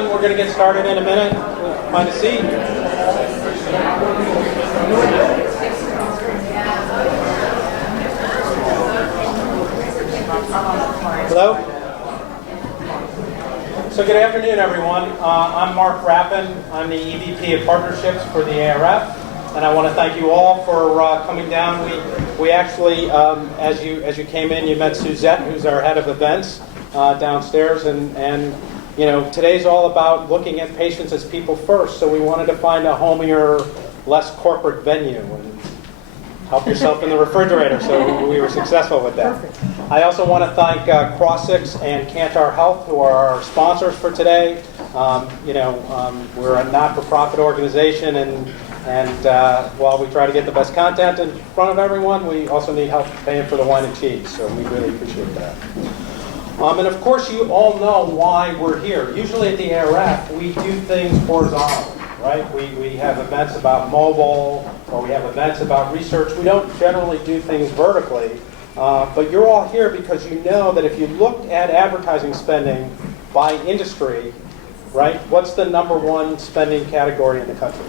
everyone. We're going to get started in a minute. Find a seat. Hello. So good afternoon, everyone. I'm Mark Rappin. I'm the EVP of Partnerships for the ARF, and I want to thank you all for coming down. We actually, as you came in, you met Suzette, who's our head of events downstairs, and you know, today's all about looking at patients as people first. So we wanted to find a homier, less corporate venue and help yourself in the refrigerator. So we were successful with that. Perfect. I also want to thank Crossix and Kantar Health, who are our sponsors for today. We're a not-for-profit organization, and while we try to get the best content in front of everyone, we also need help paying for the wine and cheese. So we really appreciate that. And of course, you all know why we're here. Usually at the ARF, we do things horizontally, right? We have events about mobile, or we have events about research. We don't generally do things vertically. But you're all here because you know that if you look at advertising spending by industry, right, what's the number one spending category in the country?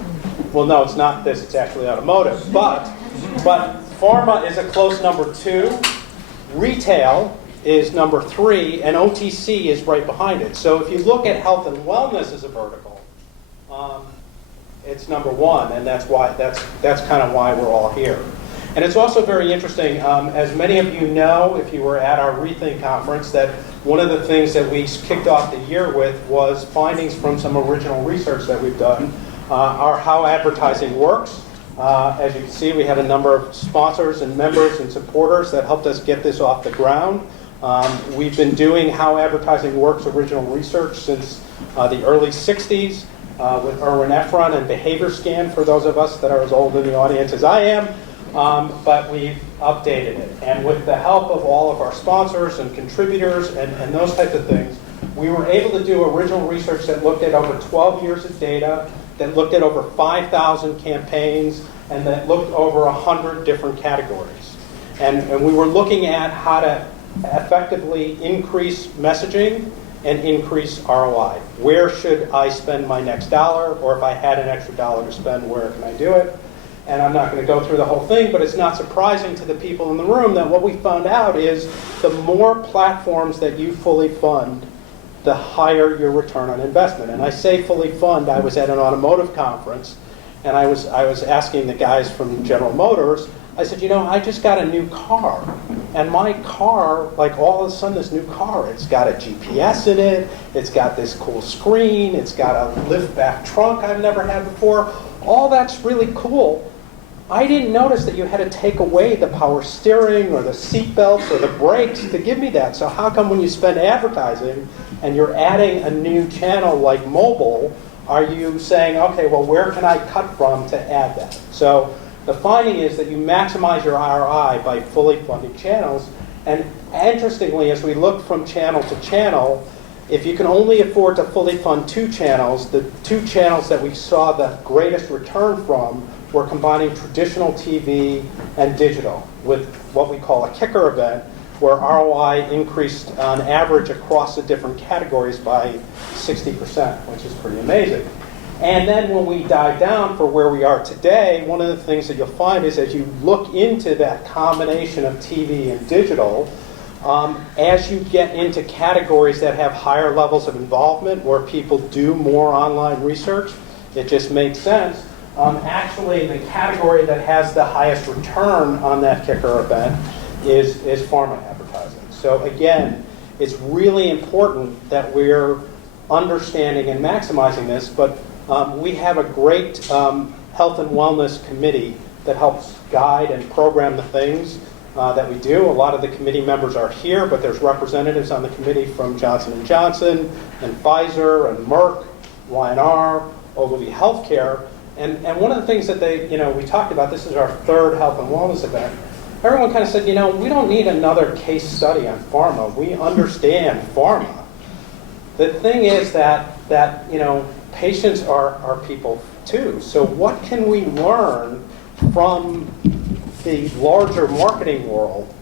Well, no, it's not this. It's actually automotive. But pharma is a close number 2. Retail is number 3, and OTC is right behind it. So if you look at health and wellness as a vertical, it's number 1, and that's kind of why we're all here. And it's also very interesting, as many of you know, if you were at our Rethink conference, that one of the things that we kicked off the year with was findings from some original research that we've done, are how advertising works. As you can see, we had a number of sponsors and members and supporters that helped us get this off the ground. We've been doing how advertising works original research since the early 60s with Erwin Efron and Behavior Scan, for those of us that are as old in the audience as I am. But we've updated it. And with the help of all of our sponsors and contributors and those types of things, we were able to do original research that looked at over 12 years of data, that looked at over 5,000 campaigns, and that looked over 100 different categories. And we were looking at how to effectively increase messaging and increase ROI. Where should I spend my next dollar? Or if I had an extra dollar to spend, where can I do it? And I'm not going to go through the whole thing, but it's not surprising to the people in the room that what we found out is the more platforms that you fully fund, the higher your return on investment. And I say fully fund. I was at an automotive conference, and I was asking the guys from General Motors, I said, you know, I just got a new car. And my car, like all of a sudden this new car, it's got a GPS in it, it's got this cool screen, it's got a lift-back trunk I've never had before. All that's really cool. I didn't notice that you had to take away the power steering or the seat belts or the brakes to give me that. So how come when you spend advertising and you're adding a new channel like mobile, are you saying, okay, well, where can I cut from to add that? So the finding is that you maximize your ROI by fully funded channels. And interestingly, as we look from channel to channel, if you can only afford to fully fund 2 channels, the 2 channels that we saw the greatest return from were combining traditional TV and digital with what we call a kicker event, where ROI increased on average across the different categories by 60%, which is pretty amazing. And then when we dive down for where we are today, one of the things that you'll find is as you look into that combination of TV and digital, as you get into categories that have higher levels of involvement, where people do more online research, it just makes sense. Actually, the category that has the highest return on that kicker event is pharma advertising. So again, it's really important that we're understanding and maximizing this, but we have a great health and wellness committee that helps guide and program the things that we do. A lot of the committee members are here, but there's representatives on the committee from Johnson & Johnson and Pfizer and Merck, Y&R, Ogilvy Healthcare. And one of the things that we talked about, this is our 3rd health and wellness event, everyone kind of said, we don't need another case study on pharma. We understand pharma. The thing is that patients are people too. So what can we learn from the larger marketing world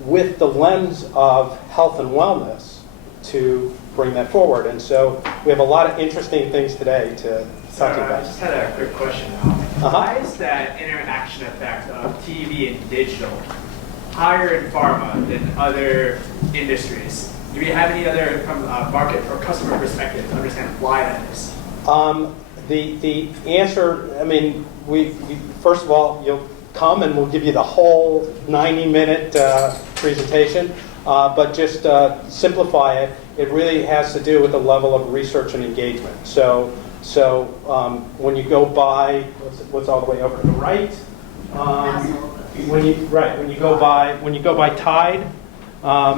with the lens of health and wellness to bring that forward. And so we have a lot of interesting things today to talk to you I about. just had a quick question. Why is that interaction effect of TV and digital higher in pharma than other industries? Do we have any other, from a market or customer perspective, to understand why that is? The answer, I mean, we first of all, you'll come and we'll give you the whole 90-minute presentation, but just simplify it. It really has to do with the level of research and engagement. So when you go by, what's all the way over to the right? When you go by Tide, I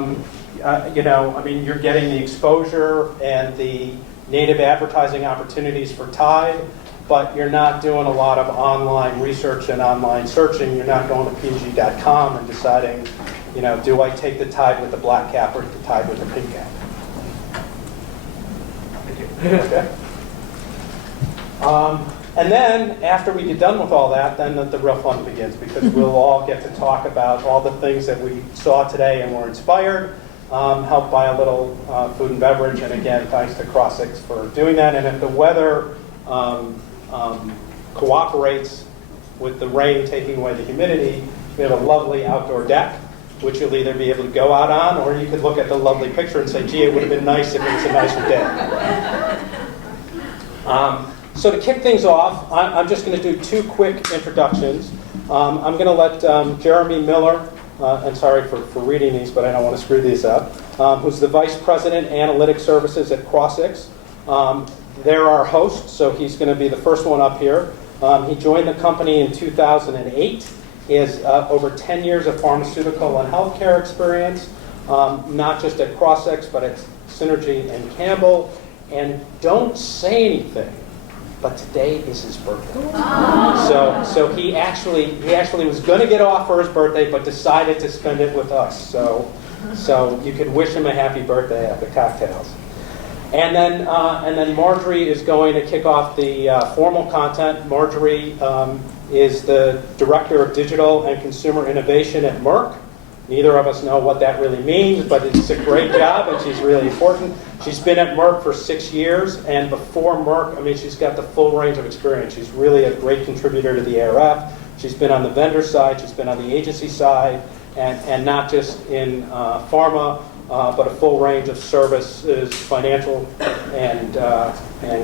mean, you're getting the exposure and the native advertising opportunities for Tide, but you're not doing a lot of online research and online searching. You're not going to P&G.com and deciding, do I take the Tide with the black cap or the Tide with the pink cap? Thank you. Okay. And then after we get done with all that, then the real fun begins, because we'll all get to talk about all the things that we saw today and were inspired, helped by a little food and beverage, and again, thanks to Crossix for doing that. And if the weather cooperates with the rain taking away the humidity, we have a lovely outdoor deck, which you'll either be able to go out on, or you could look at the lovely picture and say, gee, it would have been nice if it was a nicer day. So to kick things off, I'm just going to do two quick introductions. I'm going to let Jeremy Miller, and sorry for reading these, but I don't want to screw these up, who's the Vice President, Analytic Services at Crossix. They're our hosts, so he's going to be the first one up here. He joined the company in 2008. He has over 10 years of pharmaceutical and healthcare experience, not just at Crossix, but at Synergy and Campbell. And don't say anything, but today is his birthday. So he actually was going to get off for his birthday, but decided to spend it with us. So you can wish him a happy birthday at the cocktails. And then Marjorie is going to kick off the formal content. Marjorie is the Director of Digital and Consumer Innovation at Merck. Neither of us know what that really means, but it's a great job, and she's really important. She's been at Merck for 6 years, and before Merck, I mean, she's got the full range of experience. She's really a great contributor to the ARF. She's been on the vendor side, she's been on the agency side, and not just in pharma, but a full range of services, financial, and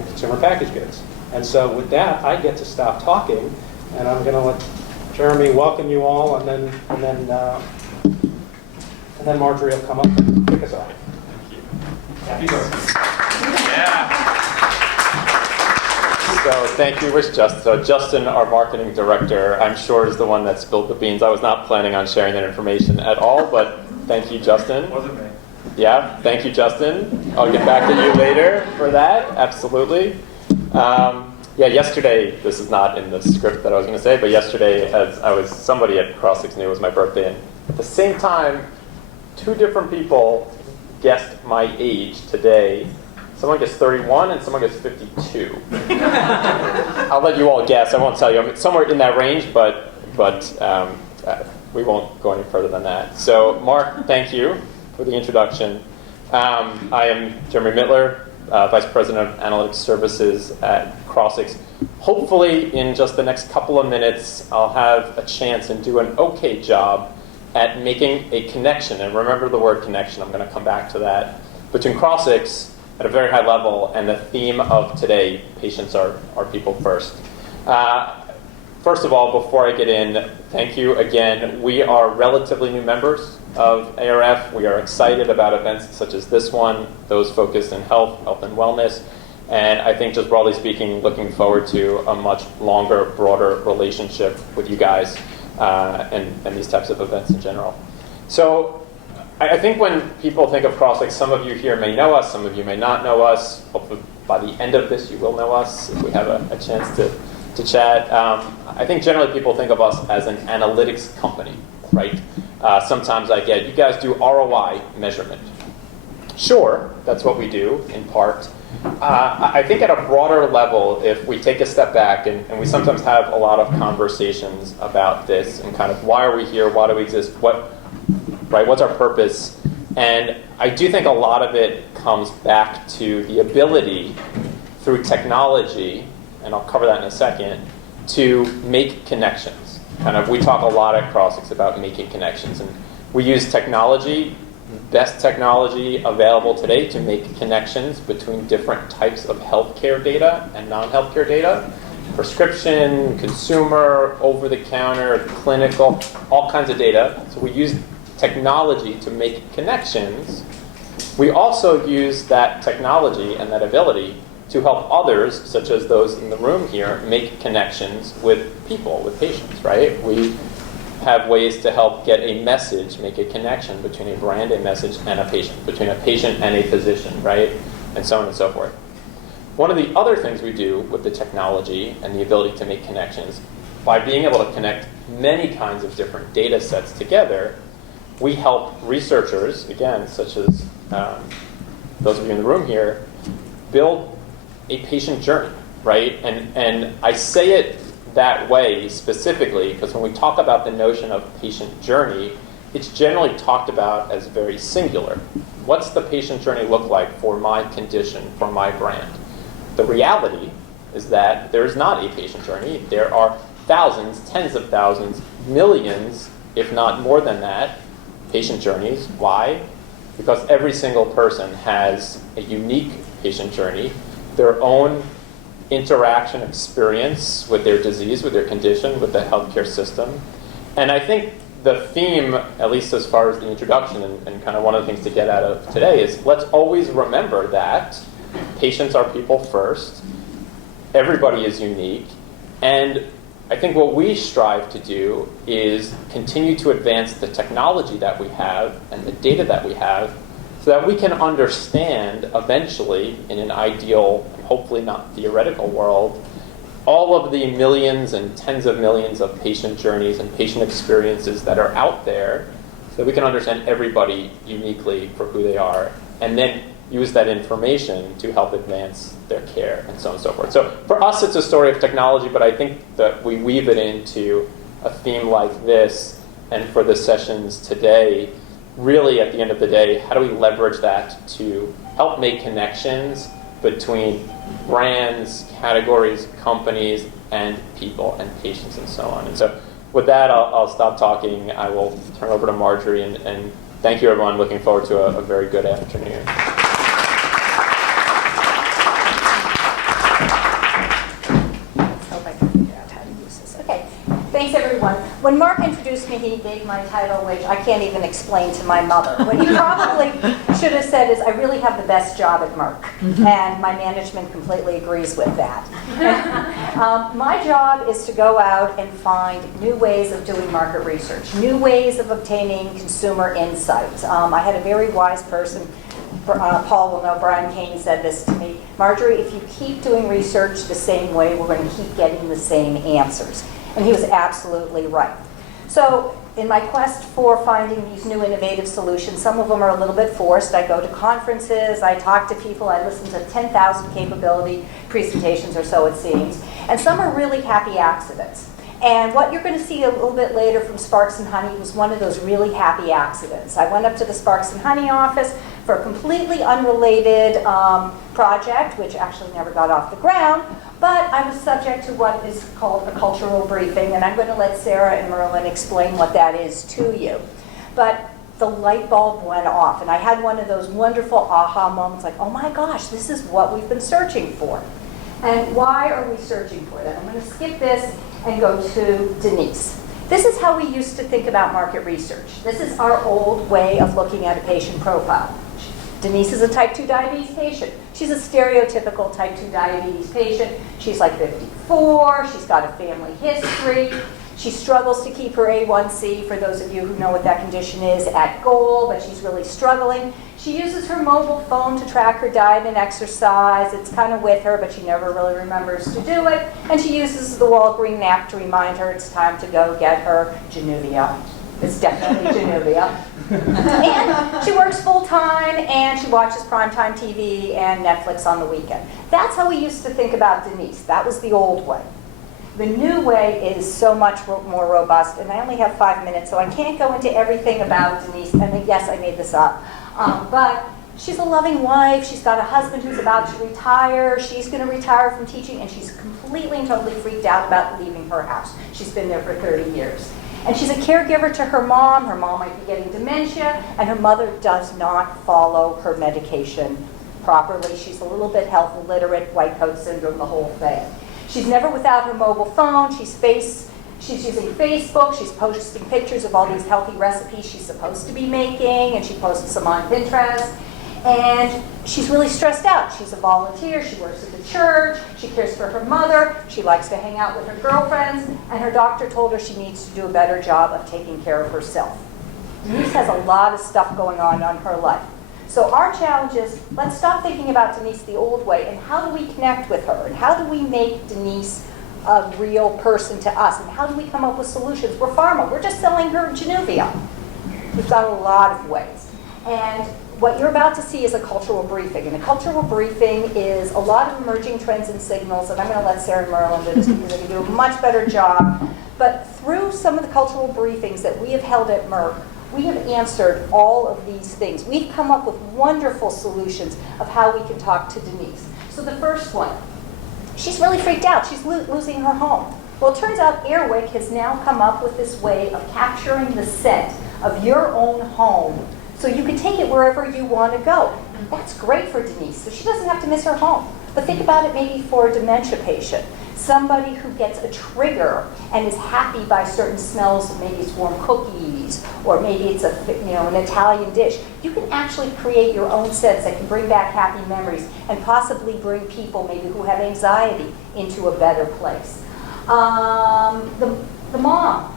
consumer packaged goods. And so with that, I get to stop talking, and I'm going to let Jeremy welcome you all, and then Marjorie will come up and kick us off. Happy birthday. Yeah. So thank you, So Justin, our marketing director, I'm sure is the one that spilled the beans. I was not planning on sharing that information at all, but thank you, Justin. Wasn't me. Yeah, thank you, Justin. I'll get back to you later for that. Absolutely. Yesterday, this is not in the script that I was going to say, but yesterday, somebody at Crossix knew it was my birthday, and at the same time, two different people guessed my age today. Someone gets 31 and someone gets 52. I'll let you all guess. I won't tell you. I'm somewhere in that range, but we won't go any further than that. So, Mark, thank you for the introduction. I am Jeremy Mittler, Vice President of Analytics Services at Crossix. Hopefully, in just the next couple of minutes, I'll have a chance and do an okay job at making a connection, and remember the word connection, I'm going to come back to that, between Crossix at a very high level and the theme of today, patients are people first. First of all, before I get in, thank you again. We are relatively new members of ARF. We are excited about events such as this one, those focused in health and wellness, and I think just broadly speaking, looking forward to a much longer, broader relationship with you guys and these types of events in general. So I think when people think of Crossix, some of you here may know us, some of you may not know us. Hopefully by the end of this you will know us if we have a chance to chat. I think generally people think of us as an analytics company, right? Sometimes I get, you guys do ROI measurement. Sure, that's what we do in part. I think at a broader level, if we take a step back, and we sometimes have a lot of conversations about this and kind of why are we here, why do we exist, what's our purpose? And I do think a lot of it comes back to the ability through technology, and I'll cover that in a second, to make connections. We talk a lot at Crossix about making connections, and we use technology, best technology available today, to make connections between different types of healthcare data and non-healthcare data. Prescription, consumer, over-the-counter, clinical, all kinds of data. So we use technology to make connections. We also use that technology and that ability to help others, such as those in the room here, make connections with people, with patients, right? We have ways to help get a message, make a connection between a brand, a message, and a patient, between a patient and a physician, right? And so on and so forth. One of the other things we do with the technology and the ability to make connections, by being able to connect many kinds of different data sets together, we help researchers, again, such as those of you in the room here, build a patient journey, right? And I say it that way specifically because when we talk about the notion of patient journey, it's generally talked about as very singular. What's the patient journey look like for my condition, for my brand? The reality is that there is not a patient journey. There are thousands, tens of thousands, millions, if not more than that, patient journeys. Why? Because every single person has a unique patient journey, their own interaction experience with their disease, with their condition, with the healthcare system. And I think the theme, at least as far as the introduction and kind of one of the things to get out of today, is let's always remember that patients are people first. Everybody is unique. And I think what we strive to do is continue to advance the technology that we have and the data that we have so that we can understand eventually, in an ideal, hopefully not theoretical world, all of the millions and tens of millions of patient journeys and patient experiences that are out there so that we can understand everybody uniquely for who they are and then use that information to help advance their care and so on and so forth. So for us, it's a story of technology, but I think that we weave it into a theme like this, and for the sessions today, really at the end of the day, how do we leverage that to help make connections between brands, categories, companies, and people and patients and so on. And so with that, I'll stop talking. I will turn over to Marjorie, and thank you, everyone. Looking forward to a very good afternoon. Thanks, everyone. When Mark introduced me, he gave my title, which I can't even explain to my mother. What he probably should have said is, I really have the best job at Merck, and my management completely agrees with that. My job is to go out and find new ways of doing market research, new ways of obtaining consumer insights. I had a very wise person, Paul will know, Brian Kane said this to me, Marjorie, if you keep doing research the same way, we're going to keep getting the same answers. And he was absolutely right. So in my quest for finding these new innovative solutions, some of them are a little bit forced. I go to conferences, I talk to people, I listen to 10,000 capability presentations or so it seems. And some are really happy accidents. And what you're going to see a little bit later from Sparks and Honey was one of those really happy accidents. I went up to the Sparks and Honey office for a completely unrelated project, which actually never got off the ground, but I was subject to what is called a cultural briefing, and I'm going to let Sarah and Merlin explain what that is to you. But the light bulb went off, and I had one of those wonderful aha moments, like, oh my gosh, this is what we've been searching for. And why are we searching for that? I'm going to skip this and go to Denise. This is how we used to think about market research. This is our old way of looking at a patient profile. Denise is a type 2 diabetes patient. She's a stereotypical type 2 diabetes patient. She's like 54, she's got a family history. She struggles to keep her A1C, for those of you who know what that condition is, at goal, but she's really struggling. She uses her mobile phone to track her diet and exercise. It's kind of with her, but she never really remembers to do it. And she uses the Walgreens app to remind her it's time to go get her Januvia. It's definitely Januvia. And she works full-time, and she watches primetime TV and Netflix on the weekend. That's how we used to think about Denise. That was the old way. The new way is so much more robust, and I only have 5 minutes, so I can't go into everything about Denise. And yes, I made this up. But she's a loving wife. She's got a husband who's about to retire. She's going to retire from teaching, and she's completely and totally freaked out about leaving her house. She's been there for 30 years. And she's a caregiver to her mom. Her mom might be getting dementia, and her mother does not follow her medication properly. She's a little bit health illiterate, white coat syndrome, the whole thing. She's never without her mobile phone. She's using Facebook. She's posting pictures of all these healthy recipes she's supposed to be making, and she posts them on Pinterest. And she's really stressed out. She's a volunteer. She works at the church. She cares for her mother. She likes to hang out with her girlfriends. And her doctor told her she needs to do a better job of taking care of herself. Denise has a lot of stuff going on her life. So our challenge is, let's stop thinking about Denise the old way, and how do we connect with her? And how do we make Denise a real person to us? And how do we come up with solutions? We're pharma. We're just selling her Januvia. We've got a lot of ways. And what you're about to see is a cultural briefing. And a cultural briefing is a lot of emerging trends and signals, and I'm going to let Sarah and Merlin do this because they can do a much better job. But through some of the cultural briefings that we have held at Merck, we have answered all of these things. We've come up with wonderful solutions of how we can talk to Denise. So the first one, she's really freaked out. She's losing her home. Well, it turns out Airwick has now come up with this way of capturing the scent of your own home, so you can take it wherever you want to go. That's great for Denise, so she doesn't have to miss her home. But think about it maybe for a dementia patient, somebody who gets a trigger and is happy by certain smells. Maybe it's warm cookies, or maybe it's an Italian dish. You can actually create your own scents that can bring back happy memories and possibly bring people maybe who have anxiety into a better place. The mom.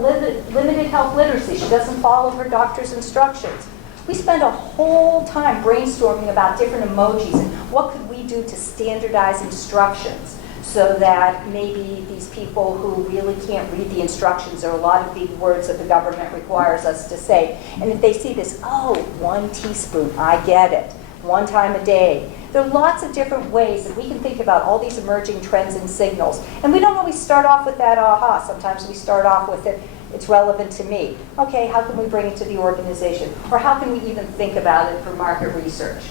Limited health literacy. She doesn't follow her doctor's instructions. We spend a whole time brainstorming about different emojis and what could we do to standardize instructions so that maybe these people who really can't read the instructions, there are a lot of big words that the government requires us to say, and if they see this, oh, 1 teaspoon, I get it, 1 time a day. There are lots of different ways that we can think about all these emerging trends and signals. And we don't always start off with that aha. Sometimes we start off with it, it's relevant to me. Okay, how can we bring it to the organization? Or how can we even think about it for market research?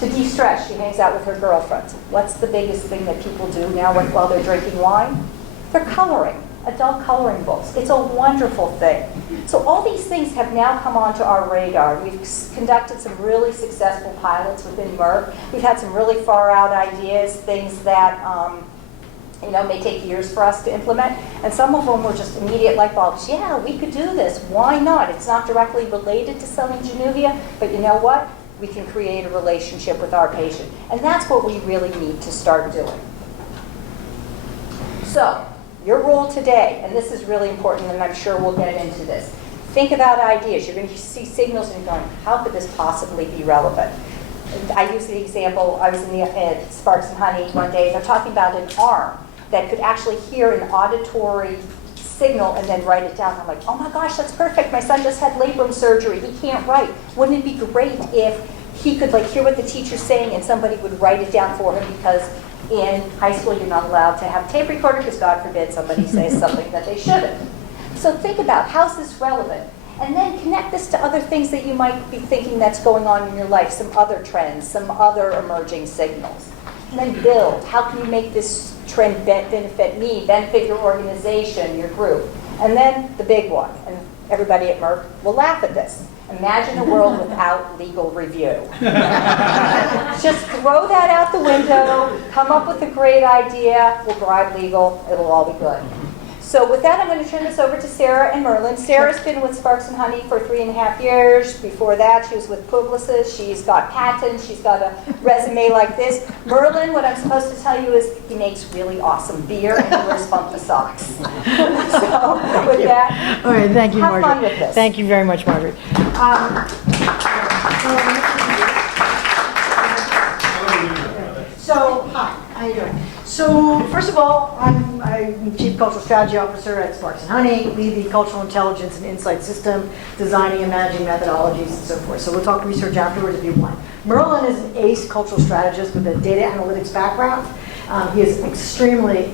To de-stress, she hangs out with her girlfriends. What's the biggest thing that people do now while they're drinking wine? They're coloring, adult coloring books. It's a wonderful thing. So all these things have now come onto our radar. We've conducted some really successful pilots within Merck. We've had some really far out ideas, things that may take years for us to implement. And some of them were just immediate light bulbs. Yeah, we could do this. Why not? It's not directly related to selling Januvia, but you know what? We can create a relationship with our patient. And that's what we really need to start doing. So, your role today, and this is really important, and I'm sure we'll get into this. Think about ideas. You're going to see signals and you're going, how could this possibly be relevant? I use the example, I was at Sparks and Honey one day, they're talking about an arm that could actually hear an auditory signal and then write it down. I'm like, oh my gosh, that's perfect. My son just had labrum surgery. He can't write. Wouldn't it be great if he could hear what the teacher's saying and somebody would write it down for him, because in high school you're not allowed to have a tape recorder because God forbid somebody says something that they shouldn't. So think about, how's this relevant? And then connect this to other things that you might be thinking that's going on in your life, some other trends, some other emerging signals. And then build. How can you make this trend benefit me, benefit your organization, your group? And then the big one, and everybody at Merck will laugh at this. Imagine a world without legal review. Just throw that out the window, come up with a great idea, we'll bribe legal, it'll all be good. So with that, I'm going to turn this over to Sarah and Merlin. Sarah's been with Sparks and Honey for 3.5 years. Before that, she was with Publicis. She's got patents. She's got a resume like this. Merlin, what I'm supposed to tell you is he makes really awesome beer and he wears funky socks. So with that, all right, thank you, have Margaret. fun with this. Thank you very much, Margaret. So, hi, how you doing? So, first of all, I'm Chief Cultural Strategy Officer at Sparks and Honey, lead the Cultural Intelligence and Insight System, designing and managing methodologies and so forth. So we'll talk research afterwards if you want. Merlin is an ace cultural strategist with a data analytics background. He is extremely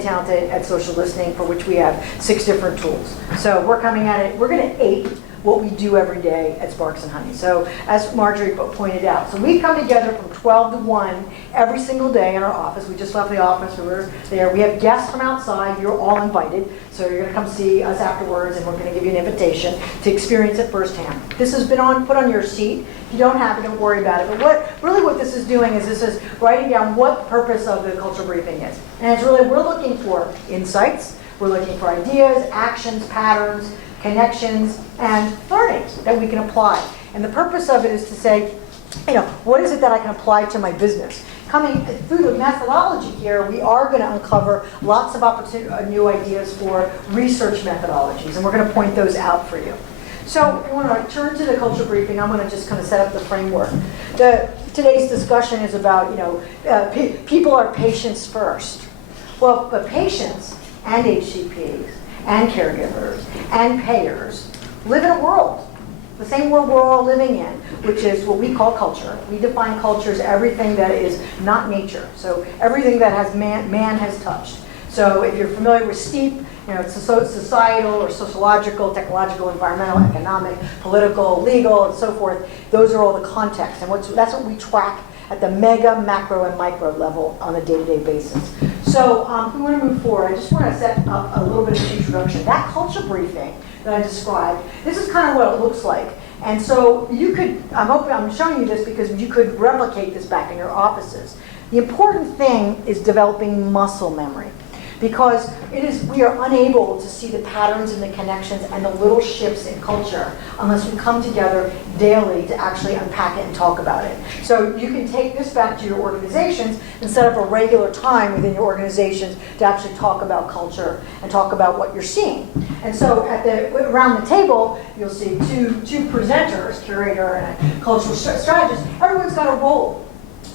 talented at social listening, for which we have 6 different tools. So we're coming at it, we're going to ape what we do every day at Sparks and Honey. So as Marjorie pointed out, so we come together from 12 to 1 every single day in our office. We just left the office, we were there. We have guests from outside, you're all invited. So you're gonna come see us afterwards, and we're gonna give you an invitation to experience it firsthand. This has been put on your seat. If you don't have it, don't worry about it. But what this is doing is this is writing down what the purpose of the culture briefing is. And it's really, we're looking for insights, we're looking for ideas, actions, patterns, connections, and learnings that we can apply. And the purpose of it is to say, what is it that I can apply to my business? Coming through the methodology here, we are going to uncover lots of new ideas for research methodologies, and we're going to point those out for you. So if you want to turn to the culture briefing, I'm going to just kind of set up the framework. Today's discussion is about, people are patients first. Well, but patients and HCPs and caregivers and payers live in a world, the same world we're all living in, which is what we call culture. We define culture as everything that is not nature. So everything that has man has touched. So if you're familiar with STEEP, it's societal or sociological, technological, environmental, economic, political, legal, and so forth. Those are all the contexts, and that's what we track at the mega, macro, and micro level on a day-to-day basis. So if we want to move forward, I just want to set up a little bit of an introduction. That culture briefing that I described, this is kind of what it looks like. And so you could, I'm showing you this because you could replicate this back in your offices. The important thing is developing muscle memory. Because we are unable to see the patterns and the connections and the little shifts in culture unless we come together daily to actually unpack it and talk about it. So you can take this back to your organizations and set up a regular time within your organizations to actually talk about culture and talk about what you're seeing. And so around the table, you'll see two presenters, curator and a cultural strategist. Everyone's got a role.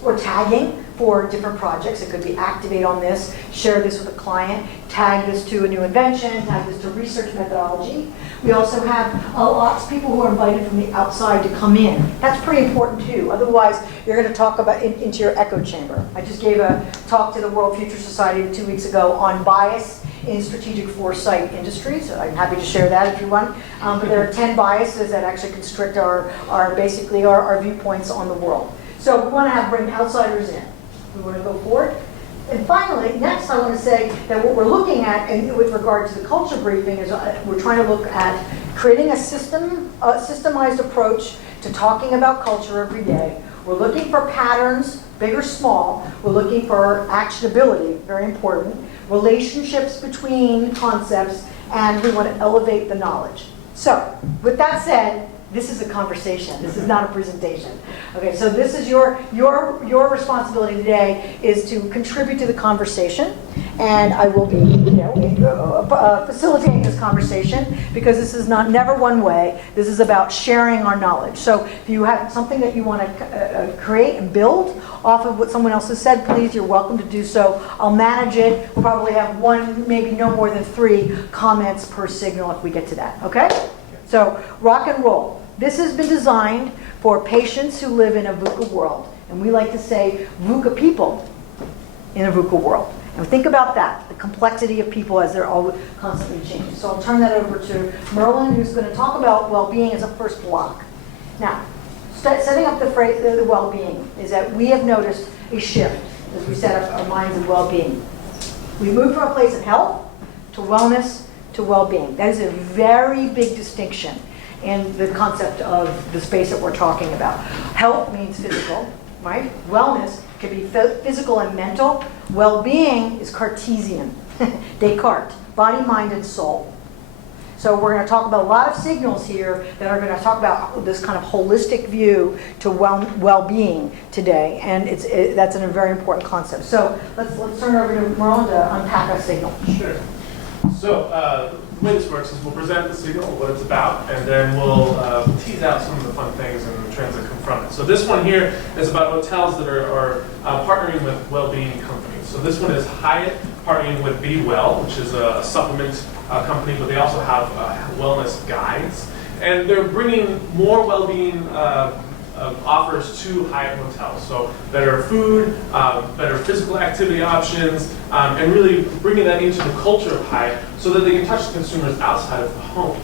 We're tagging for different projects. It could be activate on this, share this with a client, tag this to a new invention, tag this to research methodology. We also have lots of people who are invited from the outside to come in. That's pretty important too. Otherwise, you're going to talk about into your echo chamber. I just gave a talk to the World Future Society 2 weeks ago on bias in strategic foresight industries. So I'm happy to share that if you want. But there are 10 biases that actually constrict our viewpoints on the world. So we want to bring outsiders in. We want to go forward. And finally, next I want to say that what we're looking at with regard to the culture briefing is we're trying to look at creating a systemized approach to talking about culture every day. We're looking for patterns, big or small. We're looking for actionability, very important, relationships between concepts, and we want to elevate the knowledge. So, with that said, this is a conversation. This is not a presentation. Okay, so this is your responsibility today is to contribute to the conversation, and I will be, facilitating this conversation because this is never one way. This is about sharing our knowledge. So if you have something that you want to create and build off of what someone else has said, please, you're welcome to do so. I'll manage it. We'll probably have one, maybe no more than 3 comments per signal if we get to that. Okay? So rock and roll. This has been designed for patients who live in a VUCA world. And we like to say VUCA people in a VUCA world. And think about that, the complexity of people as they're all constantly changing. So I'll turn that over to Merlin, who's going to talk about well-being as a first block. Now, setting up the well-being is that we have noticed a shift as we set up our minds of well-being. We moved from a place of health to wellness to well-being. That is a very big distinction in the concept of the space that we're talking about. Health means physical, right? Wellness could be physical and mental. Well-being is Cartesian, Descartes, body, mind, and soul. So we're going to talk about a lot of signals here that are going to talk about this kind of holistic view to well-being today, and that's a very important concept. So let's turn it over to Merlin to unpack a signal. Sure. So the way this works is we'll present the signal, what it's about, and then we'll tease out some of the fun things and the trends that come from it. So this one here is about hotels that are partnering with well-being companies. So this one is Hyatt partnering with Be Well, which is a supplement company, but they also have wellness guides. And they're bringing more well-being offers to Hyatt hotels. So better food, better physical activity options, and really bringing that into the culture of Hyatt so that they can touch the consumers outside of the home.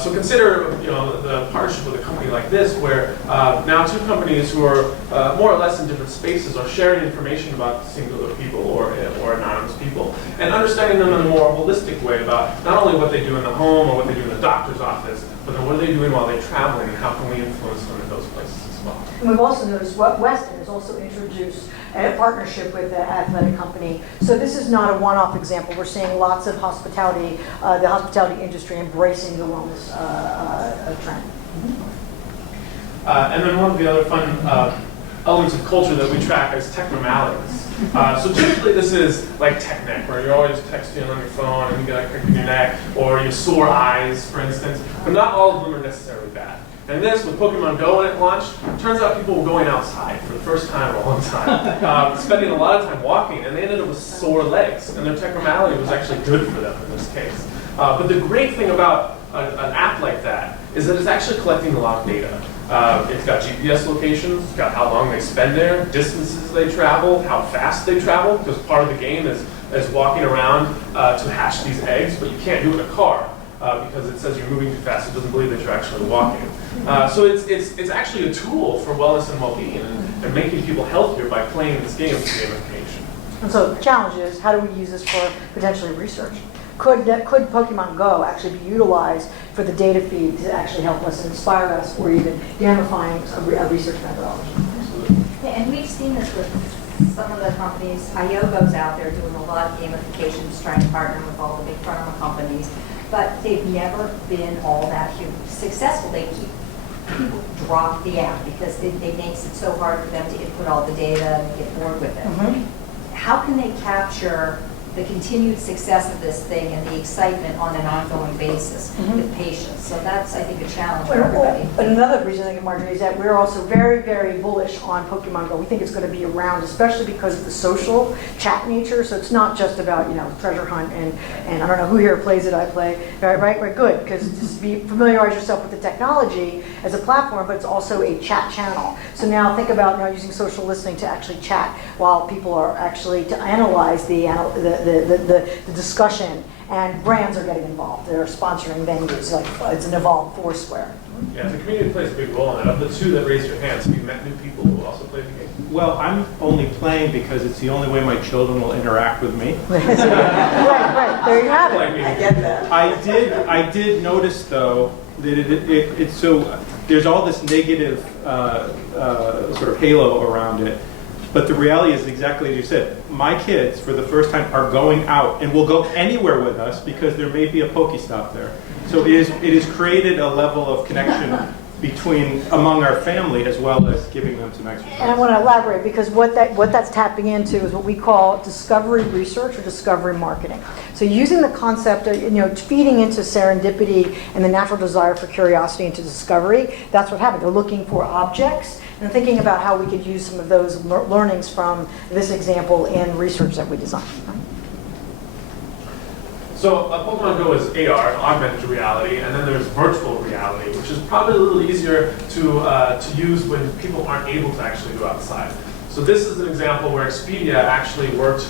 So consider, the partnership with a company like this, where now two companies who are more or less in different spaces are sharing information about singular people or anonymous people, and understanding them in a more holistic way about not only what they do in the home or what they do in the doctor's office, but then what are they doing while they're traveling, and how can we influence them in those places as well. And we've also noticed Weston has also introduced a partnership with an athletic company. So this is not a one-off example. We're seeing lots of hospitality, the hospitality industry embracing the wellness trend. And then one of the other fun elements of culture that we track is technomalities. So typically this is like TechNet, where you're always texting on your phone and you get a crick in your neck, or you sore eyes, for instance. But not all of them are necessarily bad. And this, with Pokemon Go when it launched, turns out people were going outside for the first time in a long time, spending a lot of time walking, and they ended up with sore legs. And their technomality was actually good for them in this case. But the great thing about an app like that is that it's actually collecting a lot of data. It's got GPS locations, it's got how long they spend there, distances they travel, how fast they travel, because part of the game is walking around to hatch these eggs, but you can't do it in a car. Because it says you're moving too fast, it doesn't believe that you're actually walking. So it's actually a tool for wellness and well-being and making people healthier by playing this game with gamification. And so the challenge is, how do we use this for potentially research? Could Pokemon Go actually be utilized for the data feed to actually help us inspire us, or even gamifying a research methodology? Yeah, and we've seen this with some of the companies. Iogo's out there doing a lot of gamifications, trying to partner with all the big pharma companies, but they've never been all that successful. People drop the app because it makes it so hard for them to input all the data and get bored with it. Mm-hmm. How can they capture the continued success of this thing and the excitement on an ongoing basis with patients? So that's, I think, a challenge for everybody. But another reason, I think, Marjorie, is that we're also very, very bullish on Pokemon Go. We think it's going to be around, especially because of the social chat nature. So it's not just about, treasure hunt and I don't know who here plays it. I play, right, good, because just familiarize yourself with the technology as a platform, but it's also a chat channel. So now think about using social listening to actually chat while people are actually to analyze the discussion, and brands are getting involved. They're sponsoring venues, like it's an evolved Foursquare. Yeah, the community plays a big role in that. Of the two that raised your hands, have you met new people who also play the game? Well, I'm only playing because it's the only way my children will interact with me. right. There you have it. I get that. I did notice, though, that it's so there's all this negative sort of halo around it. But the reality is exactly as you said. My kids, for the first time, are going out and will go anywhere with us because there may be a Pokestop there. So it has created a level of connection among our family as well as giving them some exercise. And I want to elaborate, because what that's tapping into is what we call discovery research or discovery marketing. So using the concept of feeding into serendipity and the natural desire for curiosity into discovery, that's what happened. They're looking for objects and thinking about how we could use some of those learnings from this example in research that we designed. Right? So Pokemon Go is AR, augmented reality, and then there's virtual reality, which is probably a little easier to use when people aren't able to actually go outside. So this is an example where Expedia actually worked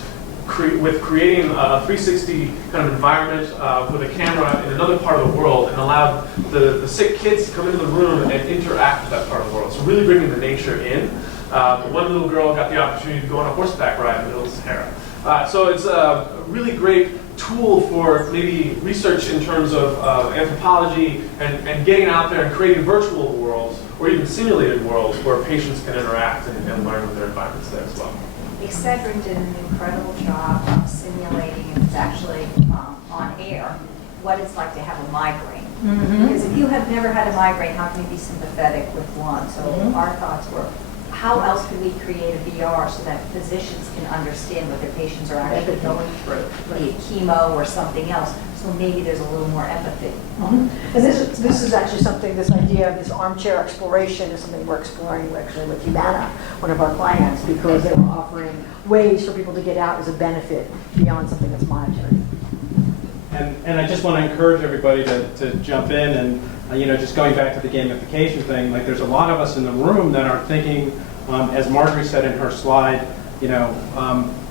with creating a 360 kind of environment with a camera in another part of the world, and allowed the sick kids to come into the room and interact with that part of the world. So really bringing the nature in. One little girl got the opportunity to go on a horseback ride in the middle of the Sahara. So it's a really great tool for maybe research in terms of anthropology and getting out there and creating virtual worlds or even simulated worlds where patients can interact and learn with their environments there as well. Excedrin did an incredible job of simulating, and it's actually on air, what it's like to have a migraine. Because if you have never had a migraine, how can you be sympathetic with one? So our thoughts were, how else could we create a VR so that physicians can understand what their patients are actually going through, be it chemo or something else, so maybe there's a little more empathy. And this is actually something, this idea of this armchair exploration is something we're exploring actually with Humana, one of our clients, because they're offering ways for people to get out as a benefit beyond something that's monetary. And I just want to encourage everybody to jump in and just going back to the gamification thing, like there's a lot of us in the room that are thinking, as Marjorie said in her slide,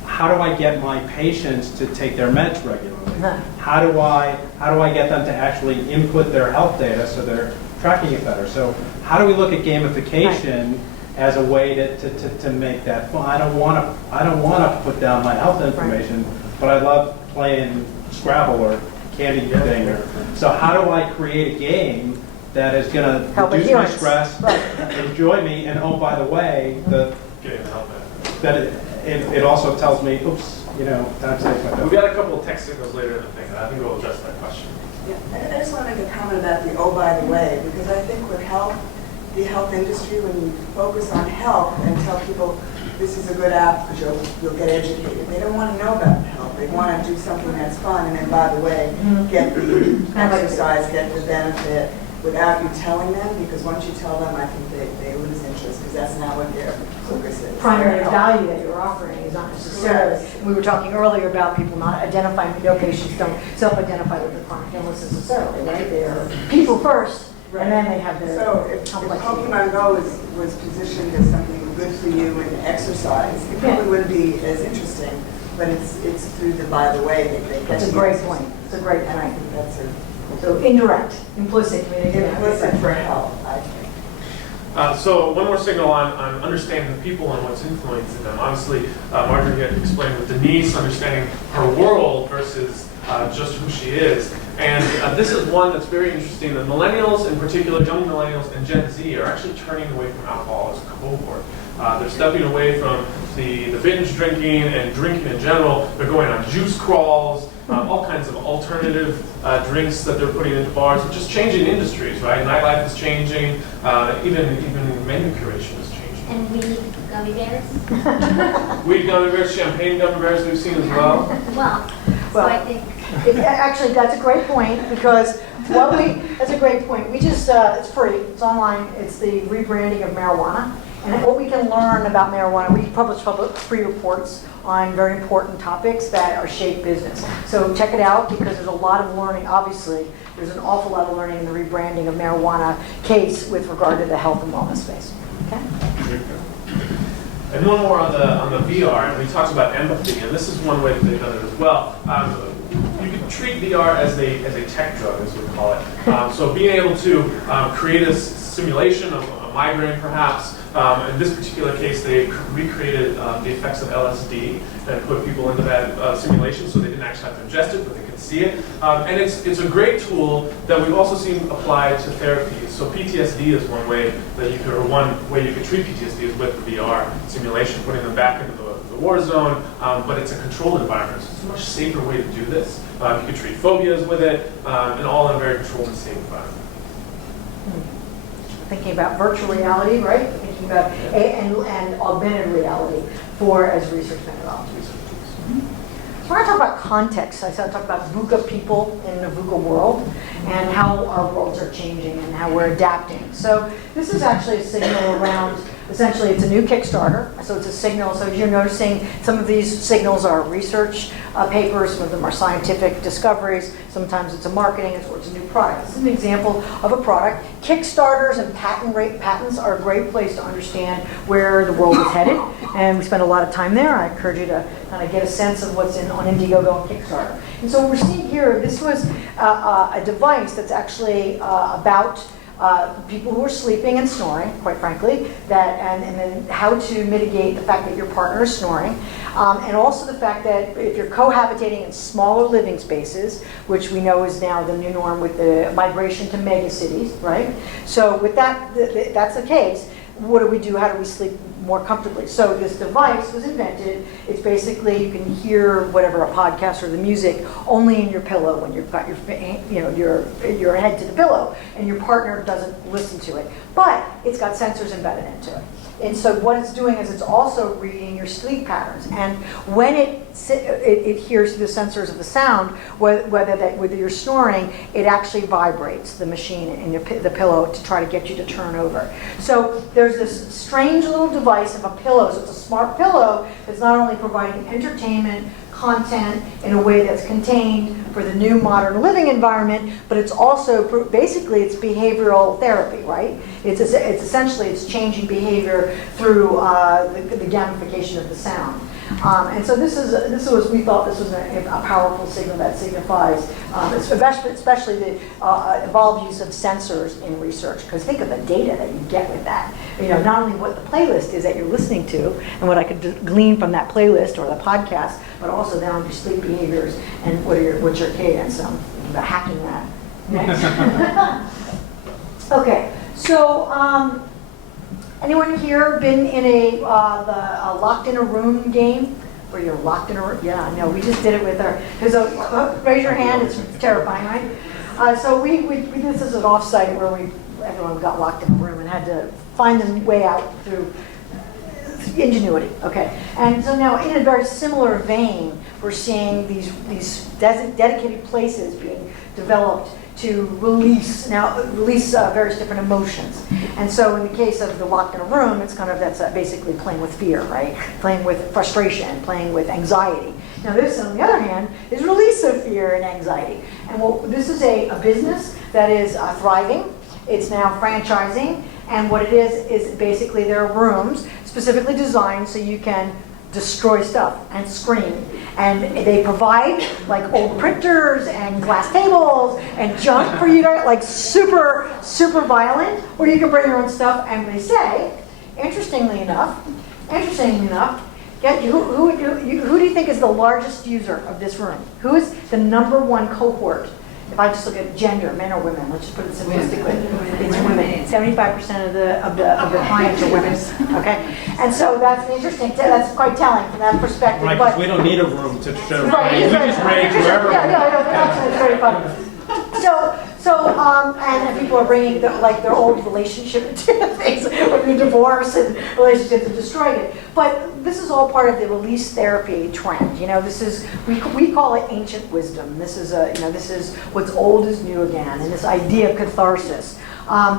how do I get my patients to take their meds regularly? How do I get them to actually input their health data so they're tracking it better? So how do we look at gamification as a way to make that fun? I don't want to put down my health information, but I love playing Scrabble or Candy Thing. So how do I create a game that is going to reduce my stress, enjoy me, and oh, by the way, Getting the help back. that it also tells me, oops, time safe. We've got a couple of text signals later in the thing, and I think we'll address that question. Yeah, I just want to make a comment about the oh, by the way, because I think with the health industry, when you focus on health and tell people this is a good app because you'll get educated, they don't want to know about health. They want to do something that's fun, and then by the way, get the exercise, get the benefit without you telling them, because once you tell them, I think they lose interest, because that's not what their focus is. Primary value that you're offering is not necessarily, we were talking earlier about people not identifying, patients don't self-identify with their chronic illness necessarily, right? They're people first, and then they have their So if Pokemon Go was positioned as something good for you and exercise, it probably wouldn't be as interesting, but it's through the by the way that they get. That's a great point. It's a great And I point. think that's So indirect, implicit communication. implicit for health, I think. So one more signal on understanding the people and what's influencing them. Obviously, Marjorie had explained with Denise, understanding her world versus just who she is. And this is one that's very interesting. The millennials, in particular, young millennials and Gen Z, are actually turning away from alcohol as a cohort. They're stepping away from the binge drinking and drinking in general. They're going on juice crawls, all kinds of alternative drinks that they're putting into bars, just changing industries, right? Nightlife is changing, even menu curation is changing. And weed gummy bears? Weed gummy bears, champagne gummy bears we've seen as well. Well, so Well, I think. Actually, that's a great point, because that's a great point. We just, it's free, it's online, it's the rebranding of marijuana. And what we can learn about marijuana, we publish free reports on very important topics that are shape business. So check it out, because there's a lot of learning. Obviously, there's an awful lot of learning in the rebranding of marijuana case with regard to the health and wellness space. Okay? And one more on the VR, and we talked about empathy, and this is one way that they've done it as well. You can treat VR as a tech drug, as we call it. So being able to create a simulation of a migraine, perhaps. In this particular case, they recreated the effects of LSD and put people into that simulation, so they didn't actually have to ingest it, but they could see it. And it's a great tool that we've also seen applied to therapies. So PTSD is one way that you could, or one way you could treat PTSD is with VR simulation, putting them back into the war zone, but it's a controlled environment. So it's a much safer way to do this. You could treat phobias with it, and all in a very controlled and safe environment. Thinking about virtual reality, right? Thinking about and augmented reality as research methodologies. So we're going to talk about context. I said talk about VUCA people in the VUCA world and how our worlds are changing and how we're adapting. So this is actually a signal around, essentially it's a new Kickstarter. So it's a signal, so you're noticing some of these signals are research papers, some of them are scientific discoveries, sometimes it's a marketing, or it's a new product. This is an example of a product. Kickstarters and patents are a great place to understand where the world is headed, and we spend a lot of time there. I encourage you to kind of get a sense of what's on Indiegogo and Kickstarter. And so what we're seeing here, this was a device that's actually about people who are sleeping and snoring, quite frankly, and then how to mitigate the fact that your partner is snoring, and also the fact that if you're cohabitating in smaller living spaces, which we know is now the new norm with the migration to mega cities, right? So with that, that's the case. What do we do? How do we sleep more comfortably? So this device was invented. It's basically, you can hear whatever, a podcast or the music only in your pillow when you've got your head to the pillow, and your partner doesn't listen to it. But it's got sensors embedded into it. And so what it's doing is it's also reading your sleep patterns. And when it hears the sensors of the sound, whether you're snoring, it actually vibrates the machine in the pillow to try to get you to turn over. So there's this strange little device of a pillow. So it's a smart pillow that's not only providing entertainment, content in a way that's contained for the new modern living environment, but it's also, basically, it's behavioral therapy, right? It's essentially, it's changing behavior through the gamification of the sound. And so we thought this was a powerful signal that signifies, especially the evolved use of sensors in research. Because think of the data that you get with that. You know, not only what the playlist is that you're listening to, and what I could glean from that playlist or the podcast, but also down your sleep behaviors and what's your cadence. So I'm thinking about hacking that next. Okay, so. Anyone here been in a locked in a room game where you're locked in a room? Yeah, no, we just did it with our. Raise your hand. It's terrifying, right? So we this is an offsite where everyone got locked in a room and had to find their way out through ingenuity. Okay, and so now in a very similar vein, we're seeing these dedicated places being developed to release various different emotions. And so in the case of the locked in a room, that's basically playing with fear, right? Playing with frustration, playing with anxiety. Now this, on the other hand, is release of fear and anxiety. And this is a business that is thriving. It's now franchising. And what it is basically there are rooms specifically designed so you can destroy stuff and scream. And they provide like old printers and glass tables and junk for you to like super, super violent, or you can bring your own stuff. And they say, interestingly enough, who do you think is the largest user of this room? Who is the #1 cohort? If I just look at gender, men or women, let's just put it simplistically, it's women. 75% of the clients are women. Okay, and so that's interesting. That's quite telling from that perspective. Right, because we don't need a room to show. Right, We just rage wherever. Yeah, it's very fun. And people are bringing their old relationship things, or their divorce and relationships and destroying it. But this is all part of the release therapy trend. You know, this is we call it ancient wisdom. This is this is what's old is new again, and this idea of catharsis.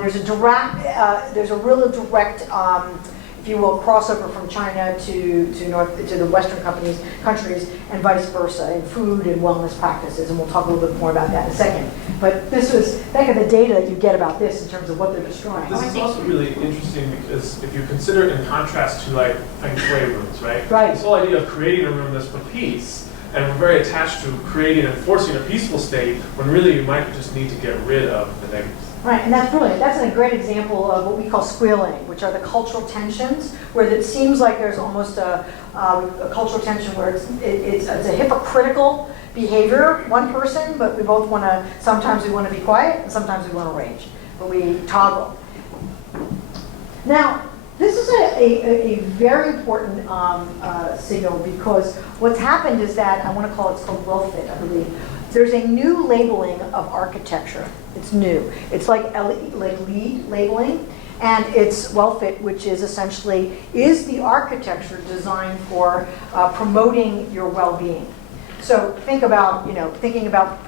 There's a real direct. If you will, crossover from China to the Western countries, and vice versa, in food and wellness practices, and we'll talk a little bit more about that in a second. But think of the data that you get about this in terms of what they're destroying. This is also really interesting because if you consider it in contrast to like feng shui rooms, right? Right. This whole idea of creating a room that's for peace, and we're very attached to creating and forcing a peaceful state when really you might just need to get rid of the negatives. Right, and that's brilliant. That's a great example of what we call squealing, which are the cultural tensions, where it seems like there's almost a cultural tension where it's a hypocritical behavior, one person, but we both want to, sometimes we want to be quiet, and sometimes we want to rage, but we toggle. Now, this is a very important signal, because what's happened is that, I want to call it's called WellFit, I believe. There's a new labeling of architecture. It's new. It's like LEED labeling, and it's WellFit, which is essentially, is the architecture designed for promoting your well-being? So thinking about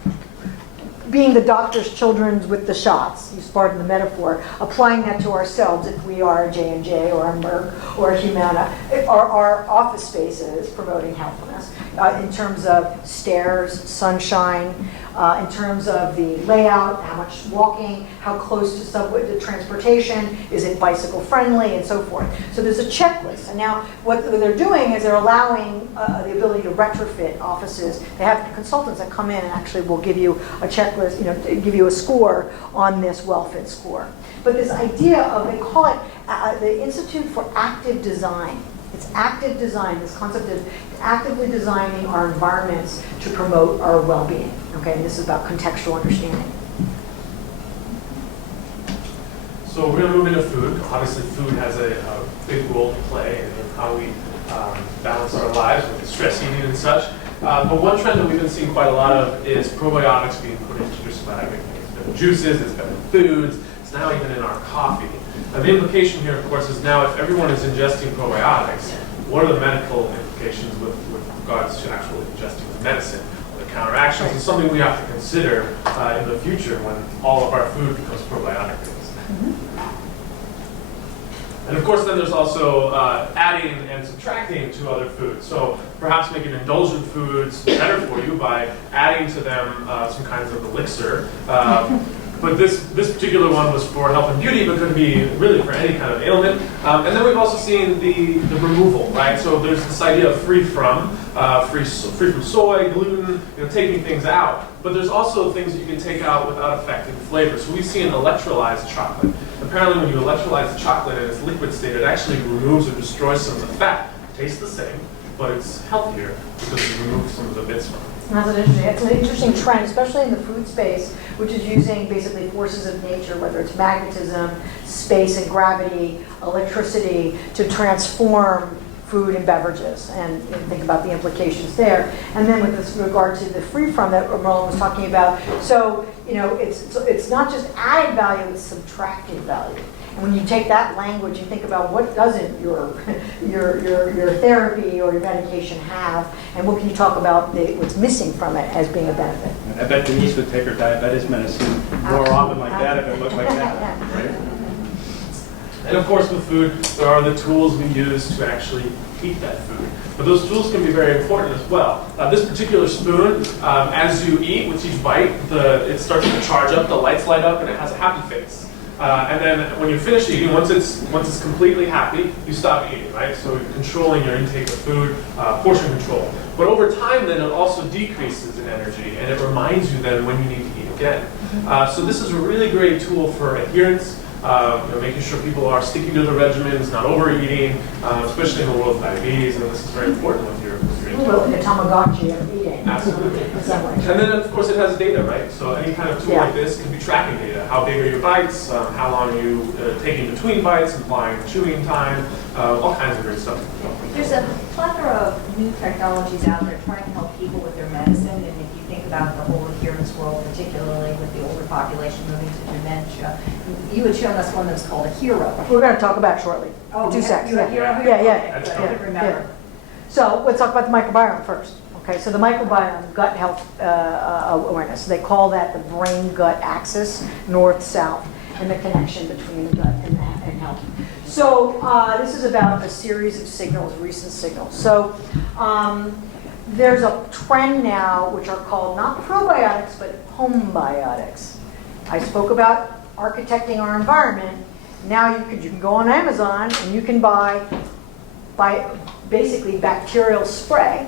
being the doctor's children with the shots, you pardon the metaphor, applying that to ourselves if we are a J&J or a Merck or a Humana, our office spaces promoting healthfulness in terms of stairs, sunshine, in terms of the layout, how much walking, how close to subway to transportation, is it bicycle friendly, and so forth. So there's a checklist. And now what they're doing is they're allowing the ability to retrofit offices. They have consultants that come in and actually will give you a checklist, give you a score on this WellFit score. But this idea of, they call it the Institute for Active Design. It's active design, this concept of actively designing our environments to promote our well-being. Okay, and this is about contextual understanding. So we're going to move into food. Obviously, food has a big role to play in how we balance our lives with stress eating and such. But one trend that we've been seeing quite a lot of is probiotics being put into just about everything. It's been in juices, it's been in foods, it's now even in our coffee. Now, the implication here, of course, is now if everyone is ingesting probiotics, what are the medical implications with regards to actually ingesting the medicine? The counteractions is something we have to consider in the future when all of our food becomes probiotic-based. And of course, then there's also adding and subtracting to other foods. So perhaps making indulgent foods better for you by adding to them some kinds of elixir. But this particular one was for health and beauty, but could be really for any kind of ailment. And then we've also seen the removal, right? So there's this idea of free from soy, gluten, taking things out. But there's also things that you can take out without affecting flavor. So we've seen electrolyzed chocolate. Apparently, when you electrolyze the chocolate in its liquid state, it actually removes or destroys some of the fat. It tastes the same, but it's healthier because it removes some of the bits from it. It's an interesting trend, especially in the food space, which is using basically forces of nature, whether it's magnetism, space and gravity, electricity, to transform food and beverages, and think about the implications there. And then with this regard to the free from that Roland was talking about, so it's not just added value, it's subtracted value. And when you take that language, you think about what doesn't your therapy or your medication have, and what can you talk about what's missing from it as being a benefit. I bet Denise would take her diabetes medicine more often like that if it looked like that, right? And of course, with food, there are the tools we use to actually eat that food. But those tools can be very important as well. This particular spoon, as you eat with each bite, it starts to charge up, the lights light up, and it has a happy face. And then when you finish eating, once it's completely happy, you stop eating, right? So you're controlling your intake of food, portion control. But over time, then it also decreases in energy, and it reminds you then when you need to eat again. So this is a really great tool for adherence. Making sure people are sticking to the regimens, not overeating, especially in the world of diabetes, and this is very important with your Well, in a Tamagotchi of eating. Absolutely. In some way. And then, of course, it has data, right? So any kind of tool like this can be tracking data. How big are your bites? How long are you taking between bites, implying chewing time, all kinds of great stuff. There's a plethora of new technologies out there trying to help people with their medicine, and if you think about the whole adherence world, particularly with the older population moving to dementia, you had shown us one that's called a Hero. We're going to talk about it shortly. Oh, 2 seconds. you have Hero here? Yeah. Okay, I couldn't remember. So let's talk about the microbiome first. Okay, so the microbiome, gut health awareness. They call that the brain-gut axis, north-south, and the connection between the gut and health. So this is about a series of signals, recent signals. So there's a trend now which are called not probiotics, but homebiotics. I spoke about architecting our environment. Now you can go on Amazon and you can buy basically bacterial spray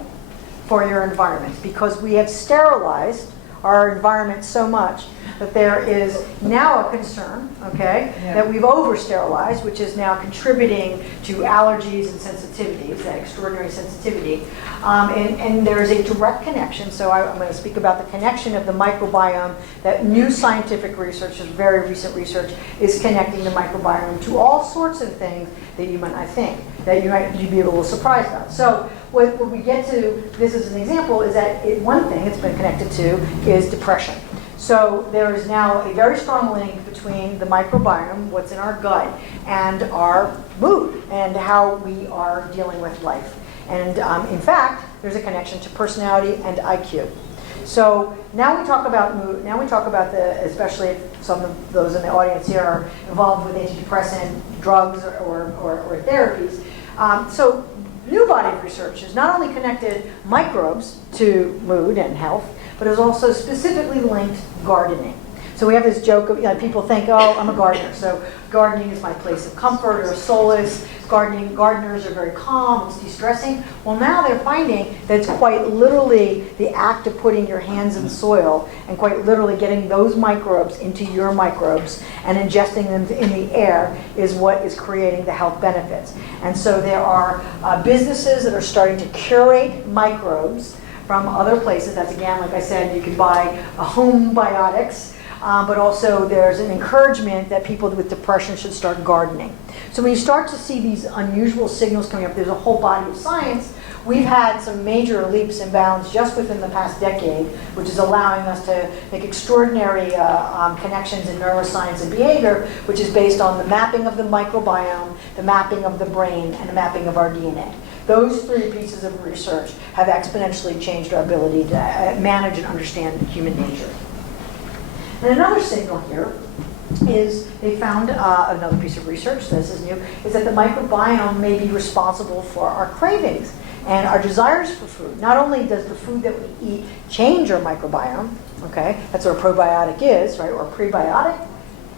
for your environment, because we have sterilized our environment so much that there is now a concern, okay, that we've over-sterilized, which is now contributing to allergies and sensitivities, that extraordinary sensitivity. And there is a direct connection, so I'm going to speak about the connection of the microbiome, that new scientific research, very recent research, is connecting the microbiome to all sorts of things that you might not think, that you'd be a little surprised about. So what we get to, this is an example, is that one thing it's been connected to is depression. So there is now a very strong link between the microbiome, what's in our gut, and our mood and how we are dealing with life. And in fact, there's a connection to personality and IQ. So now we talk about mood, now we talk about especially if some of those in the audience here are involved with antidepressant drugs or therapies. So new body research has not only connected microbes to mood and health, but has also specifically linked gardening. So we have this joke of, people think, oh, I'm a gardener, so gardening is my place of comfort or solace. Gardeners are very calm, it's de-stressing. Well, now they're finding that it's quite literally the act of putting your hands in soil and quite literally getting those microbes into your microbes and ingesting them in the air is what is creating the health benefits. And so there are businesses that are starting to curate microbes from other places. That's, again, like I said, you can buy home biotics, but also there's an encouragement that people with depression should start gardening. So when you start to see these unusual signals coming up, there's a whole body of science. We've had some major leaps and bounds just within the past decade, which is allowing us to make extraordinary connections in neuroscience and behavior, which is based on the mapping of the microbiome, the mapping of the brain, and the mapping of our DNA. Those three pieces of research have exponentially changed our ability to manage and understand human nature. And another signal here is they found another piece of research, this is new, is that the microbiome may be responsible for our cravings and our desires for food. Not only does the food that we eat change our microbiome, okay, that's what a probiotic is, right, or a prebiotic,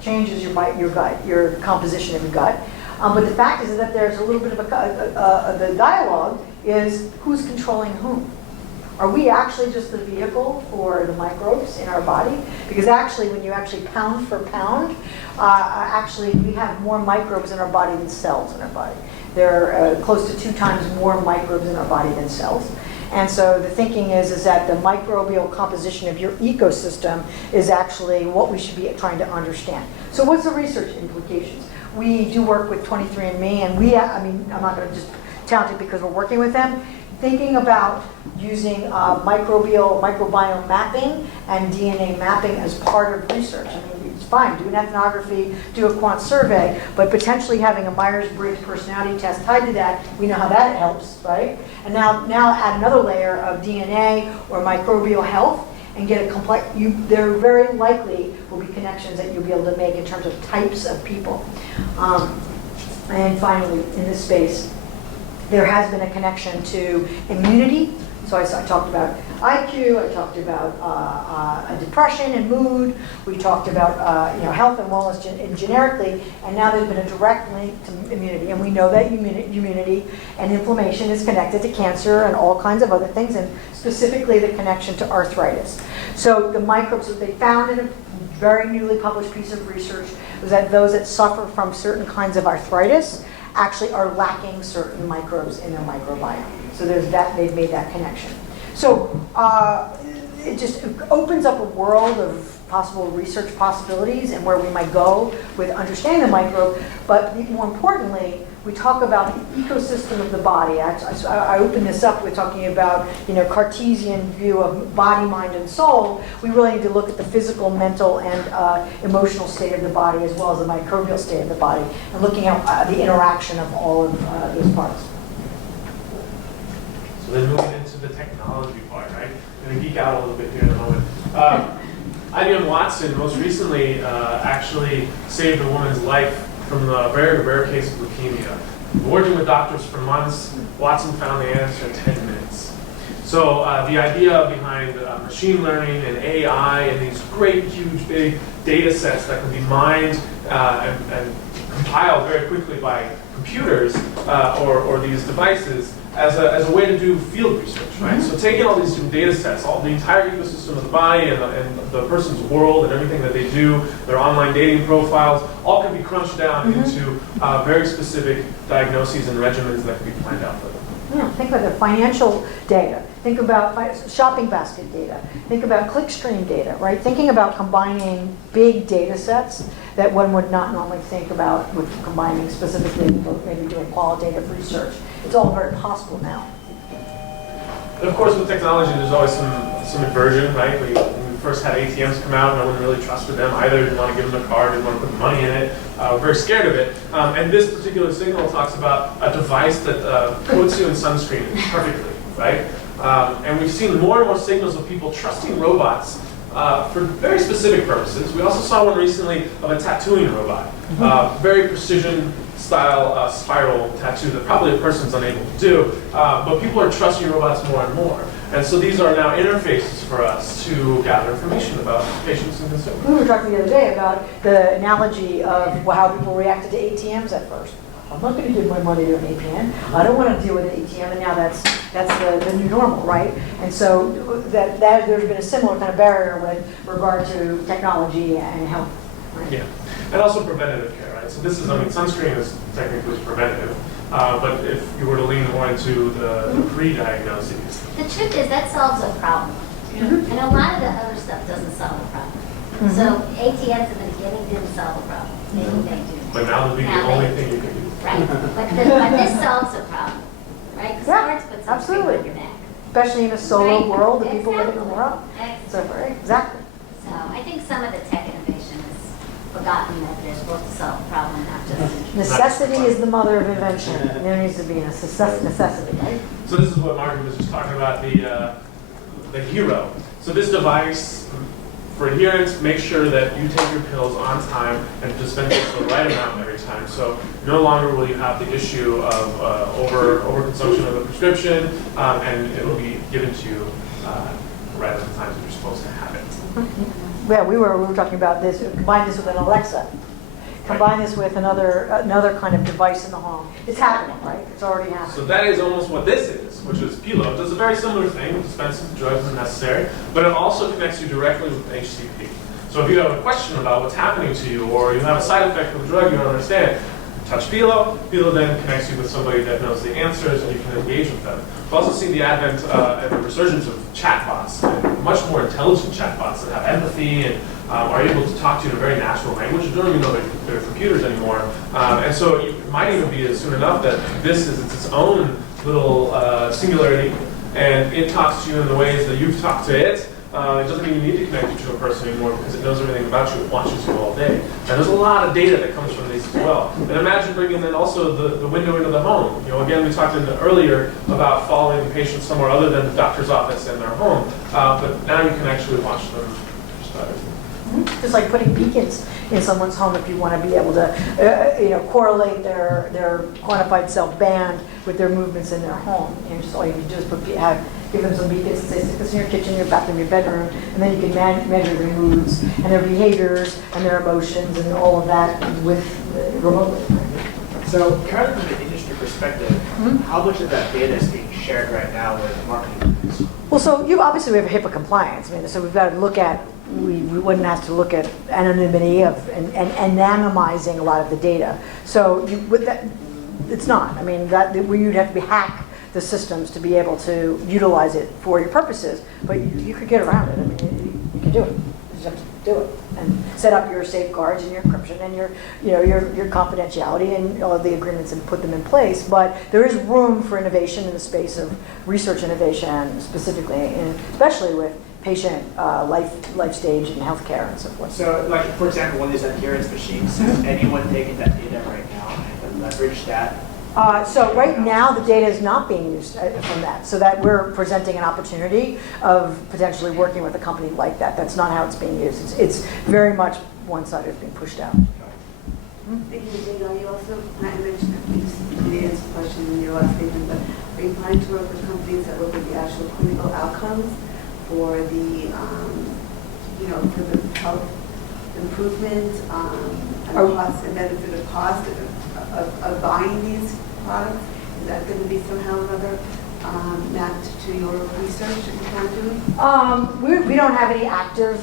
changes your gut, your composition of your gut. But the fact is that there's a little bit of the dialogue is who's controlling whom. Are we actually just the vehicle for the microbes in our body? Because actually, when you actually pound for pound, actually we have more microbes in our body than cells in our body. There are close to 2 times more microbes in our body than cells. And so the thinking is that the microbial composition of your ecosystem is actually what we should be trying to understand. So what's the research implications? We do work with 23andMe, and I'm not going to just tout it because we're working with them, thinking about using microbiome mapping and DNA mapping as part of research. I mean, it's fine, do an ethnography, do a quant survey, but potentially having a Myers-Briggs personality test tied to that, we know how that helps, right? And now add another layer of DNA or microbial health and get a complex, there very likely will be connections that you'll be able to make in terms of types of people. And finally, in this space, there has been a connection to immunity. So I talked about IQ, I talked about depression and mood, we talked about health and wellness generically, and now there's been a direct link to immunity. And we know that immunity and inflammation is connected to cancer and all kinds of other things, and specifically the connection to arthritis. So the microbes that they found in a very newly published piece of research was that those that suffer from certain kinds of arthritis actually are lacking certain microbes in their microbiome. So there's that, they've made that connection. So it just opens up a world of possible research possibilities and where we might go with understanding the microbe, but more importantly, we talk about the ecosystem of the body. I open this up with talking about Cartesian view of body, mind, and soul. We really need to look at the physical, mental, and emotional state of the body as well as the microbial state of the body, and looking at the interaction of all of those parts. So then moving into the technology part, right? I'm going to geek out a little bit here in a moment. IBM Watson most recently actually saved a woman's life from the very rare case of leukemia. Working with doctors for months, Watson found the answer in 10 minutes. So the idea behind machine learning and AI and these great, huge, big data sets that can be mined and compiled very quickly by computers or these devices as a way to do field research, right? So taking all these different data sets, the entire ecosystem of the body and the person's world and everything that they do, their online dating profiles, all can be crunched down into very specific diagnoses and regimens that can be planned out for them. Yeah, think about the financial data. Think about shopping basket data. Think about clickstream data, right? Thinking about combining big data sets that one would not normally think about with combining specifically, maybe doing qualitative research. It's all very possible now. And of course, with technology, there's always some inversion, right? When we first had ATMs come out, no one really trusted them either. Didn't want to give them a card, didn't want to put the money in it. We're very scared of it. And this particular signal talks about a device that coats you in sunscreen perfectly, right? And we've seen more and more signals of people trusting robots for very specific purposes. We also saw one recently of a tattooing robot, very precision style spiral tattoo that probably a person's unable to do, but people are trusting robots more and more. And so these are now interfaces for us to gather information about patients and consumers. We were talking the other day about the analogy of how people reacted to ATMs at first. I'm not going to give my money to an ATM. I don't want to deal with an ATM, and now that's the new normal, right? And so that there's been a similar kind of barrier with regard to technology and health. Right? Yeah, and also preventative care, right? So this is, sunscreen is technically preventative, but if you were to lean more into the pre-diagnoses. The truth is that solves a problem. And a lot of the other stuff doesn't solve a problem. So ATMs in the beginning didn't solve a problem. Maybe they do. But now they'll be the only thing you can do. Right. But this solves a problem. Right? Because Yeah, it's puts absolutely. on your neck. Especially in a solo Right. world of people living Exactly. on their own. So, right, exactly. So I think some of the tech innovation is forgotten that they're supposed to solve a problem, not just Necessity is the mother of invention. There needs to be a necessity, right? So this is what Margaret was just talking about, the hero. So this device For adherence, make sure that you take your pills on time and dispense it the right amount every time. So no longer will you have the issue of overconsumption of the prescription, and it will be given to you right at the times that you're supposed to have it. Yeah, we were talking about this, combine this with an Alexa. Combine this with another kind of device in the home. It's happening, right? It's already happening. So that is almost what this is, which is Pilo. It does a very similar thing, dispenses the drugs when necessary, but it also connects you directly with HCP. So if you have a question about what's happening to you, or you have a side effect of a drug you don't understand, touch Pilo. Pilo then connects you with somebody that knows the answers, and you can engage with them. We've also seen the advent and the resurgence of chatbots, and much more intelligent chatbots that have empathy and are able to talk to you in a very natural language. You don't even know they're computers anymore. And so it might even be soon enough that this is its own little singularity, and it talks to you in the ways that you've talked to it. It doesn't even need to connect you to a person anymore because it knows everything about you. It watches you all day. And there's a lot of data that comes from these as well. And imagine bringing in also the window into the home. You know, again, we talked earlier about following the patient somewhere other than the doctor's office and their home. But now you can actually watch them just about everything. Just like putting beacons in someone's home if you want to be able to, correlate their quantified self-band with their movements in their home. And just all you can do is give them some beacons and say, stick this in your kitchen, your bathroom, your bedroom, and then you can measure their moods and their behaviors and their emotions and all of that remotely. So currently from the industry perspective, how much of that data is being shared right now with marketing companies? Well, so obviously we have a HIPAA compliance. I mean, so we've got to look at, we wouldn't have to look at anonymity and anonymizing a lot of the data. So with that, it's not. I mean, you'd have to hack the systems to be able to utilize it for your purposes, but you could get around it. I mean, you can do it. You just have to do it and set up your safeguards and your encryption and your confidentiality and all of the agreements and put them in place. But there is room for innovation in the space of research innovation, specifically, and especially with patient life stage and healthcare and so forth. So, like for example, one of these adherence machines, has anyone taken that data right now and leveraged that? So right now, the data is not being used from that. So that we're presenting an opportunity of potentially working with a company like that. That's not how it's being used. It's very much one-sided. It's being pushed out. Thank you, Daniel. You also mentioned, you didn't answer the question in your last statement, but are you planning to work with companies that look at the actual clinical outcomes for the, for the health improvement and cost and benefit of cost of buying these products? Is that going to be somehow or other mapped to your research that you plan doing? We don't have any active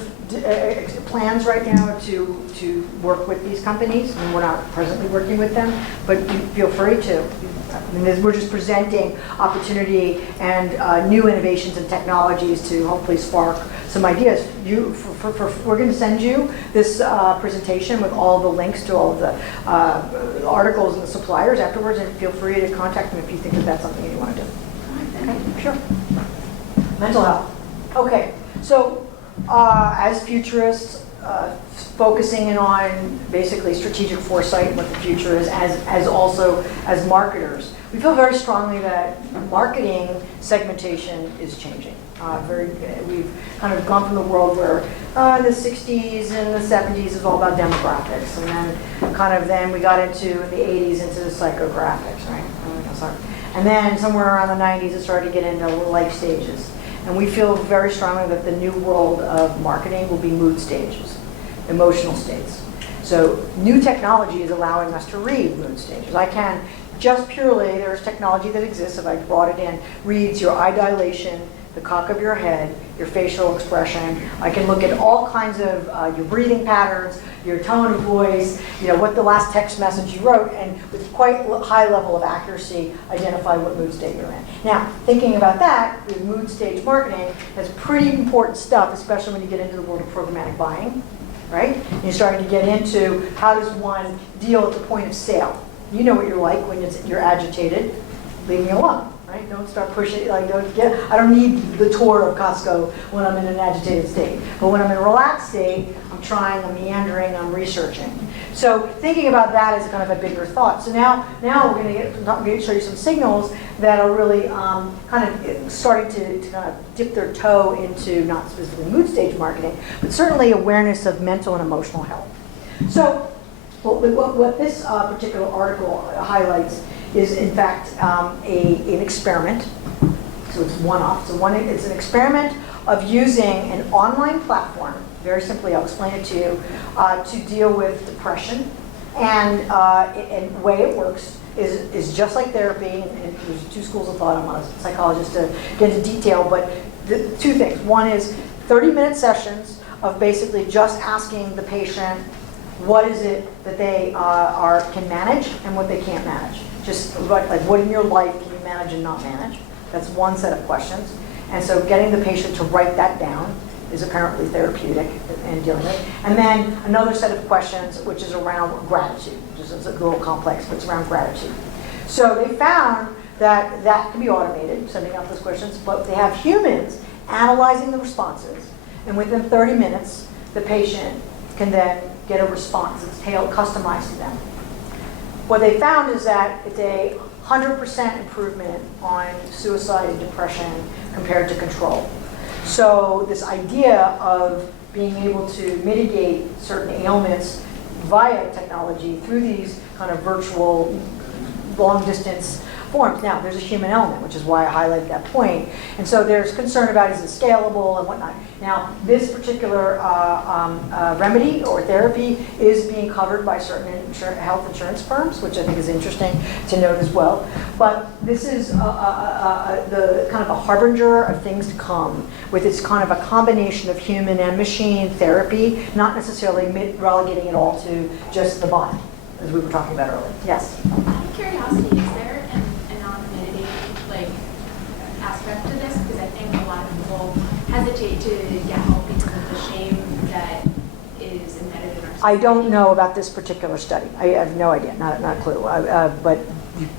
plans right now to work with these companies, and we're not presently working with them, but you feel free to. I mean, we're just presenting opportunity and new innovations and technologies to hopefully spark some ideas. We're going to send you this presentation with all the links to all of the articles and the suppliers afterwards, and feel free to contact them if you think that that's something you want to do. Okay, sure. Mental health. Okay, so as futurists, focusing in on basically strategic foresight and what the future is, as also as marketers, we feel very strongly that marketing segmentation is changing. We've kind of gone from the world where in the 60s and the 70s is all about demographics, and then we got into the 80s into the psychographics, right? And then somewhere around the 90s it started to get into life stages. And we feel very strongly that the new world of marketing will be mood stages, emotional states. So new technology is allowing us to read mood stages. I can just purely, there's technology that exists, if I brought it in, reads your eye dilation, the cock of your head, your facial expression. I can look at all kinds of your breathing patterns, your tone of voice, what the last text message you wrote, and with quite high level of accuracy, identify what mood state you're in. Now, thinking about that, with mood stage marketing, that's pretty important stuff, especially when you get into the world of programmatic buying, right? And you're starting to get into how does one deal at the point of sale. You know what you're like when you're agitated, leave me alone. right? Don't start pushing, like, I don't need the tour of Costco when I'm in an agitated state. But when I'm in a relaxed state, I'm trying, I'm meandering, I'm researching. So thinking about that is kind of a bigger thought. So now we're going to show you some signals that are really kind of starting to kind of dip their toe into not specifically mood stage marketing, but certainly awareness of mental and emotional health. So what this particular article highlights is, in fact, an experiment. So it's one-off. So it's an experiment of using an online platform, very simply, I'll explain it to you, to deal with depression. And the way it works is just like therapy, and there's two schools of thought. I'm not a psychologist to get into detail, but the two things. One is 30-minute sessions of basically just asking the patient what is it that they can manage and what they can't manage. Just like what in your life can you manage and not manage? That's one set of questions. And so getting the patient to write that down is apparently therapeutic in dealing with it. And then another set of questions, which is around gratitude, which is a little complex, but it's around gratitude. So they found that that can be automated, sending out those questions, but they have humans analyzing the responses, and within 30 minutes, the patient can then get a response that's customized to them. What they found is that it's a 100% improvement on suicide and depression compared to control. So this idea of being able to mitigate certain ailments via technology through these kind of virtual long distance forms. Now, there's a human element, which is why I highlighted that point. And so there's concern about is it scalable and whatnot. Now, this particular remedy or therapy is being covered by certain health insurance firms, which I think is interesting to note as well. But this is the kind of a harbinger of things to come, with its kind of a combination of human and machine therapy, not necessarily relegating it all to just the body, as we were talking about earlier. Yes? Out of curiosity, is there an anonymity aspect to this? Because I think a lot of people hesitate to get help because of the shame that is embedded in our society. I don't know about this particular study. I have no idea, not a clue. But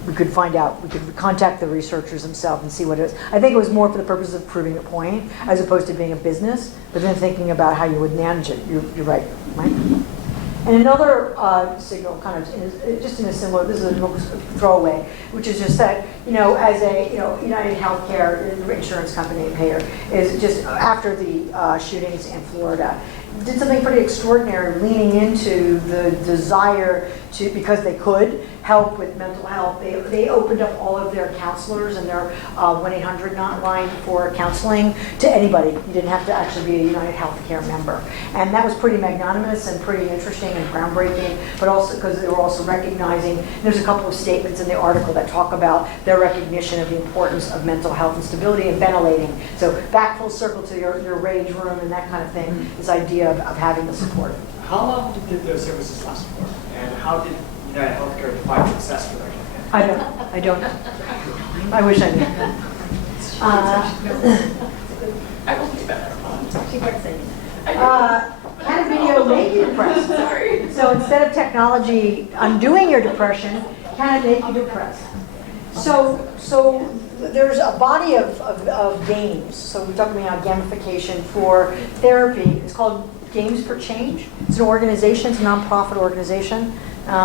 we could find out. We could contact the researchers themselves and see what it is. I think it was more for the purpose of proving a point as opposed to being a business, but then thinking about how you would manage it. You're right, Mike? And another signal, kind of, just in a similar, this is a throwaway, which is just that, as a, United Healthcare, the insurance company and payer, is just after the shootings in Florida, did something pretty extraordinary, leaning into the desire to, because they could, help with mental health. They opened up all of their counselors and their 1-800 line for counseling to anybody. You didn't have to actually be a United Healthcare member. And that was pretty magnanimous and pretty interesting and groundbreaking, but also because they were also recognizing, there's a couple of statements in the article that talk about their recognition of the importance of mental health and stability and ventilating. So back full circle to your rage room and that kind of thing, this idea of having the support. How long did the services last for? And how did United Healthcare define success for their campaign? I don't know. I wish I knew. I will be better. She can't say can a video make you depressed? Sorry. So instead of technology undoing your depression, can it make you depressed? So there's a body of games. So we're talking about gamification for therapy. It's called Games for Change. It's an organization. It's a nonprofit organization.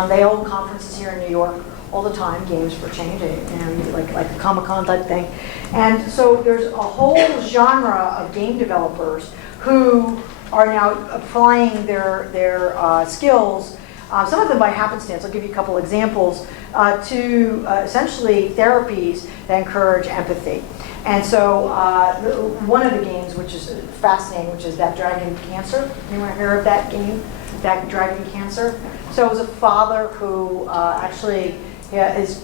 They hold conferences here in New York all the time, Games for Change, like a Comic-Con type thing. And so there's a whole genre of game developers who are now applying their skills, some of them by happenstance. I'll give you a couple examples, to essentially therapies that encourage empathy. And so one of the games, which is fascinating, which is That Dragon Cancer. Anyone hear of that game, That Dragon Cancer? So it was a father who actually, his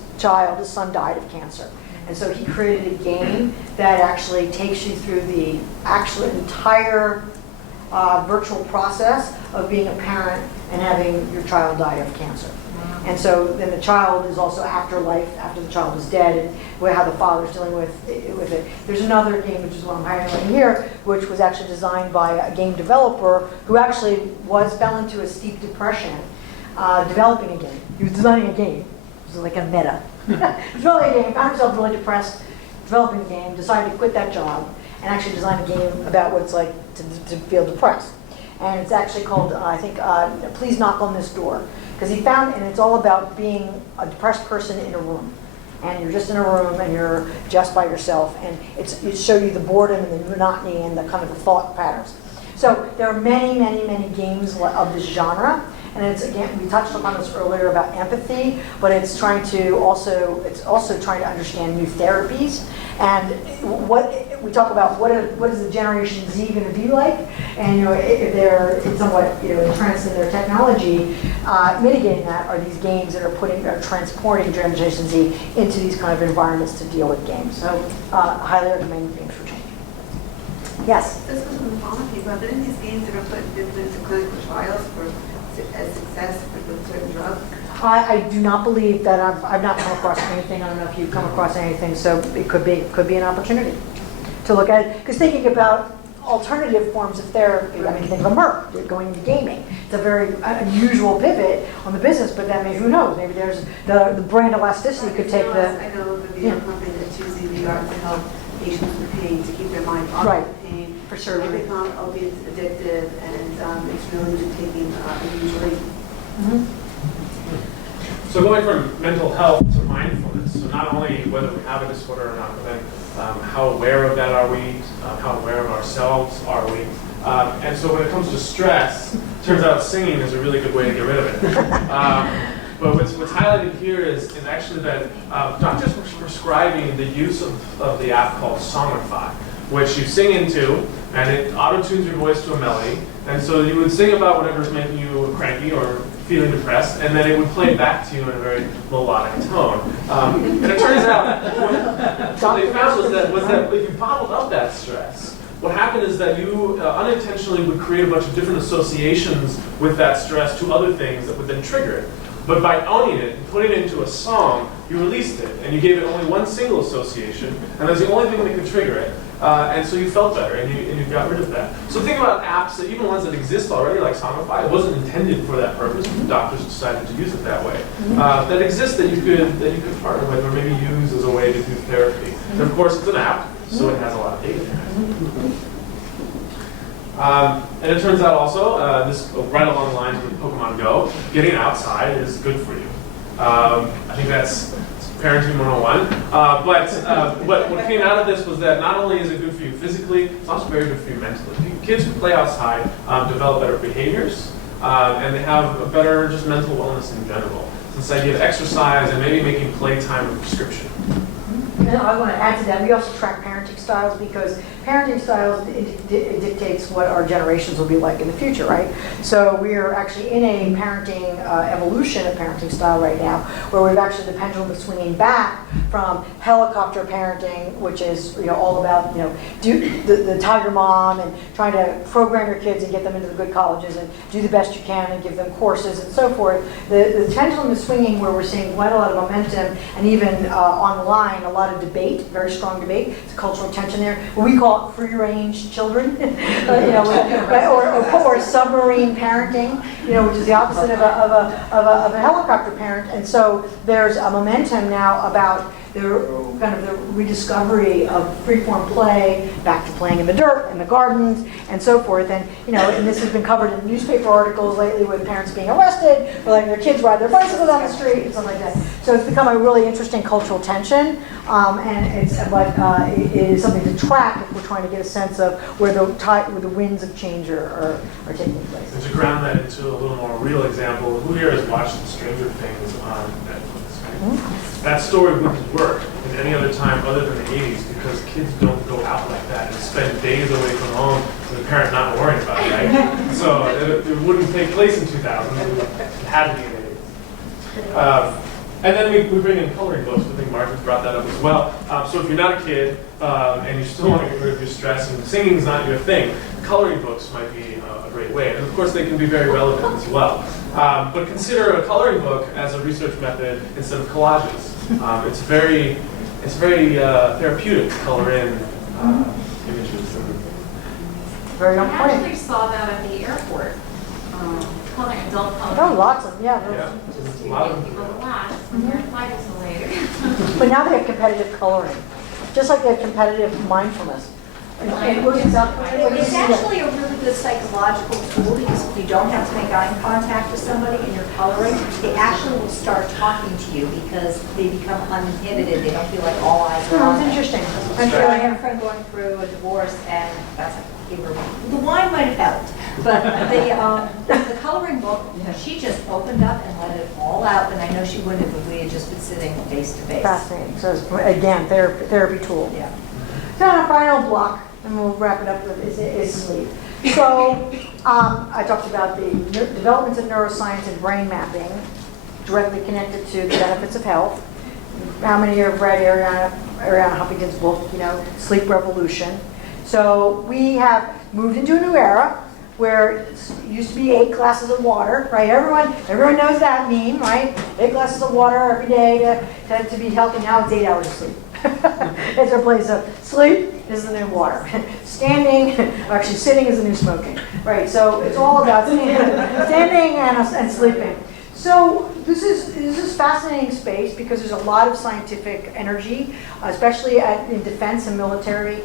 son died of cancer. And so he created a game that actually takes you through the actual entire virtual process of being a parent and having your child die of cancer. And so then the child is also afterlife, after the child is dead, and how the father's dealing with it. There's another game, which is what I'm highlighting here, which was actually designed by a game developer who actually fell into a steep depression developing a game. He was designing a game. was like a meta. Developing a game, found himself really depressed, developing a game, decided to quit that job, and actually design a game about what it's like to feel depressed. And it's actually called, I think, Please Knock on This Door. Because he found, and it's all about being a depressed person in a room. And you're just in a room and you're just by yourself. And it shows you the boredom and the monotony and the kind of the thought patterns. So there are many, many, many games of this genre. And it's, again, we touched upon this earlier about empathy, but it's trying to also trying to understand new therapies. And what we talk about, what is the Generation Z going to be like? And if they're somewhat entranced in their technology, mitigating that are these games that are transporting Generation Z into these kind of environments to deal with games. So highly recommend Games for Change. Yes. This was from the pharma people, but in these games that are put into clinical trials for success with certain drugs? I do not believe that I've not come across anything. I don't know if you've come across anything, so it could be an opportunity to look at it. Because thinking about alternative forms of therapy, I mean, think of a Merck going into gaming. It's a very unusual pivot on the business, but then maybe who knows? Maybe there's the brand elasticity could take the. I know of a VR company that's using VR to help patients with pain to keep their mind off of pain. For sure. They become opiates addictive, and it's really just taking usually. So going from mental health to mindfulness, so not only whether we have a disorder or not, but then how aware of that are we, how aware of ourselves are we. And so when it comes to stress, turns out singing is a really good way to get rid of it. But what's highlighted here is actually that doctors were prescribing the use of the app called Songify, which you sing into, and it auto-tunes your voice to a melody. And so you would sing about whatever's making you cranky or feeling depressed, and then it would play back to you in a very melodic tone. And it turns out, what they found was that if you bottled up that stress, what happened is that you unintentionally would create a bunch of different associations with that stress to other things that would then trigger it. But by owning it and putting it into a song, you released it, and you gave it only one single association, and that's the only thing that could trigger it. And so you felt better, and you got rid of that. So think about apps, that even ones that exist already, like Songify. It wasn't intended for that purpose, but the doctors decided to use it that way. That exist that you could partner with, or maybe use as a way to do therapy. And of course, it's an app, so it has a lot of data in it. And it turns out also, this right along the lines with Pokemon Go, getting outside is good for you. I think that's Parenting 101. But what came out of this was that not only is it good for you physically, it's also very good for you mentally. Kids who play outside develop better behaviors, and they have a better just mental wellness in general. So this idea of exercise and maybe making playtime a prescription. And I want to add to that, we also track parenting styles because parenting styles dictates what our generations will be like in the future, right? So we are actually in a parenting evolution of parenting style right now, where we've actually, the pendulum is swinging back from helicopter parenting, which is all about do the tiger mom and trying to program your kids and get them into the good colleges and do the best you can and give them courses and so forth. The pendulum is swinging where we're seeing quite a lot of momentum and even online a lot of debate, very strong debate. It's a cultural tension there. What we call free-range children, or submarine parenting, which is the opposite of a helicopter parent. And so there's a momentum now about the rediscovery of freeform play, back to playing in the dirt, in the gardens, and so forth. And and this has been covered in newspaper articles lately with parents being arrested for letting their kids ride their bicycles on the street and something like that. So it's become a really interesting cultural tension, and it is something to track if we're trying to get a sense of where the winds of change are taking place. And to ground that into a little more real example, who here has watched Stranger Things on Netflix? Right? That story wouldn't work at any other time other than the 80s because kids don't go out like that and spend days away from home with a parent not worrying about it, right? So it wouldn't take place in 2000. It had to be in the 80s. And then we bring in coloring books. I think Margaret brought that up as well. So if you're not a kid and you still want to get rid of your stress and singing's not your thing, coloring books might be a great way. And of course they can be very relevant as well. But consider a coloring book as a research method instead of collages. It's very therapeutic to color in images. Very I on point. actually saw that at the airport. coloring, adult coloring. Oh, lots of, yeah. Yeah. Just to A lot get of- people to watch when they're five until later. But now they have competitive coloring, just like they have competitive mindfulness. And what is up? What do you It's see there? actually a really good psychological tool because if you don't have to make eye contact with somebody and you're coloring, they actually will start talking to you because they become uninhibited. They don't feel like all eyes are Oh, on it's them. interesting. So I'm sure I had a friend going through a divorce and that's like, the wine might have helped, but the coloring book, she just opened up and let it all out, and I know she wouldn't have if we had just been sitting face to face. Fascinating. So it's, again, therapy tool. Yeah. So our final block, and we'll wrap it up with, is sleep. So I talked about the developments of neuroscience and brain mapping directly connected to the benefits of health. How many of you have read Arianna Huffington's book, Sleep Revolution? So we have moved into a new era where it used to be 8 glasses of water, right? Everyone knows that meme, right? 8 glasses of water every day to be healthy. Now it's 8 hours of sleep. It's a place of sleep is the new water. Actually sitting is the new smoking, right? So it's all about standing and sleeping. So this is fascinating space because there's a lot of scientific energy, especially in defense and military,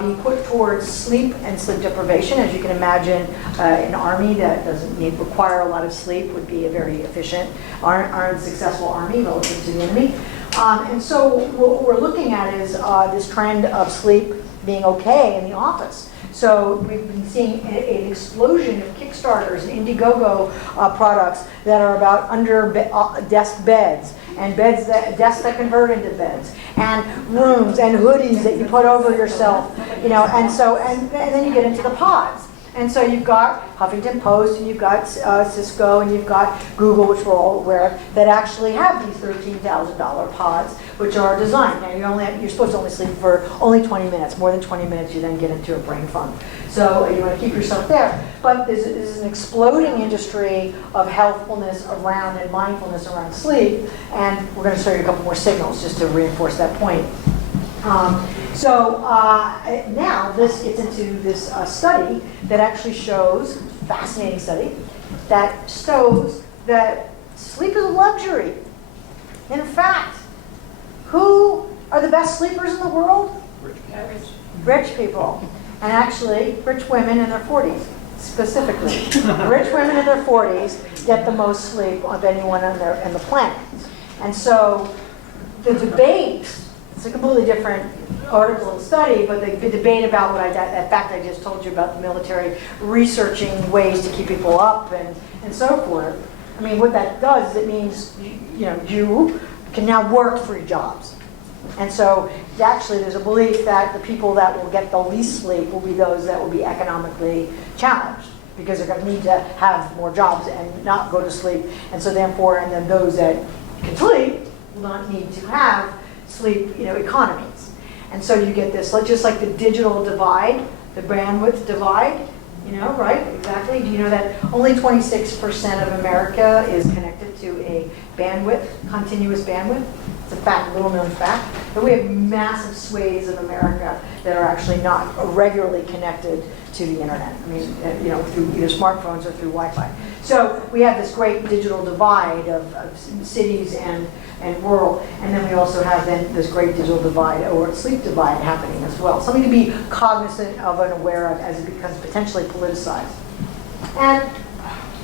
being put towards sleep and sleep deprivation. As you can imagine, an army that doesn't require a lot of sleep would be a very efficient, aren't successful army relative to the enemy. And so what we're looking at is this trend of sleep being okay in the office. So we've been seeing an explosion of Kickstarters and Indiegogo products that are about under desk beds and desks that convert into beds and rooms and hoodies that you put over yourself, and then you get into the pods. And so you've got Huffington Post, and you've got Cisco, and you've got Google, which we're all aware of, that actually have these $13,000 pods, which are designed. Now you're supposed to only sleep for only 20 minutes. More than 20 minutes, you then get into a brain funk. So you want to keep yourself there. But this is an exploding industry of healthfulness around and mindfulness around sleep. And we're going to show you a couple more signals just to reinforce that point. Now this gets into this study that actually shows, fascinating study, that shows that sleep is a luxury. In fact, who are the best sleepers in the world? Rich people. And actually, rich women in their 40s, specifically. Rich women in their 40s get the most sleep of anyone on the planet. And so the debate, it's a completely different article and study, but the debate about that fact I just told you about the military researching ways to keep people up and so forth. I mean, what that does is it means you can now work 3 jobs. And so actually there's a belief that the people that will get the least sleep will be those that will be economically challenged because they're going to need to have more jobs and not go to sleep. And so therefore, and then those that can sleep will not need to have sleep, economies. And so you get this, just like the digital divide, the bandwidth divide, right? Exactly. Do you know that only 26% of America is connected to a bandwidth, continuous bandwidth? It's a fact, little known fact. But we have massive swathes of America that are actually not regularly connected to the internet. I mean, through either smartphones or through Wi-Fi. So we have this great digital divide of cities and rural, and then we also have this great digital divide or sleep divide happening as well. Something to be cognizant of and aware of as it becomes potentially politicized. And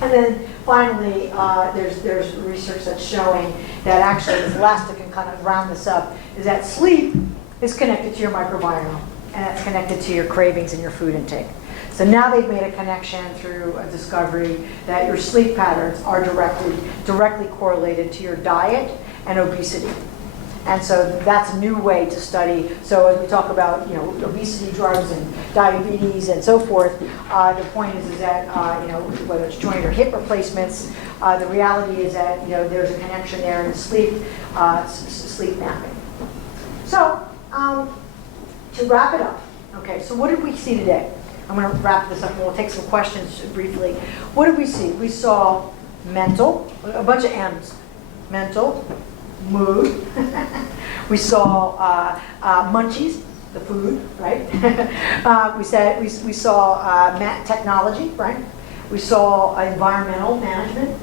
then finally, there's research that's showing that actually, this last that can kind of round this up, is that sleep is connected to your microbiome, and that's connected to your cravings and your food intake. So now they've made a connection through a discovery that your sleep patterns are directly correlated to your diet and obesity. And so that's a new way to study. So as we talk about, obesity drugs and diabetes and so forth, the point is that, whether it's joint or hip replacements, the reality is that, there's a connection there in sleep mapping. So to wrap it up, okay, so what did we see today? I'm going to wrap this up and we'll take some questions briefly. What did we see? We saw mental, a bunch of M's. Mental, mood. We saw munchies, the food, right? We saw technology, right? We saw environmental management.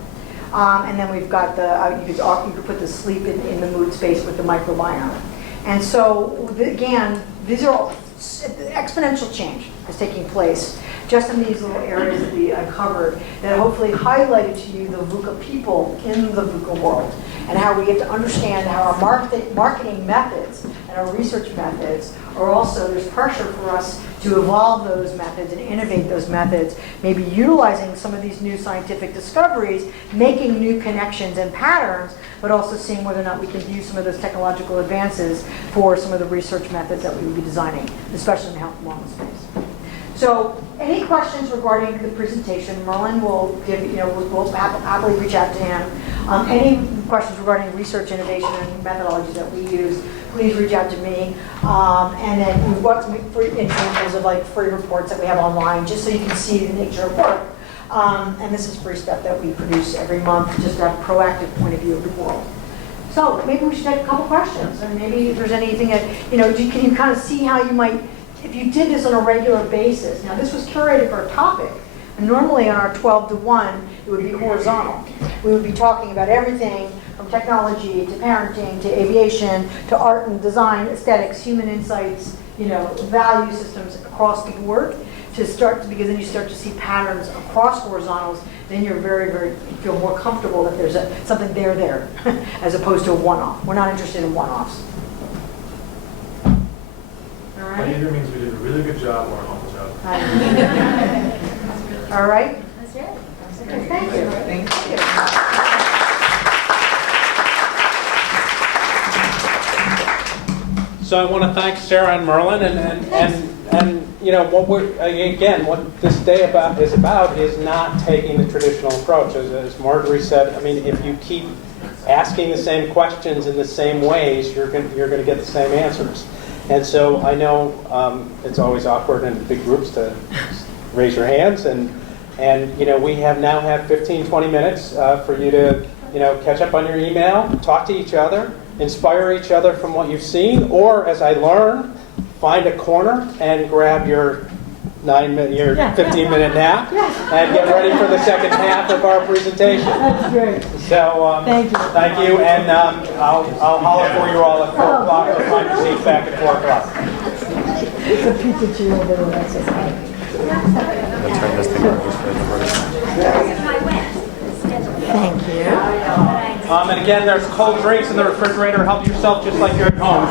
And then we've got the, you could put the sleep in the mood space with the microbiome. And so, again, these are all exponential change is taking place just in these little areas that we uncovered that hopefully highlighted to you the VUCA people in the VUCA world and how we get to understand how our marketing methods and our research methods are also, there's pressure for us to evolve those methods and innovate those methods, maybe utilizing some of these new scientific discoveries, making new connections and patterns, but also seeing whether or not we can use some of those technological advances for some of the research methods that we would be designing, especially in the health and wellness space. So, any questions regarding the presentation? Merlin will give, we'll happily reach out to him. Any questions regarding research, innovation, and methodologies that we use, please reach out to me. And then we've got some free examples of like free reports that we have online, just so you can see the nature of work. And this is free stuff that we produce every month, just to have a proactive point of view of the world. So maybe we should take a couple questions, and maybe if there's anything that, can you kind of see how you might, if you did this on a regular basis. Now this was curated for a topic, and normally on our 12 to 1, it would be horizontal. We would be talking about everything from technology to parenting to aviation to art and design, aesthetics, human insights, value systems across the board because then you start to see patterns across horizontals, then you're you feel more comfortable that there's something there as opposed to a one-off. We're not interested in one-offs. All That right? either means we did a really good job or an awful job. All right? That's it. Okay, thank you. Thank you. So I want to thank Sarah and Merlin, and what this day is about is not taking the traditional approach. As Marjorie said, I mean, if you keep asking the same questions in the same ways, you're going to get the same answers. And so I know it's always awkward in big groups to raise your hands, and we have now had 15, 20 minutes for you to catch up on your email, talk to each other, inspire each other from what you've seen, or as I learned, find a corner and grab your 15-minute nap and get ready for the second half of our presentation. That's great. So thank you, and I'll holler for you all at 4 o'clock. I'll find your seats back at 4 o'clock. It's a pizza cheer over there. That's it. Turn this thing over just for the Thank you. And again, there's cold drinks in the refrigerator. Help yourself just like you're at home.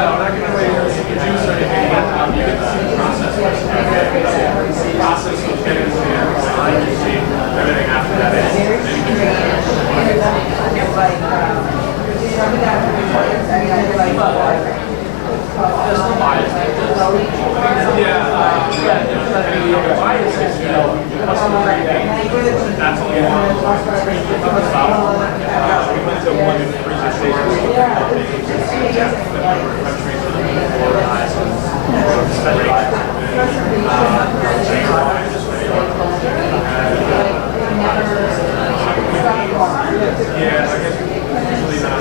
we're not going to wait to see the juice or anything. You get to see the process. The process of getting to the end line, you see everything after that is. That's all you want. We went to one presentation countries that are organized and yeah, I guess usually not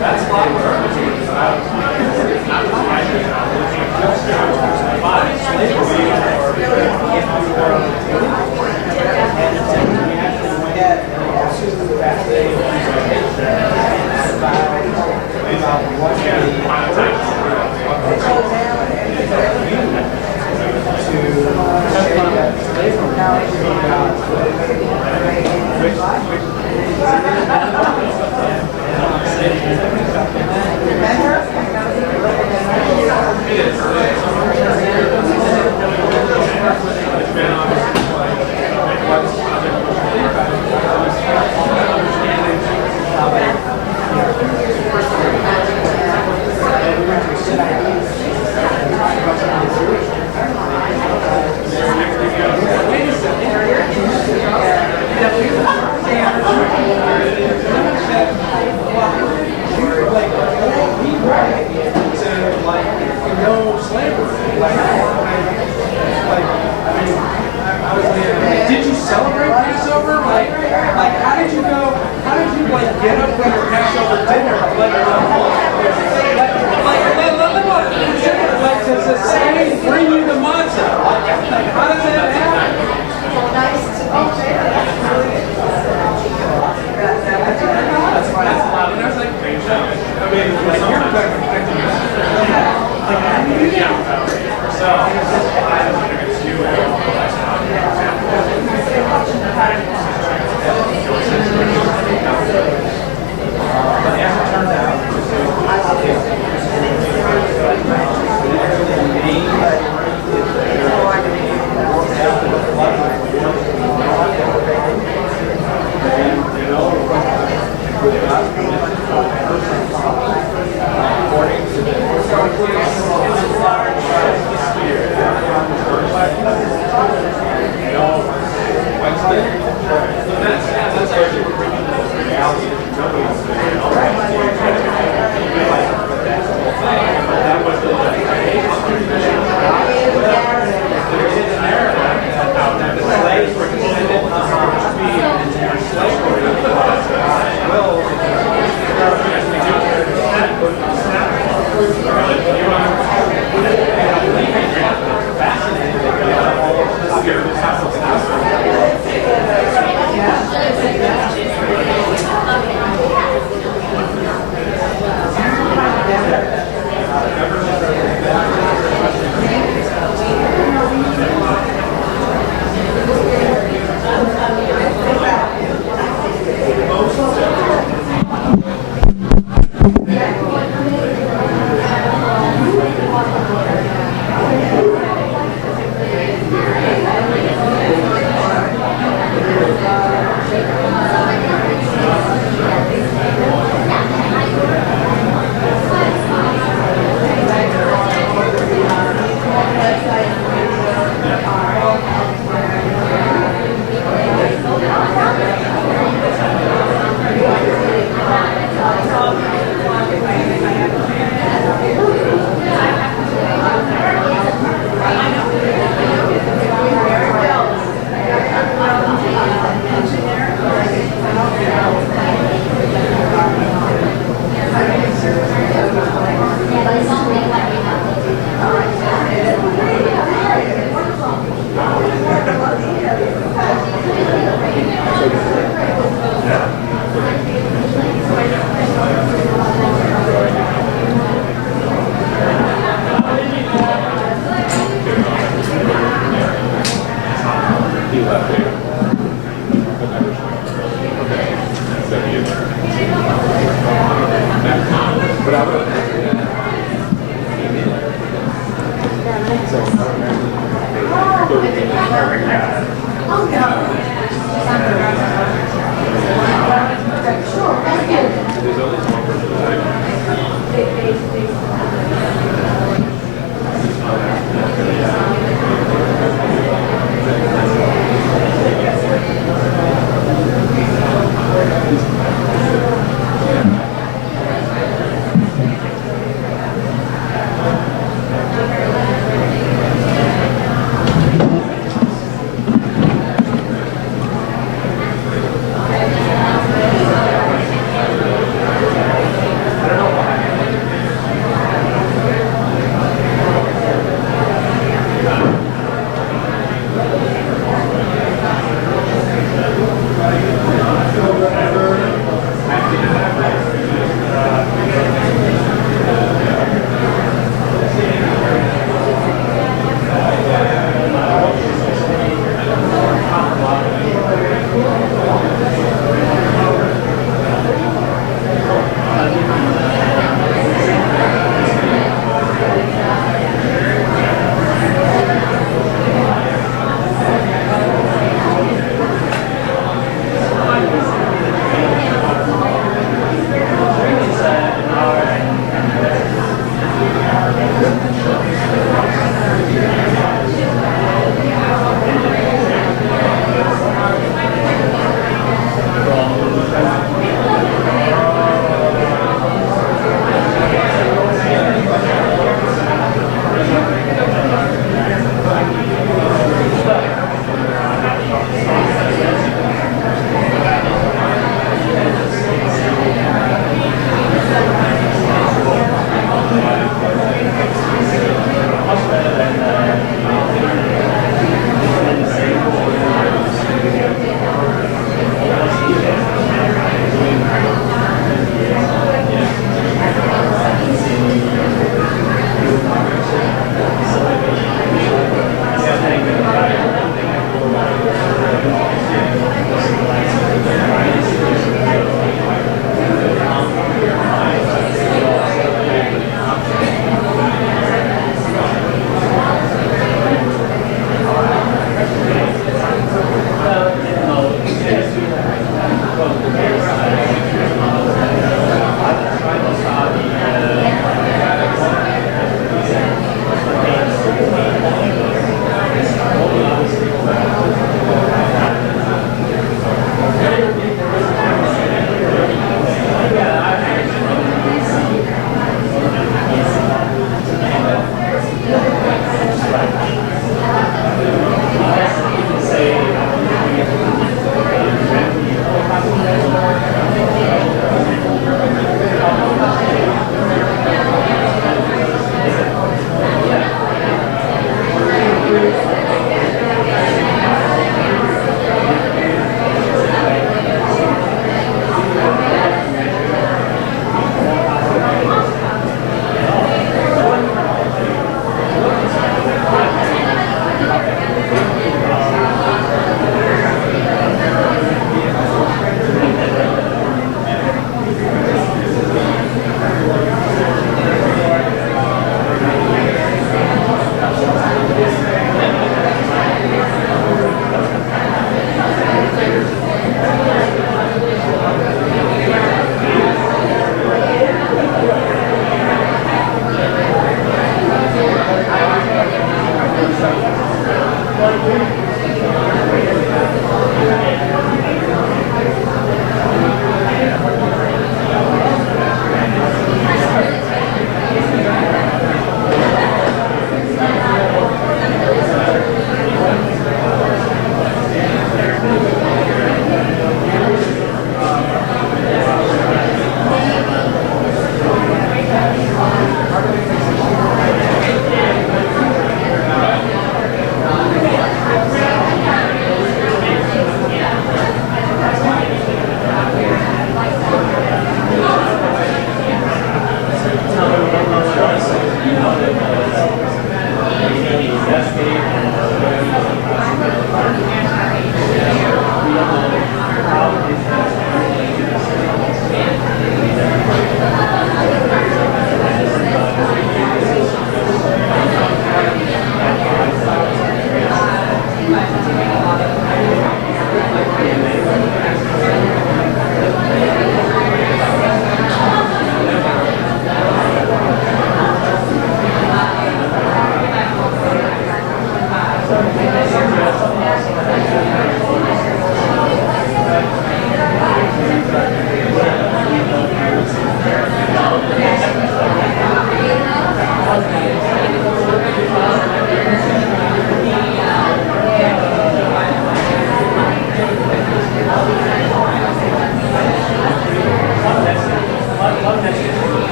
that's a lot of work. Did you celebrate Passover? Like, how did you go? How did you get up for your Passover dinner? To say, bring you the matzah. How does that happen? That's loud. And I was like, I mean, you're how do you do that? So, I don't think it's you at all.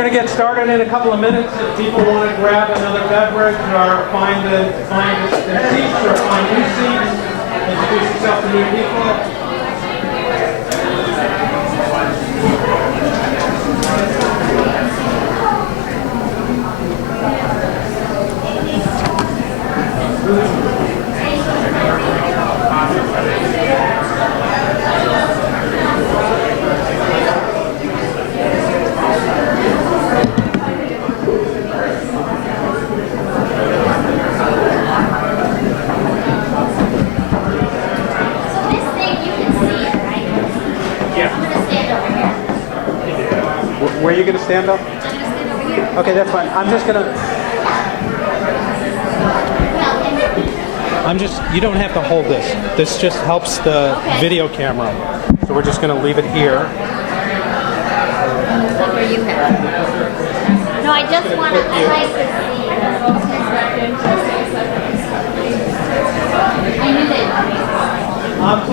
going to get started in a couple of minutes. If people want to grab another beverage or find the seats or find new seats, introduce yourself to new people. Where are you going to stand up? Okay, that's fine. You don't have to hold this. This just helps the video camera. So we're just going to leave it here. Where you have. No, I just want to, I like to see I knew they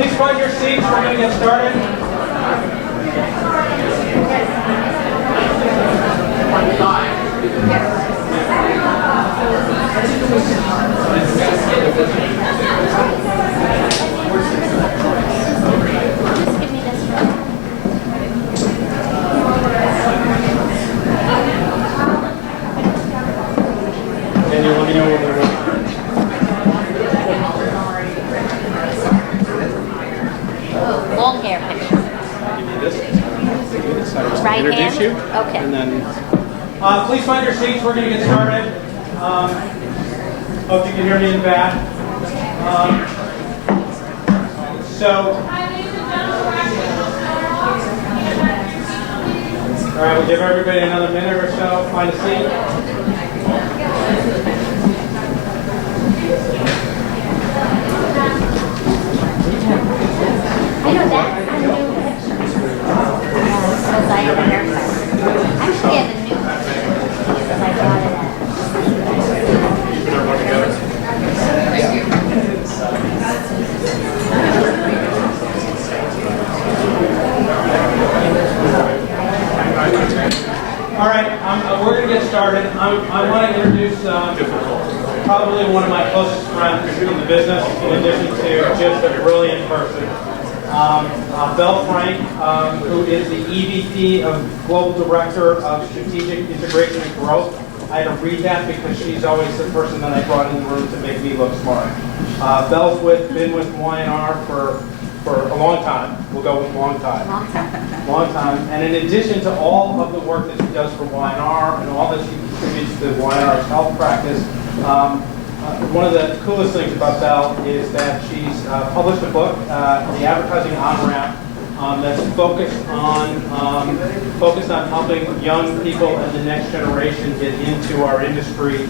please find your seats. We're going to get started. And you let me know when we're ready. Oh, long hair picture. Give you this. Right Introduce hand? you. Okay. And then, please find your seats. We're going to get started. Hope you can hear me in the back. All right, we'll give everybody another minute or so. Find a seat. I know that. I knew it. Because I have a haircut. Actually, I have a new picture. Because I got it All right, we're going to get started. I want to introduce probably one of my closest friends in the business, in addition to just a brilliant person. Belle Frank, who is the EVP of Global Director of Strategic Integration and Growth. I had to read that because she's always the person that I brought in the room to make me look smart. Belle's been with Y&R for a long time. We'll go with long time. Long time. And in addition to all of the work that she does for Y&R and all that she contributes to Y&R's health practice, one of the coolest things about Belle is that she's published a book, The Advertising On-Ramp, that's focused on helping young people and the next generation get into our industry.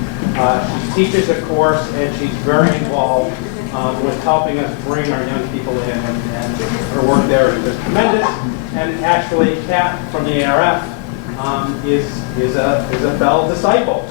She teaches a course, and she's very involved with helping us bring our young people in, and her work there is just tremendous. And actually, Kat from the ARF is a Belle disciple.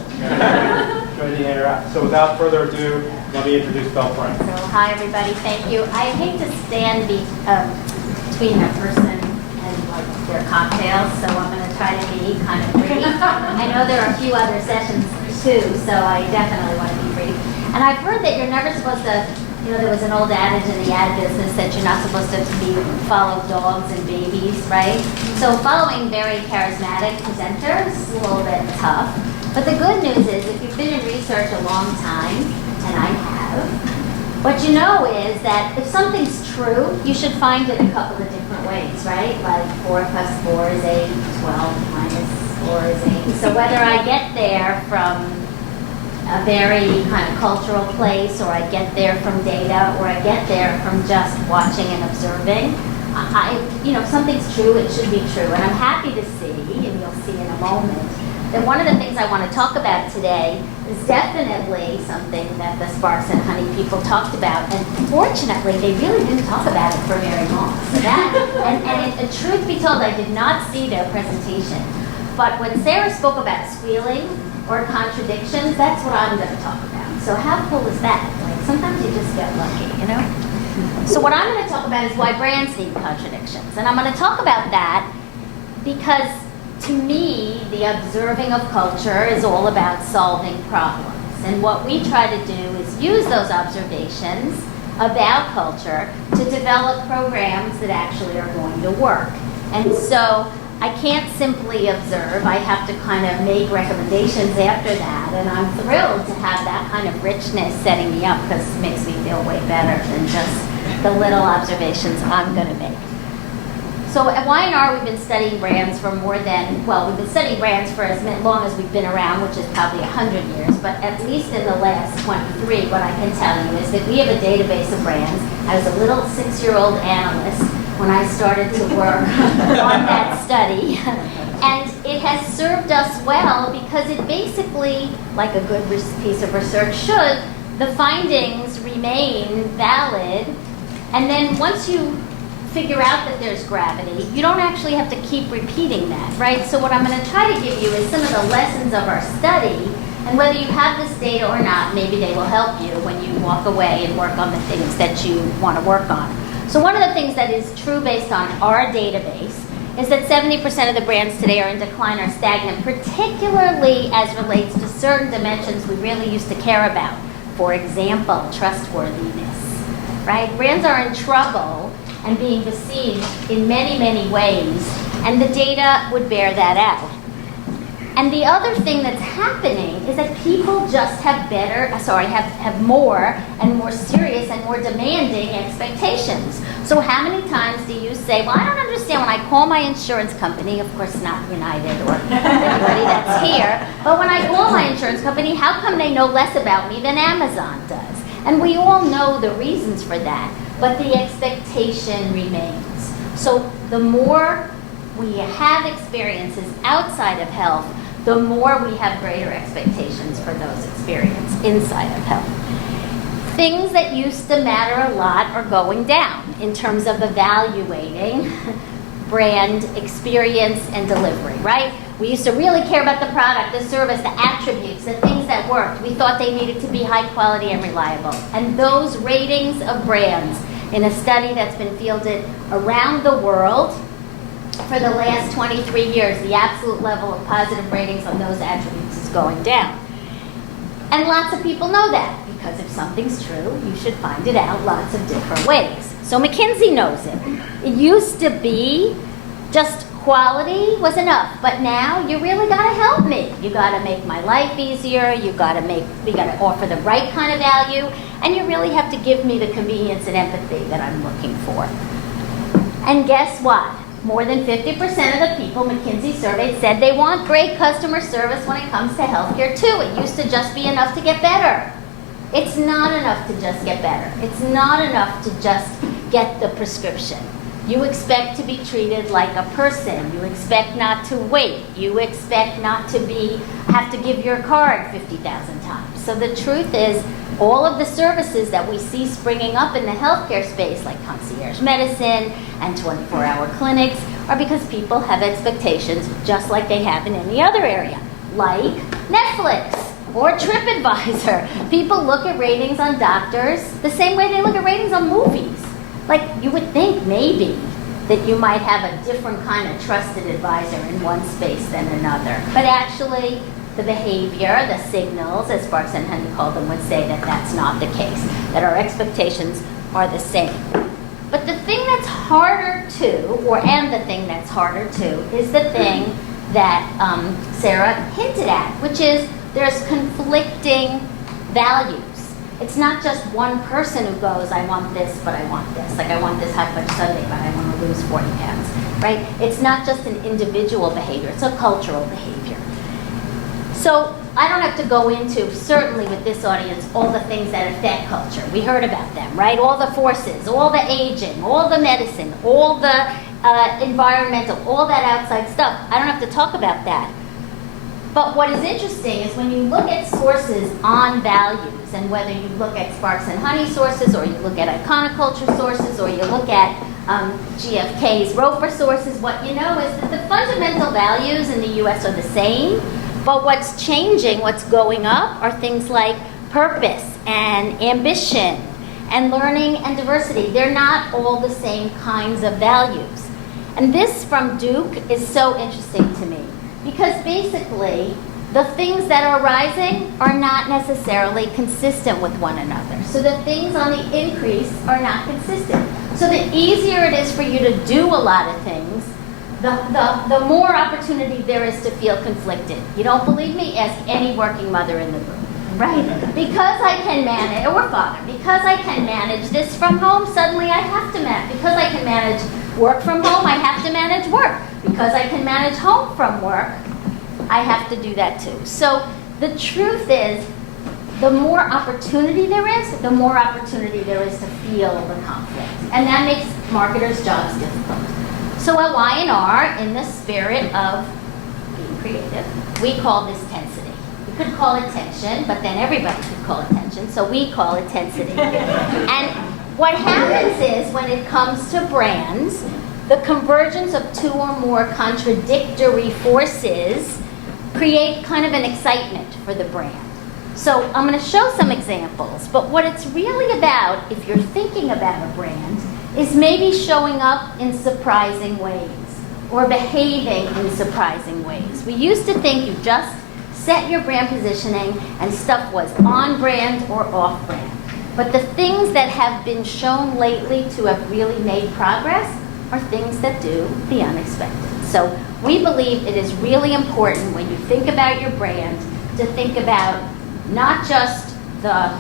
Joining the ARF. So without further ado, let me introduce Belle Frank. So, hi everybody, thank you. I hate to stand between a person and like their cocktails, so I'm going to try to be kind of brief. I know there are a few other sessions too, so I definitely want to be brief. And I've heard that you're never supposed to, there was an old adage in the ad business that you're not supposed to follow dogs and babies, right? So following very charismatic presenters is a little bit tough. But the good news is, if you've been in research a long time, and I have, what you know is that if something's true, you should find it a couple of different ways, right? Like 4 plus 4 is 8, 12 minus 4 is 8. So whether I get there from a very kind of cultural place, or I get there from data, or I get there from just watching and observing, if something's true, it should be true. And I'm happy to see, and you'll see in a moment, that one of the things I want to talk about today is definitely something that the Sparks and Honey people talked about, and fortunately, they really didn't talk about it for very long. So and truth be told, I did not see their presentation. But when Sarah spoke about squealing or contradictions, that's what I'm going to talk about. So how cool is that? Like, sometimes you just get lucky, So what I'm going to talk about is why brands need contradictions. And I'm going to talk about that because to me, the observing of culture is all about solving problems. And what we try to do is use those observations about culture to develop programs that actually are going to work. And so I can't simply observe, I have to kind of make recommendations after that, and I'm thrilled to have that kind of richness setting me up because it makes me feel way better than just the little observations I'm going to make. So at Y&R, we've been studying brands for more than, well, we've been studying brands for as long as we've been around, which is probably 100 years, but at least in the last 23, what I can tell you is that we have a database of brands. I was a little 6-year-old analyst when I started to work on that study, and it has served us well because it basically, like a good piece of research should, the findings remain valid, and then once you figure out that there's gravity, you don't actually have to keep repeating that, right? So what I'm going to try to give you is some of the lessons of our study, and whether you have this data or not, maybe they will help you when you walk away and work on the things that you want to work on. So one of the things that is true based on our database is that 70% of the brands today are in decline or stagnant, particularly as relates to certain dimensions we really used to care about. For example, trustworthiness, right? Brands are in trouble and being besieged in many, many ways, and the data would bear that out. And the other thing that's happening is that people just have more and more serious and more demanding expectations. So how many times do you say, well, I don't understand when I call my insurance company, of course not United or anybody that's here, but when I call my insurance company, how come they know less about me than Amazon does? And we all know the reasons for that, but the expectation remains. So the more we have experiences outside of health, the more we have greater expectations for those experiences inside of health. Things that used to matter a lot are going down in terms of evaluating brand experience and delivery, right? We used to really care about the product, the service, the attributes, the things that worked. We thought they needed to be high quality and reliable. And those ratings of brands in a study that's been fielded around the world for the last 23 years, the absolute level of positive ratings on those attributes is going down. And lots of people know that, because if something's true, you should find it out lots of different ways. So McKinsey knows it. It used to be just quality was enough, but now you really gotta help me. You gotta make my life easier, we gotta offer the right kind of value, and you really have to give me the convenience and empathy that I'm looking for. And guess what? More than 50% of the people McKinsey surveyed said they want great customer service when it comes to healthcare too. It used to just be enough to get better. It's not enough to just get better. It's not enough to just get the prescription. You expect to be treated like a person. You expect not to wait. You expect not to have to give your card 50,000 times. So the truth is, all of the services that we see springing up in the healthcare space, like concierge medicine and 24-hour clinics, are because people have expectations just like they have in any other area, like Netflix or TripAdvisor. People look at ratings on doctors the same way they look at ratings on movies. Like, you would think maybe that you might have a different kind of trusted advisor in one space than another. But actually, the behavior, the signals, as Sparks and Honey called them, would say that that's not the case, that our expectations are the same. But the thing that's harder to, is the thing that Sarah hinted at, which is there's conflicting values. It's not just one person who goes, I want this, but I want this. Like, I want this hot fudge sundae, but I want to lose 40 pounds, right? It's not just an individual behavior, it's a cultural behavior. So I don't have to go into, certainly with this audience, all the things that affect culture. We heard about them, right? All the forces, all the aging, all the medicine, all the environmental, all that outside stuff. I don't have to talk about that. But what is interesting is when you look at sources on values, and whether you look at Sparks and Honey sources, or you look at Iconoculture sources, or you look at GfK's Roper sources, what you know is that the fundamental values in the US are the same, but what's changing, what's going up, are things like purpose and ambition and learning and diversity. They're not all the same kinds of values. And this from Duke is so interesting to me. Because basically, the things that are rising are not necessarily consistent with one another. So the things on the increase are not consistent. So the easier it is for you to do a lot of things, the more opportunity there is to feel conflicted. You don't believe me? Ask any working mother in the room, right? Because I can manage, or father, because I can manage this from home, suddenly I have to manage. Because I can manage work from home, I have to manage work. Because I can manage home from work, I have to do that too. So the truth is, the more opportunity there is, the more opportunity there is to feel the conflict. And that makes marketers' jobs difficult. So at Y&R, in the spirit of being creative, we call this tensity. We could call it tension, but then everybody could call it tension, so we call it tensity. And what happens is, when it comes to brands, the convergence of two or more contradictory forces create kind of an excitement for the brand. So I'm going to show some examples, but what it's really about, if you're thinking about a brand, is maybe showing up in surprising ways or behaving in surprising ways. We used to think you just set your brand positioning and stuff was on brand or off brand. But the things that have been shown lately to have really made progress are things that do the unexpected. So we believe it is really important, when you think about your brand, to think about not just the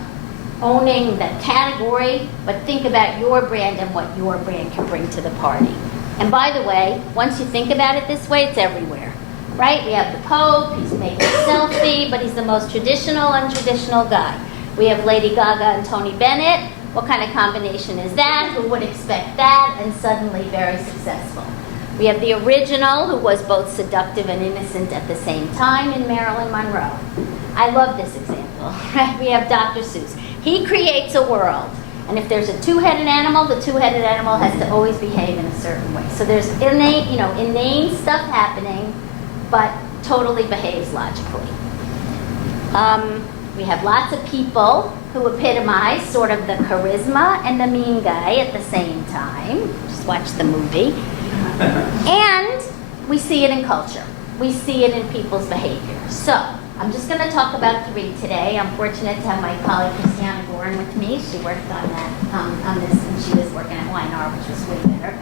owning the category, but think about your brand and what your brand can bring to the party. And by the way, once you think about it this way, it's everywhere, right? We have the Pope, he's making a selfie, but he's the most traditional, untraditional guy. We have Lady Gaga and Tony Bennett. What kind of combination is that? Who would expect that? And suddenly very successful. We have the original, who was both seductive and innocent at the same time, in Marilyn Monroe. I love this example, right? We have Dr. Seuss. He creates a world, and if there's a two-headed animal, the two-headed animal has to always behave in a certain way. So there's inane stuff happening, but totally behaves logically. We have lots of people who epitomize sort of the charisma and the mean guy at the same time. Just watch the movie. And we see it in culture. We see it in people's behavior. So I'm just going to talk about 3 today. I'm fortunate to have my colleague Christiana Gorin with me. She worked on that, on this, and she was working at Y&R, which was way better.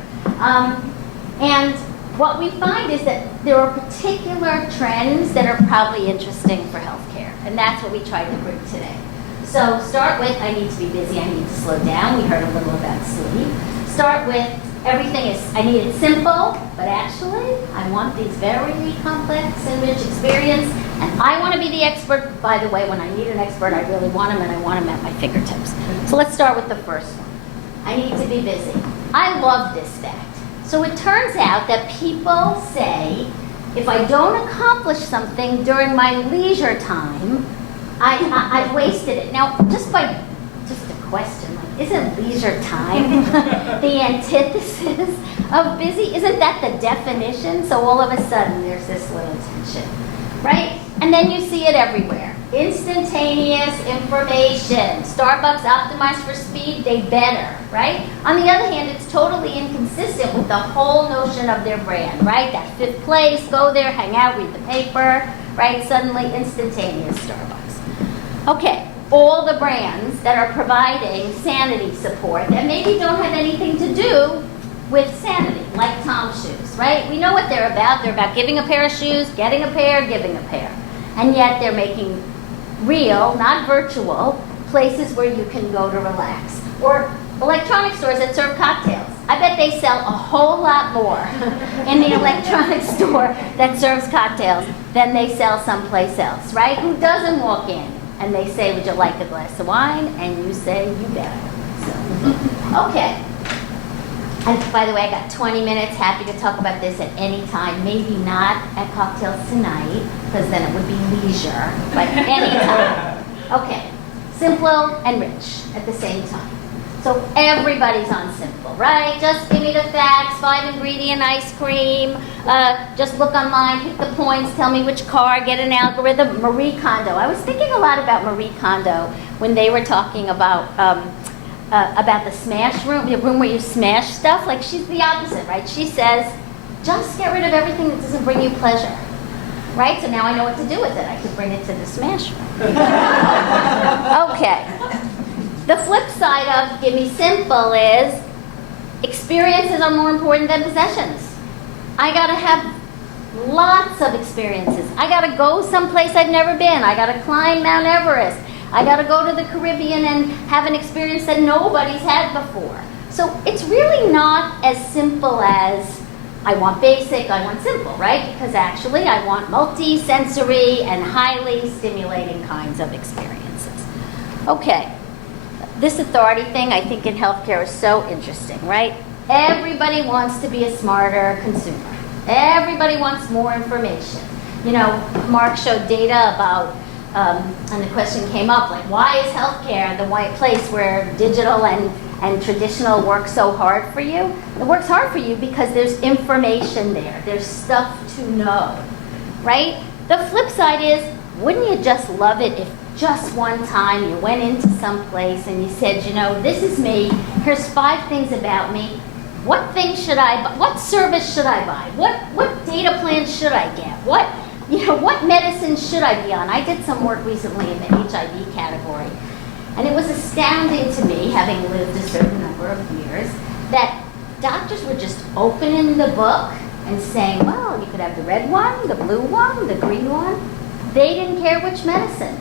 And what we find is that there are particular trends that are probably interesting for healthcare, and that's what we tried to bring today. So start with, I need to be busy, I need to slow down. We heard a little about sleep. Start with, everything is, I need it simple, but actually, I want these very complex and rich experience, and I want to be the expert. By the way, when I need an expert, I really want him, and I want him at my fingertips. So let's start with the first one. I need to be busy. I love this fact. So it turns out that people say, if I don't accomplish something during my leisure time, I've wasted it. Now, just a question, like, isn't leisure time the antithesis of busy? Isn't that the definition? So all of a sudden, there's this little tension, right? And then you see it everywhere. Instantaneous information. Starbucks optimized for speed, they better, right? On the other hand, it's totally inconsistent with the whole notion of their brand, right? That 5th place, go there, hang out, read the paper, right? Suddenly instantaneous Starbucks. Okay, all the brands that are providing sanity support that maybe don't have anything to do with sanity, like Tom's Shoes, right? We know what they're about. They're about giving a pair of shoes, getting a pair, giving a pair. And yet they're making real, not virtual, places where you can go to relax. Or electronic stores that serve cocktails. I bet they sell a whole lot more in the electronic store that serves cocktails than they sell someplace else, right? Who doesn't walk in and they say, would you like a glass of wine? And you say, you bet. So, okay. And by the way, I got 20 minutes, happy to talk about this at any time. Maybe not at cocktails tonight, because then it would be leisure, but any time. Okay, simple and rich at the same time. So everybody's on simple, right? Just give me the facts, 5-ingredient ice cream, just look online, hit the points, tell me which car, get an algorithm. Marie Kondo. I was thinking a lot about Marie Kondo when they were talking about the smash room, the room where you smash stuff. Like, she's the opposite, right? She says, just get rid of everything that doesn't bring you pleasure. right? So now I know what to do with it. I could bring it to the Smash Room. Okay. The flip side of Give Me Simple is experiences are more important than possessions. I gotta have lots of experiences. I gotta go someplace I've never been. I gotta climb Mount Everest. I gotta go to the Caribbean and have an experience that nobody's had before. So it's really not as simple as I want basic, I want simple, right? Because actually I want multi-sensory and highly stimulating kinds of experiences. Okay, this authority thing I think in healthcare is so interesting, right? Everybody wants to be a smarter consumer. Everybody wants more information. You know, Mark showed data about, and the question came up, like, why is healthcare the white place where digital and traditional work so hard for you? It works hard for you because there's information there. There's stuff to know, right? The flip side is, wouldn't you just love it if just one time you went into some place and you said, you know, this is me, here's 5 things about me. What things should I buy? What service should I buy? What data plans should I get? What medicine should I be on? I did some work recently in the HIV category. And it was astounding to me, having lived a certain number of years, that doctors were just opening the book and saying, well, you could have the red one, the blue one, the green one. They didn't care which medicine.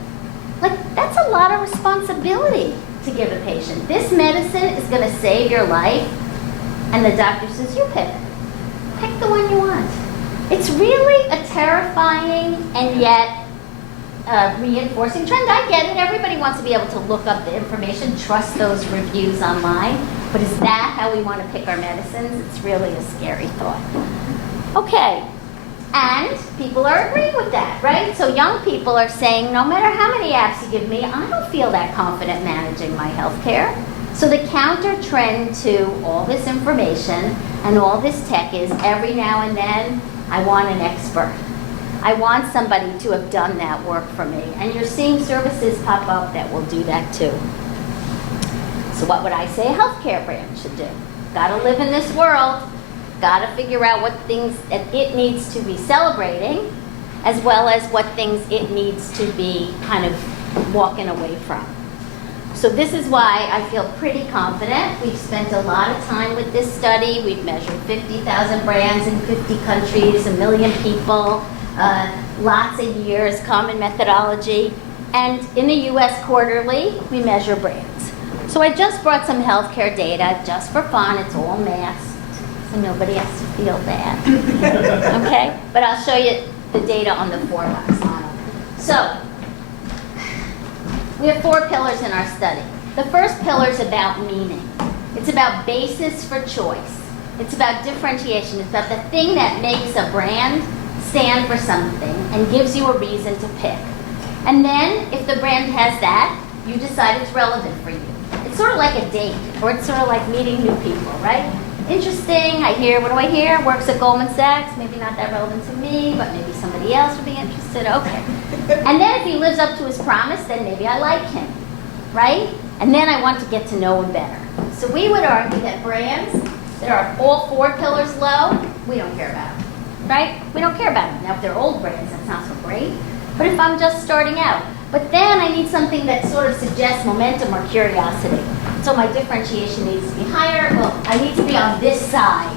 Like, that's a lot of responsibility to give a patient. This medicine is going to save your life. And the doctor says, you pick. Pick the one you want. It's really a terrifying and yet reinforcing trend. I get it. Everybody wants to be able to look up the information, trust those reviews online. But is that how we want to pick our medicines? It's really a scary thought. Okay. And people are agreeing with that, right? So young people are saying, no matter how many apps you give me, I don't feel that confident managing my health care. So the counter trend to all this information and all this tech is every now and then, I want an expert. I want somebody to have done that work for me. And you're seeing services pop up that will do that too. So what would I say a healthcare brand should do? Gotta live in this world. Gotta figure out what things that it needs to be celebrating, as well as what things it needs to be kind of walking away from. So this is why I feel pretty confident. We've spent a lot of time with this study. We've measured 50,000 brands in 50 countries, 1 million people, lots of years, common methodology. And in the US quarterly, we measure brands. So I just brought some healthcare data just for fun. It's all masked, so nobody has to feel bad. Okay? But I'll show you the data on the 4-box model. So we have 4 pillars in our study. The first pillar is about meaning. It's about basis for choice. It's about differentiation. It's about the thing that makes a brand stand for something and gives you a reason to pick. And then, if the brand has that, you decide it's relevant for you. It's sort of like a date, or it's sort of like meeting new people, right? Interesting, I hear, what do I hear? Works at Goldman Sachs, maybe not that relevant to me, but maybe somebody else would be interested, okay. And then if he lives up to his promise, then maybe I like him, right? And then I want to get to know him better. So we would argue that brands that are all 4 pillars low, we don't care about them, right? We don't care about them. Now if they're old brands, that's not so great. But if I'm just starting out, but then I need something that sort of suggests momentum or curiosity. So my differentiation needs to be higher. Well, I need to be on this side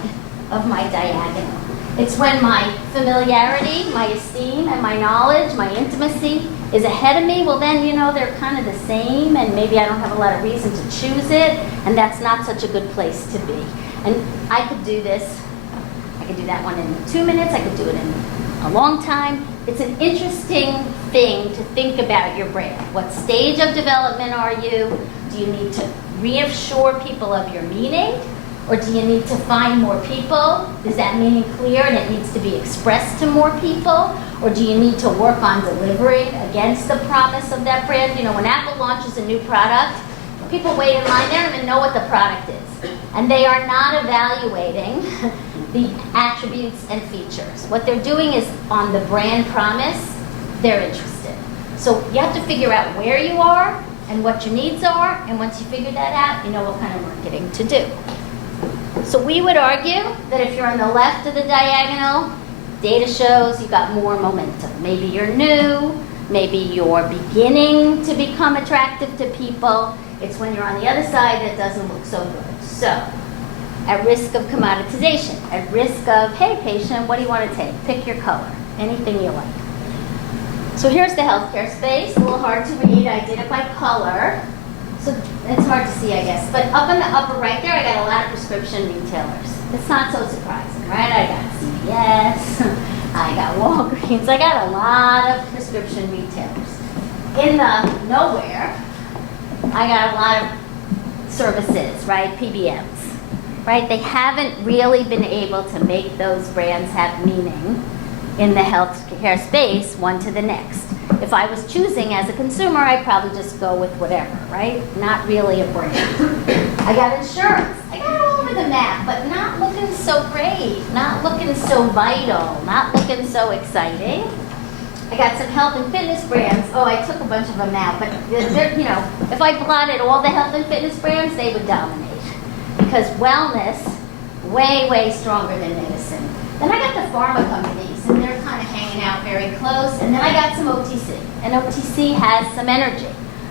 of my diagonal. It's when my familiarity, my esteem, and my knowledge, my intimacy is ahead of me. Well, then, you know, they're kind of the same, and maybe I don't have a lot of reason to choose it, and that's not such a good place to be. And I could do this. I could do that one in 2 minutes. I could do it in a long time. It's an interesting thing to think about your brand. What stage of development are you? Do you need to reassure people of your meaning? Or do you need to find more people? Is that meaning clear and it needs to be expressed to more people? Or do you need to work on delivering against the promise of that brand? You know, when Apple launches a new product, people wait in line, they don't even know what the product is. And they are not evaluating the attributes and features. What they're doing is on the brand promise, they're interested. So you have to figure out where you are and what your needs are, and once you figure that out, you know what kind of marketing to do. So we would argue that if you're on the left of the diagonal, data shows you've got more momentum. Maybe you're new, maybe you're beginning to become attractive to people. It's when you're on the other side that doesn't look so good. So, at risk of commoditization, at risk of, hey patient, what do you want to take? Pick your color, anything you like. So here's the healthcare space, a little hard to read. I did it by color. So it's hard to see, I guess. But up in the upper right there, I got a lot of prescription retailers. It's not so surprising, right? I got CVS, I got Walgreens, I got a lot of prescription retailers. In the nowhere, I got a lot of services, right? PBMs, right? They haven't really been able to make those brands have meaning in the healthcare space, one to the next. If I was choosing as a consumer, I'd probably just go with whatever, right? Not really a brand. I got insurance. I got it all over the map, but not looking so great, not looking so vital, not looking so exciting. I got some health and fitness brands. Oh, I took a bunch of them out, but you know, if I plotted all the health and fitness brands, they would dominate because wellness, way, way stronger than medicine. Then I got the pharma companies, and they're kind of hanging out very close. And then I got some OTC, and OTC has some energy.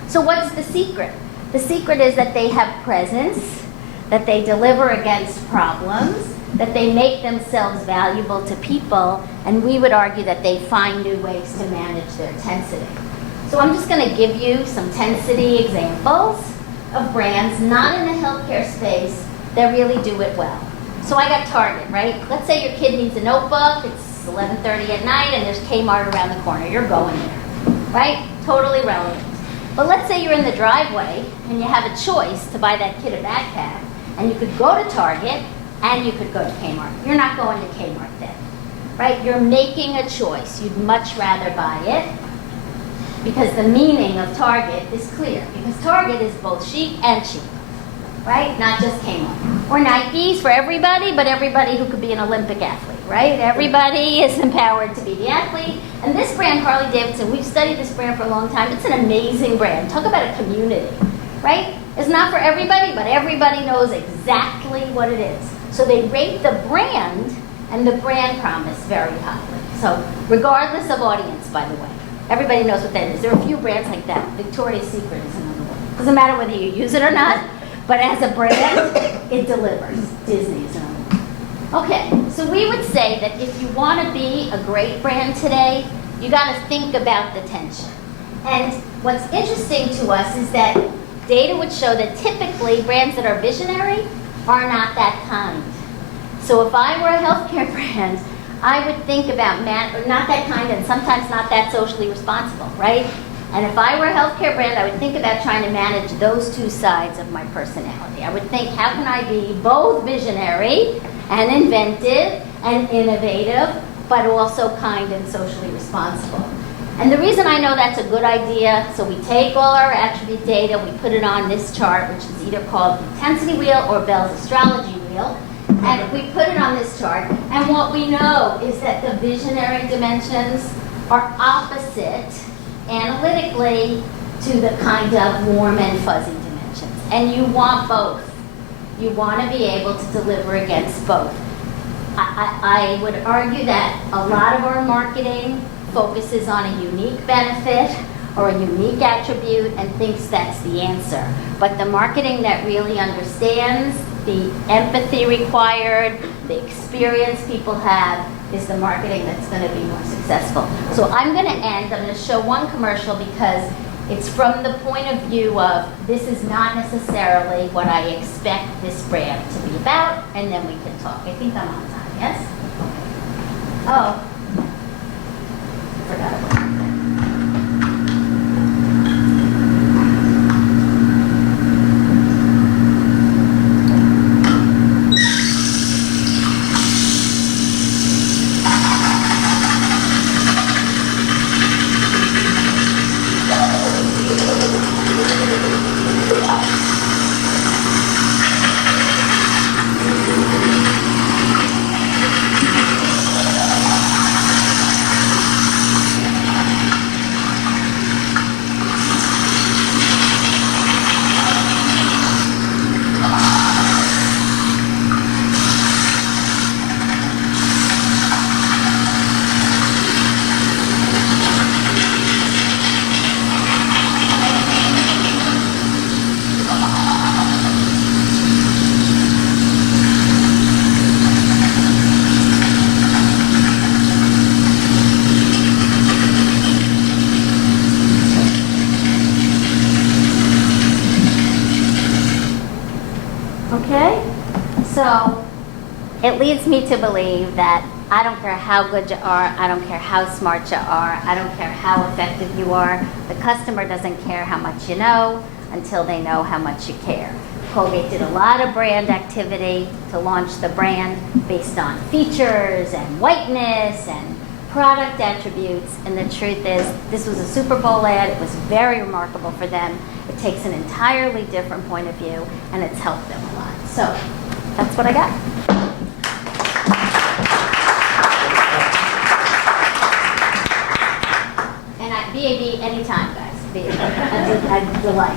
So what's the secret? The secret is that they have presence, that they deliver against problems, that they make themselves valuable to people, and we would argue that they find new ways to manage their tensity. So I'm just going to give you some tensity examples of brands not in the healthcare space that really do it well. So I got Target, right? Let's say your kid needs a notebook, it's 11:30 at night, and there's Kmart around the corner. You're going there, right? Totally relevant. But let's say you're in the driveway, and you have a choice to buy that kid a backpack, and you could go to Target, and you could go to Kmart. You're not going to Kmart then, right? You're making a choice. You'd much rather buy it, because the meaning of Target is clear, because Target is both chic and cheap. Right? Not just Kmart. Or Nikes for everybody, but everybody who could be an Olympic athlete, right? Everybody is empowered to be the athlete. And this brand, Harley Davidson, we've studied this brand for a long time. It's an amazing brand. Talk about a community, right? It's not for everybody, but everybody knows exactly what it is. So they rate the brand and the brand promise very highly. So regardless of audience, by the way, everybody knows what that is. There are a few brands like that. Victoria's Secret is another one. Doesn't matter whether you use it or not. But as a brand, it delivers. Disney is another one. Okay, so we would say that if you want to be a great brand today, you got to think about the tension. And what's interesting to us is that data would show that typically brands that are visionary are not that kind. So if I were a healthcare brand, I would think about not that kind and sometimes not that socially responsible, right? And if I were a healthcare brand, I would think about trying to manage those two sides of my personality. I would think, how can I be both visionary and inventive and innovative, but also kind and socially responsible? And the reason I know that's a good idea, so we take all our attribute data, we put it on this chart, which is either called the intensity wheel or Bell's astrology wheel, and we put it on this chart, and what we know is that the visionary dimensions are opposite analytically to the kind of warm and fuzzy dimensions. And you want both. You want to be able to deliver against both. I would argue that a lot of our marketing focuses on a unique benefit or a unique attribute and thinks that's the answer. But the marketing that really understands the empathy required, the experience people have, is the marketing that's going to be more successful. So I'm going to show one commercial because it's from the point of view of this is not necessarily what I expect this brand to be about, and then we can talk. I think I'm on time, yes? Oh, I forgot about that. Okay? So it leads me to believe that I don't care how good you are, I don't care how smart you are, I don't care how effective you are, the customer doesn't care how much you know until they know how much you care. Colgate did a lot of brand activity to launch the brand based on features and whiteness and product attributes, and the truth is this was a Super Bowl ad. It was very remarkable for them. It takes an entirely different point of view, and it's helped them a lot. So that's what I got. And at BAB anytime, guys. A delight.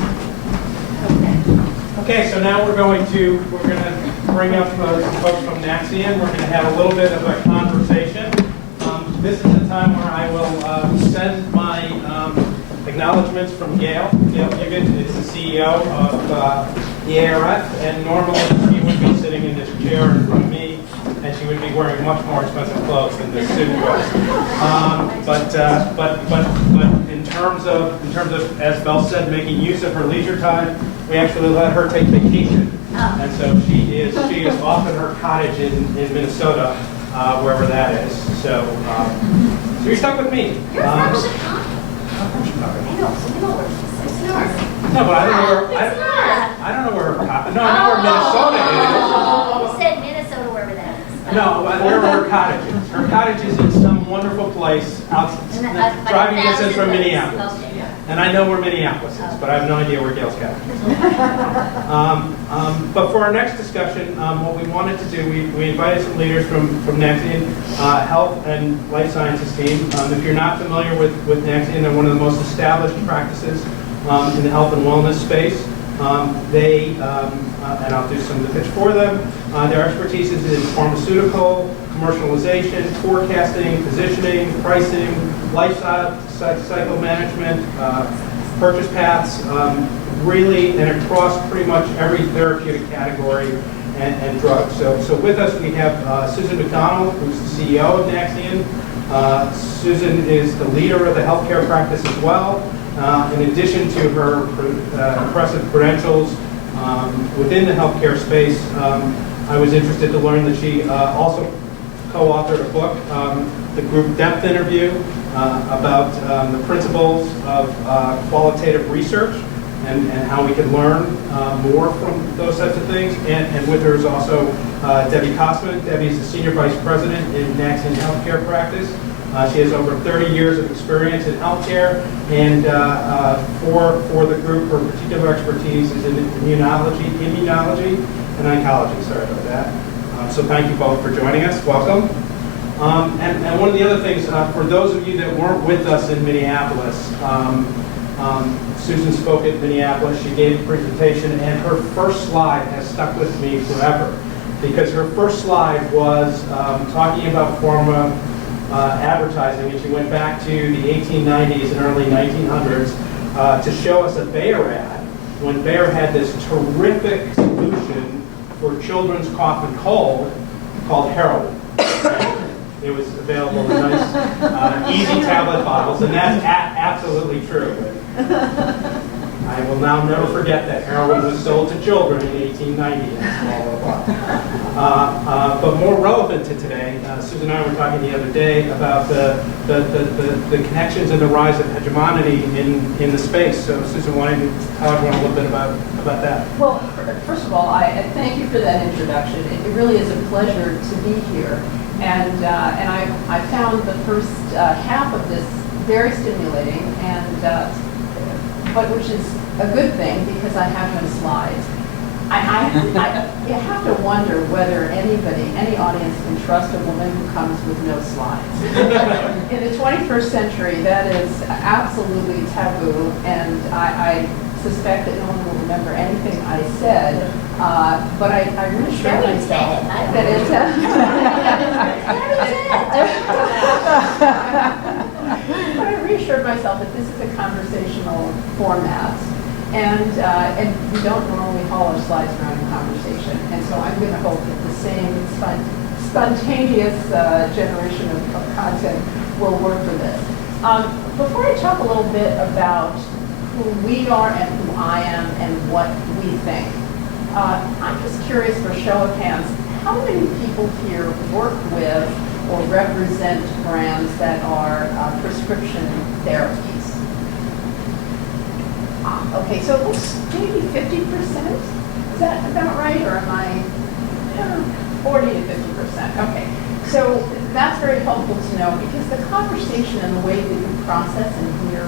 Okay, so now we're going to bring up some folks from Naxion. We're going to have a little bit of a conversation. This is the time where I will send my acknowledgments from Gail. Gail Gibbons is the CEO of the ARF, and normally she would be sitting in this chair in front of me, and she would be wearing much more expensive clothes than this suit was. But in terms of, as Belle said, making use of her leisure time, we actually let her take vacation, and so she is off in her cottage in Minnesota, wherever that is. So you're stuck with me. You're from Chicago. I'm from Chicago. I know, so you know where it's north. No, but I don't know where. I don't know where her cottage. No, I know where Minnesota is. You said Minnesota, wherever that is. No, where her cottage is. Her cottage is in some wonderful place driving distance from Minneapolis. Okay. And I know where Minneapolis is, but I have no idea where Gail's cottage is. But for our next discussion, what we wanted to do, we invited some leaders from Naxion Health and Life Sciences team. If you're not familiar with Naxion, they're one of the most established practices in the health and wellness space. And I'll do some of the pitch for them. Their expertise is in pharmaceutical, commercialization, forecasting, positioning, pricing, life cycle management, purchase paths, really, and across pretty much every therapeutic category and drug. So with us we have Susan McDonald, who's the CEO of Naxion. Susan is the leader of the healthcare practice as well. In addition to her impressive credentials within the healthcare space, I was interested to learn that she also co-authored a book, the Group Depth Interview, about the principles of qualitative research and how we can learn more from those types of things. And with her is also Debbie Kosman. Debbie is the Senior Vice President in Naxion Healthcare Practice. She has over 30 years of experience in healthcare, and for the group, her particular expertise is in immunology and oncology. Sorry about that. So thank you both for joining us. Welcome. And one of the other things, for those of you that weren't with us in Minneapolis, Susan spoke at Minneapolis. She gave a presentation, and her first slide has stuck with me forever, because her first slide was talking about pharma advertising, and she went back to the 1890s and early 1900s to show us a Bayer ad, when Bayer had this terrific solution for children's cough and cold called heroin. It was available in nice, easy tablet bottles, and that's absolutely true. I will now never forget that heroin was sold to children in 1890 in a small little bottle. But more relevant to today, Susan and I were talking the other day about the connections and the rise of hegemony in the space. So Susan, why don't you tell everyone a little bit about that? Well, first of all, I thank you for that introduction. It really is a pleasure to be here. And I found the first half of this very stimulating, and but which is a good thing because I have no slides. You have to wonder whether any audience can trust a woman who comes with no slides. In the 21st century, that is absolutely taboo, and I suspect that no one will remember anything I said, but I reassured myself that it's... But I reassured myself that this is a conversational format, and we don't normally haul our slides around in conversation, and so I'm going to hope that the same spontaneous generation of content will work for this. Before I talk a little bit about who we are and who I am and what we think, I'm just curious for show of hands, how many people here work with or represent brands that are prescription therapies? Okay, so it looks maybe 50%? Is that about right, or am I 40 to 50%? Okay, so that's very helpful to know because the conversation and the way that you process and hear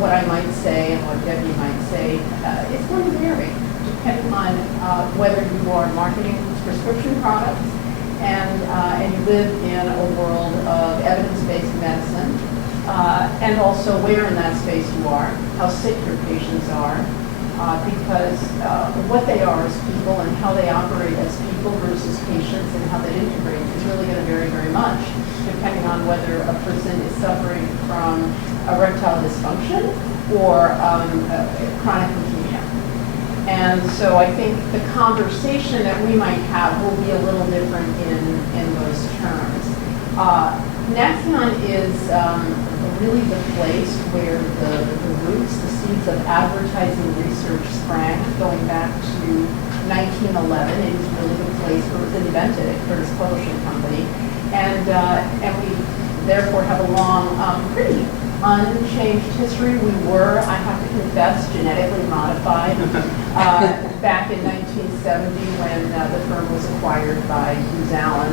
what I might say and what Debbie might say is going to vary depending on whether you are marketing prescription products and you live in a world of evidence-based medicine, and also where in that space you are, how sick your patients are, because what they are as people and how they operate as people versus patients and how that integrates is really going to vary very much, depending on whether a person is suffering from erectile dysfunction or chronic leukemia. And so I think the conversation that we might have will be a little different in those terms. Nexion is really the place where the roots, the seeds of advertising research sprang, going back to 1911. It is really the place where it was invented at Curtis Publishing Company. And we therefore have a long, pretty unchanged history. We were, I have to confess, genetically modified back in 1970 when the firm was acquired by Booz Allen,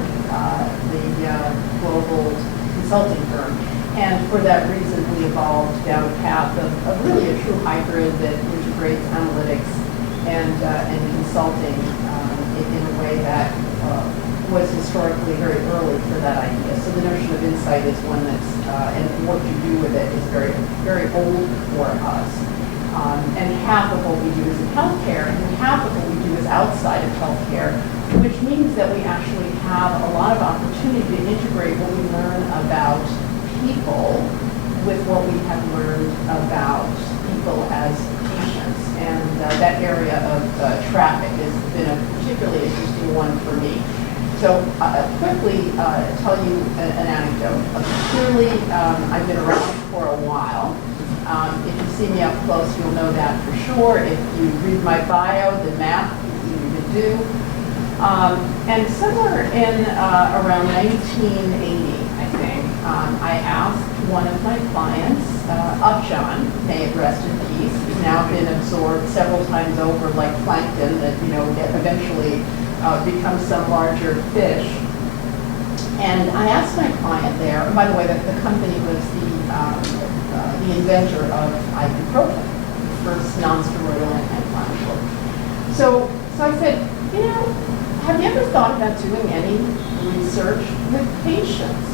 the global consulting firm. And for that reason, we evolved down a path of really a true hybrid that integrates analytics and consulting in a way that was historically very early for that idea. So the notion of insight is one that's, and what you do with it is very, very old for us. And half of what we do is in healthcare, and half of what we do is outside of healthcare, which means that we actually have a lot of opportunity to integrate what we learn about people with what we have learned about people as patients. And that area of traffic has been a particularly interesting one for me. So quickly tell you an anecdote. Clearly, I've been around for a while. If you see me up close, you'll know that for sure. If you read my bio, the math you even do. And somewhere in around 1980, I think, I asked one of my clients, Upjohn, may it rest in peace. He's now been absorbed several times over like plankton that, eventually becomes some larger fish. And I asked my client there, and by the way, the company was the inventor of ibuprofen, the first non-steroidal anti-inflammatory. So I said, have you ever thought about doing any research with patients?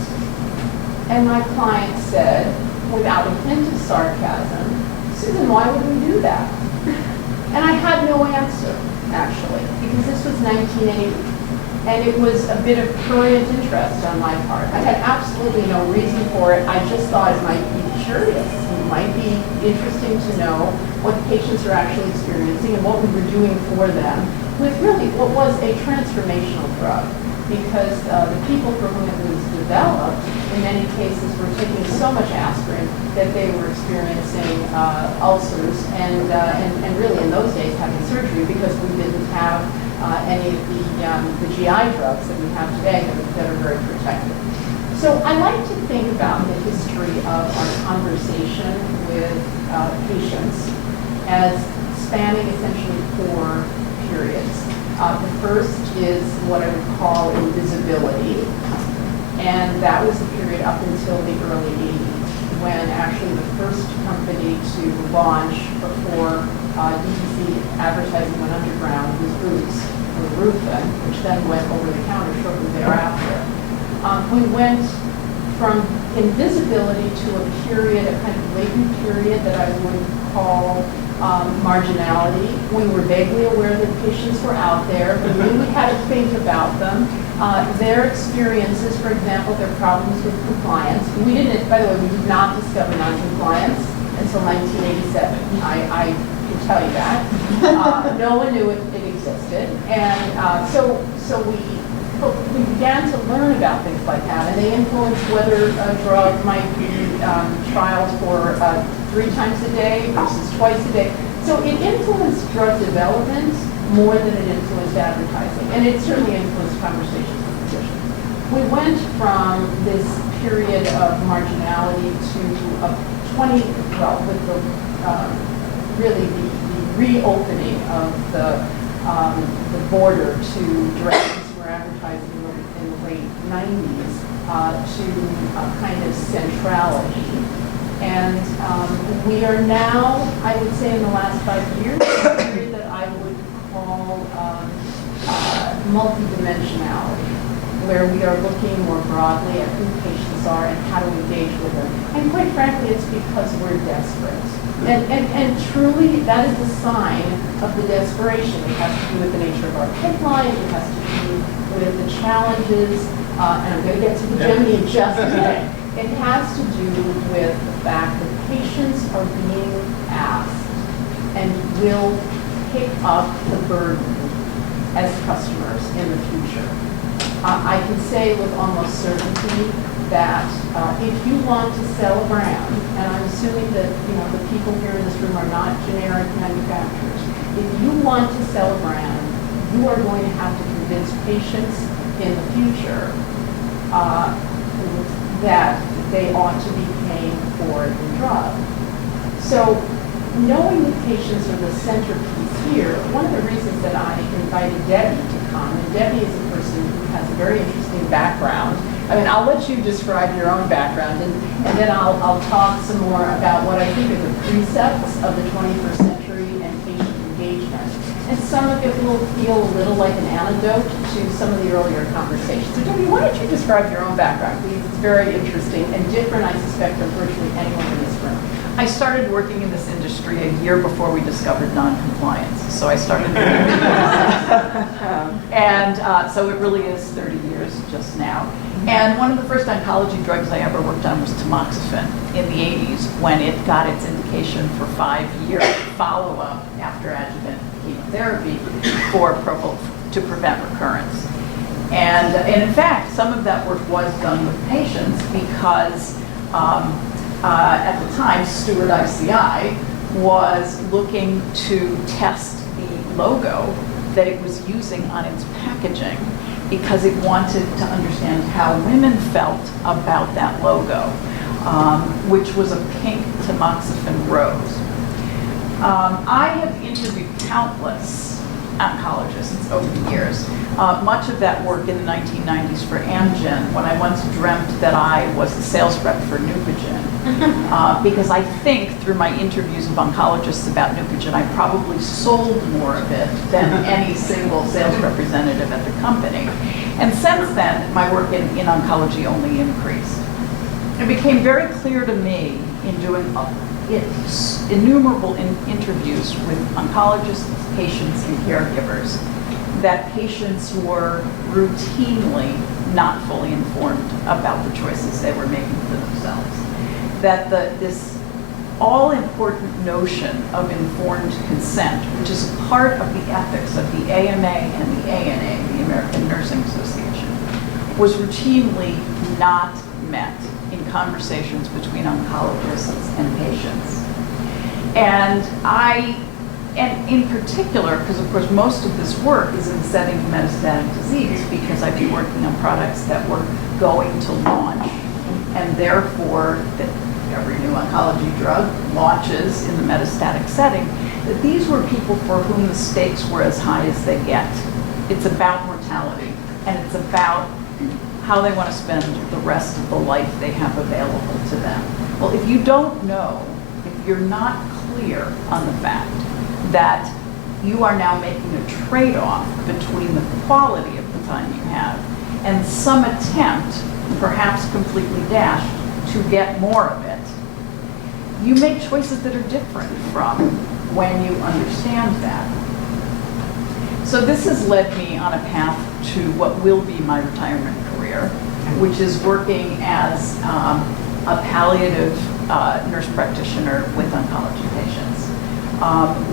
And my client said, without a hint of sarcasm, Susan, why would we do that? And I had no answer, actually, because this was 1980. And it was a bit of prurient interest on my part. I had absolutely no reason for it. I just thought it might be curious. It might be interesting to know what patients are actually experiencing and what we were doing for them with really what was a transformational drug. Because the people for whom it was developed, in many cases, were taking so much aspirin that they were experiencing ulcers and really in those days having surgery because we didn't have any of the GI drugs that we have today that are very protective. So I like to think about the history of our conversation with patients as spanning essentially 4 periods. The first is what I would call invisibility, and that was the period up until the early 80s when actually the first company to launch before DTC advertising went underground was Boots, or Rufen, which then went over the counter shortly thereafter. We went from invisibility to a period, a kind of latent period that I would call marginality. We were vaguely aware that patients were out there. We knew we had to think about them. Their experiences, for example, their problems with compliance. We didn't, by the way, we did not discover non-compliance until 1987. I can tell you that. No one knew it existed. And so we began to learn about things like that, and they influenced whether a drug might be trialed for 3 times a day versus twice a day. So it influenced drug development more than it influenced advertising, and it certainly influenced conversations with physicians. We went from this period of marginality to a with the really the reopening of the border to direct-to-consumer advertising in the late 90s to kind of centrality. And we are now, I would say in the last 5 years, in a period that I would call multidimensionality, where we are looking more broadly at who patients are and how to engage with them. And quite frankly, it's because we're desperate. And truly, that is a sign of the desperation. It has to do with the nature of our pipeline. It has to do with the challenges. And I'm going to get to the Gemini in just a minute. It has to do with the fact that patients are being asked and will pick up the burden as customers in the future. I can say with almost certainty that if you want to sell a brand, and I'm assuming that the people here in this room are not generic manufacturers, if you want to sell a brand, you are going to have to convince patients in the future that they ought to be paying for the drug. So knowing that patients are the centerpiece here, one of the reasons that I invited Debbie to come, and Debbie is a person who has a very interesting background. I mean, I'll let you describe your own background, and then I'll talk some more about what I think are the precepts of the 21st century and patient engagement. And some of it will feel a little like an anecdote to some of the earlier conversations. So Debbie, why don't you describe your own background, please? It's very interesting and different, I suspect, from virtually anyone in this room. I started working in this industry a year before we discovered non-compliance. So I started and so it really is 30 years just now. And one of the first oncology drugs I ever worked on was tamoxifen in the 80s when it got its indication for 5-year follow-up after adjuvant chemotherapy to prevent recurrence. And in fact, some of that work was done with patients because at the time, Steward ICI was looking to test the logo that it was using on its packaging because it wanted to understand how women felt about that logo, which was a pink tamoxifen rose. I have interviewed countless oncologists over the years. Much of that work in the 1990s for Amgen, when I once dreamt that I was the sales rep for Neupogen. Because I think through my interviews of oncologists about Neupogen, I probably sold more of it than any single sales representative at the company. And since then, my work in oncology only increased. It became very clear to me in doing innumerable interviews with oncologists, patients, and caregivers that patients were routinely not fully informed about the choices they were making for themselves. That this all-important notion of informed consent, which is a part of the ethics of the AMA and the ANA, the American Nursing Association, was routinely not met in conversations between oncologists and patients. And in particular, because of course most of this work is in the setting of metastatic disease, because I've been working on products that were going to launch, and therefore that every new oncology drug launches in the metastatic setting, that these were people for whom the stakes were as high as they get. It's about mortality, and it's about how they want to spend the rest of the life they have available to them. Well, if you don't know, if you're not clear on the fact that you are now making a trade-off between the quality of the time you have and some attempt, perhaps completely dashed, to get more of it, you make choices that are different from when you understand that. So this has led me on a path to what will be my retirement career, which is working as a palliative nurse practitioner with oncology patients,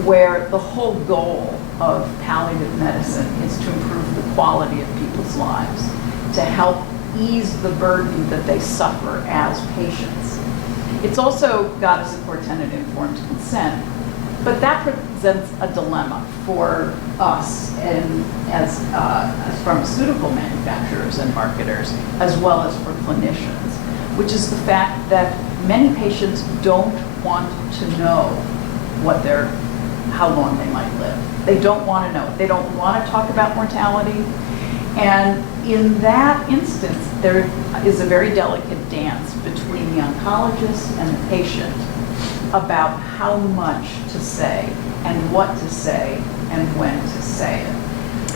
where the whole goal of palliative medicine is to improve the quality of people's lives, to help ease the burden that they suffer as patients. It's also got as a core tenet informed consent, But that presents a dilemma for us and as pharmaceutical manufacturers and marketers, as well as for clinicians, which is the fact that many patients don't want to know how long they might live. They don't want to know. They don't want to talk about mortality. And in that instance, there is a very delicate dance between the oncologist and the patient about how much to say and what to say and when to say it.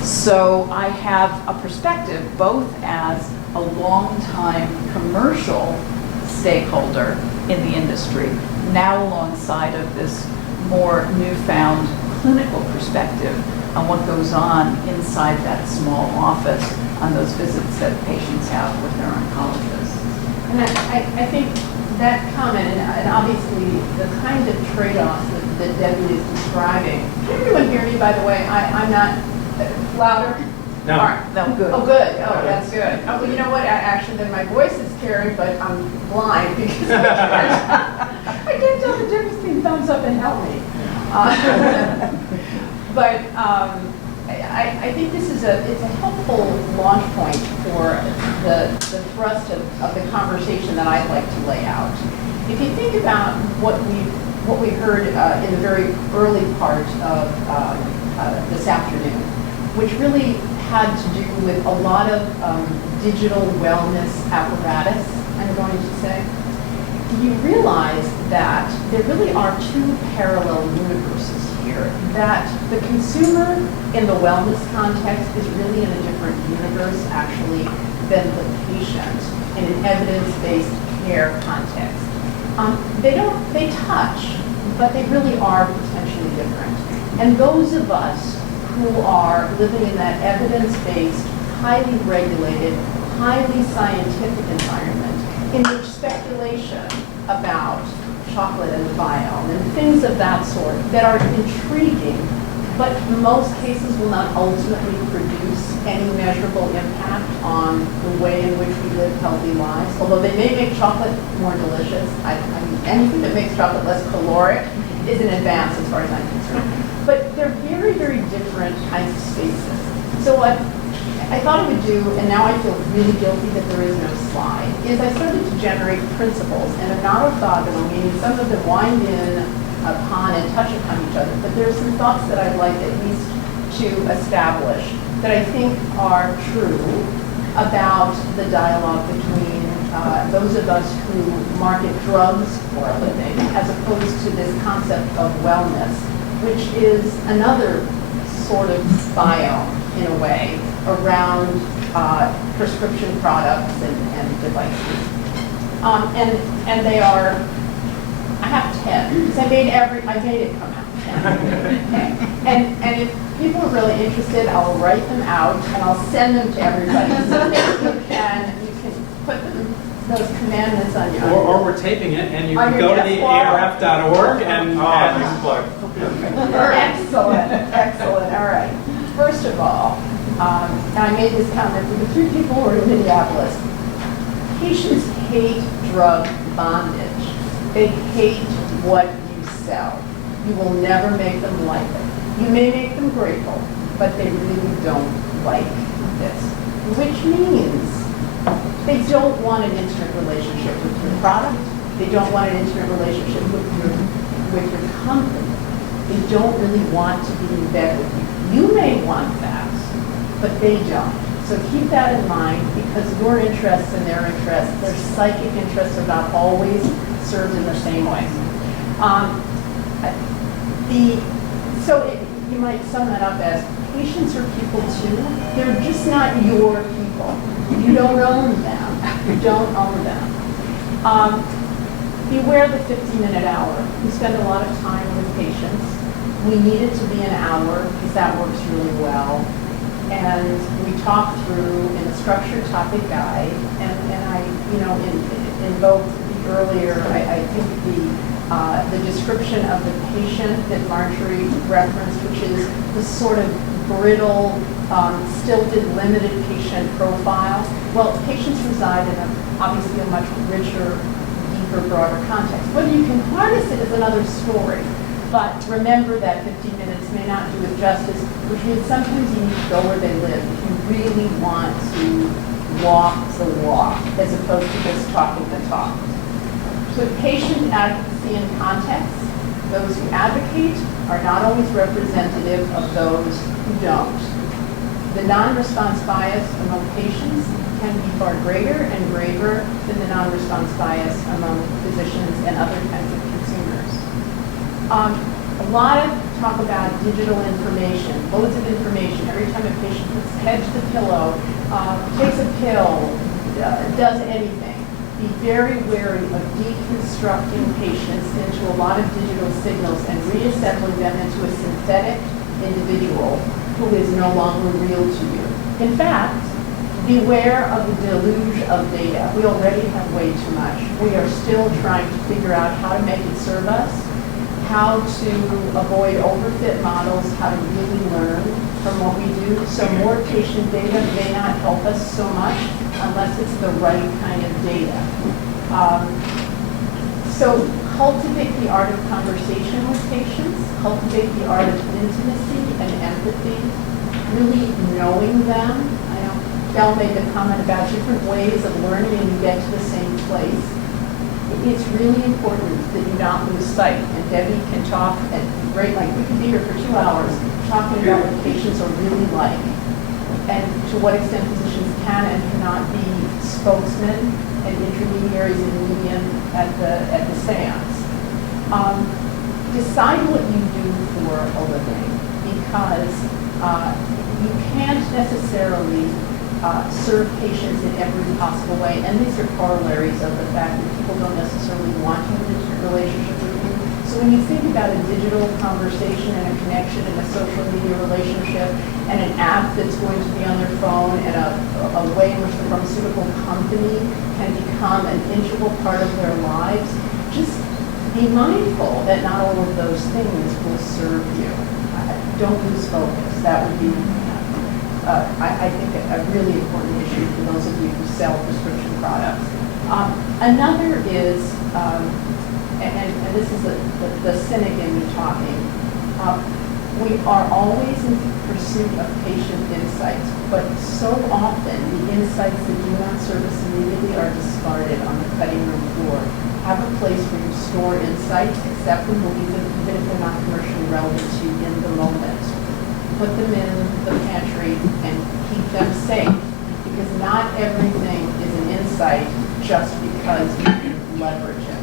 So I have a perspective both as a long-time commercial stakeholder in the industry, now alongside of this more newfound clinical perspective on what goes on inside that small office on those visits that patients have with their oncologists. And I think that comment, and obviously the kind of trade-offs that Debbie is describing. Can everyone hear me, by the way? I'm not louder? No. All right. No, good. Oh, good. Oh, that's good. Oh, well, you know what? Actually, then my voice is carried, but I'm blind because I can't tell the difference between thumbs up and help me. But I think this is it's a helpful launch point for the thrust of the conversation that I'd like to lay out. If you think about what we heard in the very early part of this afternoon, which really had to do with a lot of digital wellness apparatus, I'm going to say, you realize that there really are two parallel universes here, that the consumer in the wellness context is really in a different universe, actually, than the patient in an evidence-based care context. They touch, but they really are potentially different. And those of us who are living in that evidence-based, highly regulated, highly scientific environment in which speculation about chocolate and the biome and things of that sort that are intriguing, but in most cases will not ultimately produce any measurable impact on the way in which we live healthy lives. Although they may make chocolate more delicious. I mean, anything that makes chocolate less caloric is an advance as far as I'm concerned. But they're very, very different kinds of spaces. So what I thought I would do, and now I feel really guilty that there is no slide, is I started to generate principles, and they're not orthogonal, meaning some of them wind in upon and touch upon each other, but there are some thoughts that I'd like at least to establish that I think are true about the dialogue between those of us who market drugs for a living, as opposed to this concept of wellness, which is another sort of biome, in a way, around prescription products and devices. And they are, I have 10, because I made it come out. Okay. And if people are really interested, I'll write them out and I'll send them to everybody. So you can put those commandments on your Or we're taping it, and you can go to the arf.org and Excellent, excellent. All right. First of all, and I made this comment for the 3 people who are in Minneapolis. Patients hate drug bondage. They hate what you sell. You will never make them like it. You may make them grateful, but they really don't like this. Which means they don't want an intimate relationship with your product. They don't want an intimate relationship with your company. They don't really want to be in bed with you. You may want that, but they don't. So keep that in mind, because your interests and their interests, their psychic interests, are not always served in the same way. You might sum that up as patients are people too. They're just not your people. You don't own them. You don't own them. Beware the 15-minute hour. We spend a lot of time with patients. We need it to be an hour because that works really well. And we talk through in a structured topic guide, and I, in both the earlier, I think the description of the patient that Marjorie referenced, which is the sort of brittle, stilted, limited patient profile. Well, patients reside in obviously a much richer, deeper, broader context. Whether you can harness it is another story. But remember that 15 minutes may not do it justice, which means sometimes you need to go where they live. If you really want to walk the walk, as opposed to just talking the talk. So patient advocacy and context, those who advocate are not always representative of those who don't. The non-response bias among patients can be far greater and graver than the non-response bias among physicians and other kinds of consumers. A lot of talk about digital information, loads of information. Every time a patient puts his head to the pillow, takes a pill, does anything. Be very wary of deconstructing patients into a lot of digital signals and reassembling them into a synthetic individual who is no longer real to you. In fact, beware of the deluge of data. We already have way too much. We are still trying to figure out how to make it serve us, how to avoid overfit models, how to really learn from what we do. So more patient data may not help us so much unless it's the right kind of data. So cultivate the art of conversation with patients, cultivate the art of intimacy and empathy, really knowing them. I know Belle made the comment about different ways of learning and you get to the same place. It's really important that you not lose sight, and Debbie can talk at great length. We could be here for 2 hours talking about what patients are really like and to what extent physicians can and cannot be spokesmen and intermediaries in the medium at the seance. Decide what you do for a living, because you can't necessarily serve patients in every possible way, and these are corollaries of the fact that people don't necessarily want to have an intimate relationship with you. So when you think about a digital conversation and a connection and a social media relationship and an app that's going to be on their phone and a way in which the pharmaceutical company can become an integral part of their lives, just be mindful that not all of those things will serve you. Don't lose focus. That would be I think a really important issue for those of you who sell prescription products. Another is, and this is the cynic in me talking, we are always in pursuit of patient insights, but so often the insights that do not serve us immediately are discarded on the cutting room floor. Have a place where you store insights, accept them, believe them, even if they're not commercially relevant to you in the moment. Put them in the pantry and keep them safe, because not everything is an insight just because you can leverage it.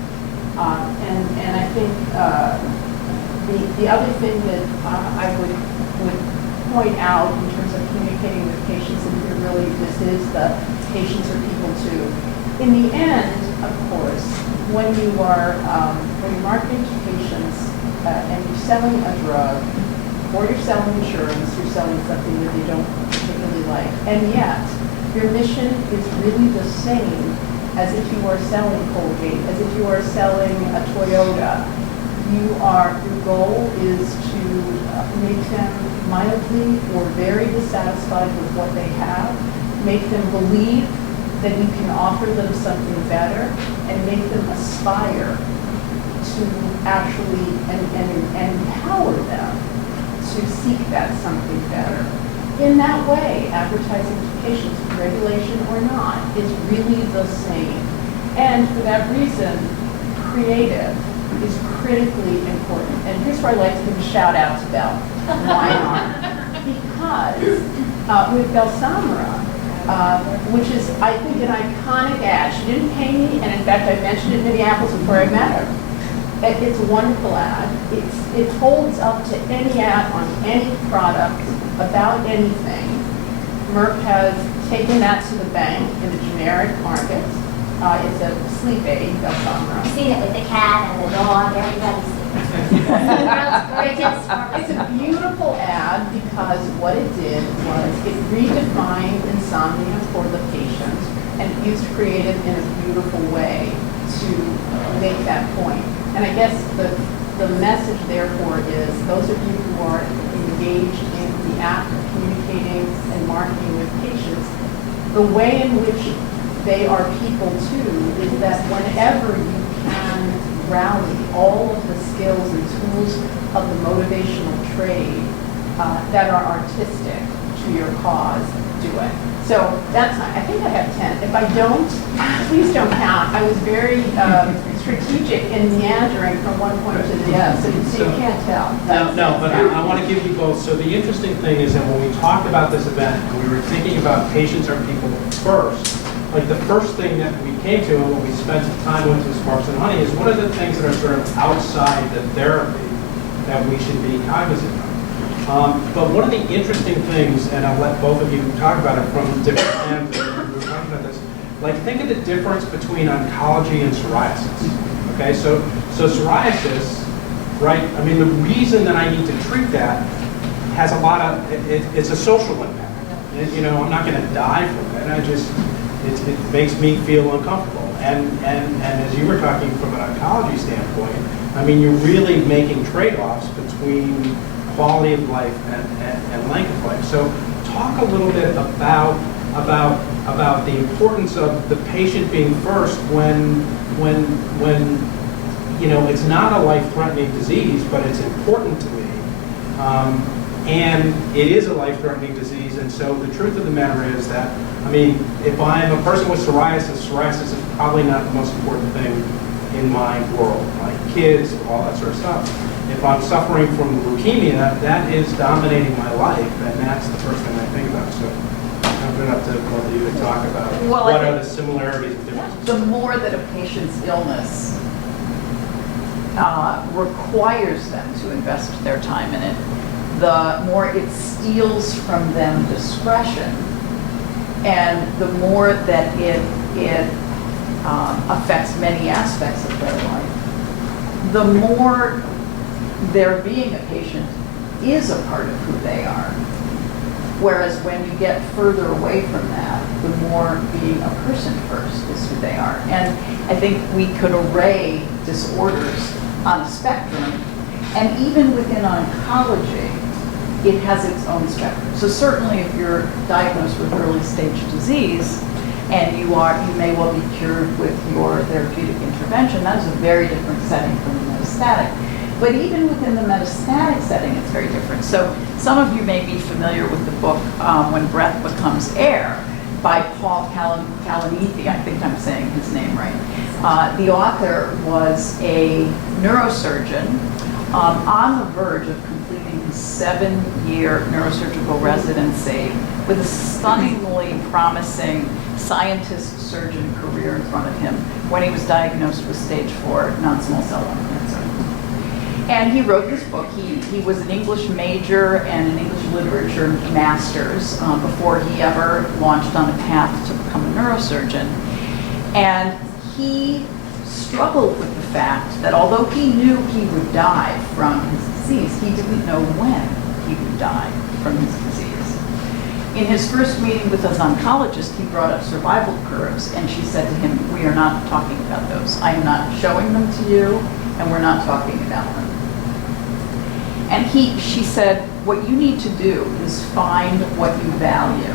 And I think the other thing that I would point out in terms of communicating with patients, and here really this is the patients are people too. In the end, of course, when you're marketing to patients and you're selling a drug, or you're selling insurance, you're selling something that they don't particularly like. And yet, your mission is really the same as if you were selling Colgate, as if you are selling a Toyota. Your goal is to make them mildly or very dissatisfied with what they have, make them believe that you can offer them something better, and make them aspire to actually and empower them to seek that something better. In that way, advertising to patients, regulation or not, is really the same. And for that reason, creative is critically important. And here's where I'd like to give a shout out to Belle. Why not? Because with Belsamra, which is, I think, an iconic ad. She didn't pay me, and in fact, I mentioned it in Minneapolis before I met her. It's a wonderful ad. It holds up to any ad on any product about anything. Merck has taken that to the bank in the generic market. It's a sleep aid, Belsamra. I've seen it with the cat and the dog, everybody's seen it. It's a beautiful ad because what it did was it redefined insomnia for the patient, and it used creative in a beautiful way to make that point. And I guess the message, therefore, is those of you who are engaged in the act of communicating and marketing with patients, the way in which they are people too is that whenever you can rally all of the skills and tools of the motivational trade that are artistic to your cause, do it. So that's, I think I have 10. If I don't, please don't count. I was very strategic in meandering from one point to the other, so you can't tell. No, but I want to give you both. So the interesting thing is that when we talked about this event, and we were thinking about patients or people first, like the first thing that we came to and what we spent some time with Sparks and Honey is what are the things that are sort of outside the therapy that we should be cognizant of. But one of the interesting things, and I'll let both of you talk about it from different ends, and we were talking about this, like think of the difference between oncology and psoriasis. Okay, so psoriasis, right? I mean, the reason that I need to treat that has a lot of, it's a social impact. You know, I'm not going to die from it. I just, it makes me feel uncomfortable. And as you were talking from an oncology standpoint, I mean, you're really making trade-offs between quality of life and length of life. So talk a little bit about the importance of the patient being first when you know, it's not a life-threatening disease, but it's important to me. And it is a life-threatening disease, and so the truth of the matter is that, I mean, if I'm a person with psoriasis is probably not the most important thing in my world. My kids, all that sort of stuff. If I'm suffering from leukemia, that is dominating my life, and that's the first thing I think about. So I'm going to have to both of you to talk about what are the similarities and differences. The more that a patient's illness requires them to invest their time in it, the more it steals from them discretion, and the more that it affects many aspects of their life, the more their being a patient is a part of who they are. Whereas when you get further away from that, the more being a person first is who they are. And I think we could array disorders on a spectrum, and even within oncology, it has its own spectrum. So certainly if you're diagnosed with early stage disease, and you may well be cured with your therapeutic intervention, that is a very different setting from the metastatic. But even within the metastatic setting, it's very different. So some of you may be familiar with the book When Breath Becomes Air by Paul Kalanithi. I think I'm saying his name right. The author was a neurosurgeon on the verge of completing his 7-year neurosurgical residency with a stunningly promising scientist-surgeon career in front of him when he was diagnosed with stage 4 non-small cell lung cancer. And he wrote this book. He was an English major and an English literature master's before he ever launched on a path to become a neurosurgeon. And he struggled with the fact that although he knew he would die from his disease, he didn't know when he would die from his disease. In his first meeting with his oncologist, he brought up survival curves, and she said to him, "We are not talking about those. I am not showing them to you, and we're not talking about them." And she said, what you need to do is find what you value.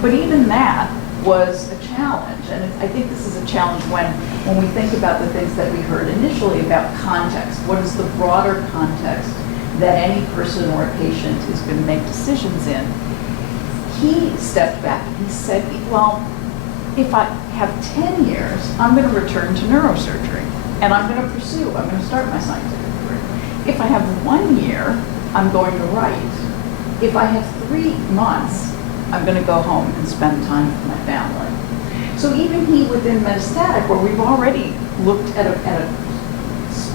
But even that was a challenge. And I think this is a challenge when we think about the things that we heard initially about context. What is the broader context that any person or a patient is going to make decisions in? He stepped back and he said, well, if I have 10 years, I'm going to return to neurosurgery. And I'm going to start my scientific career. If I have 1 year, I'm going to write. If I have 3 months, I'm going to go home and spend time with my family. So even he within metastatic, where we've already looked at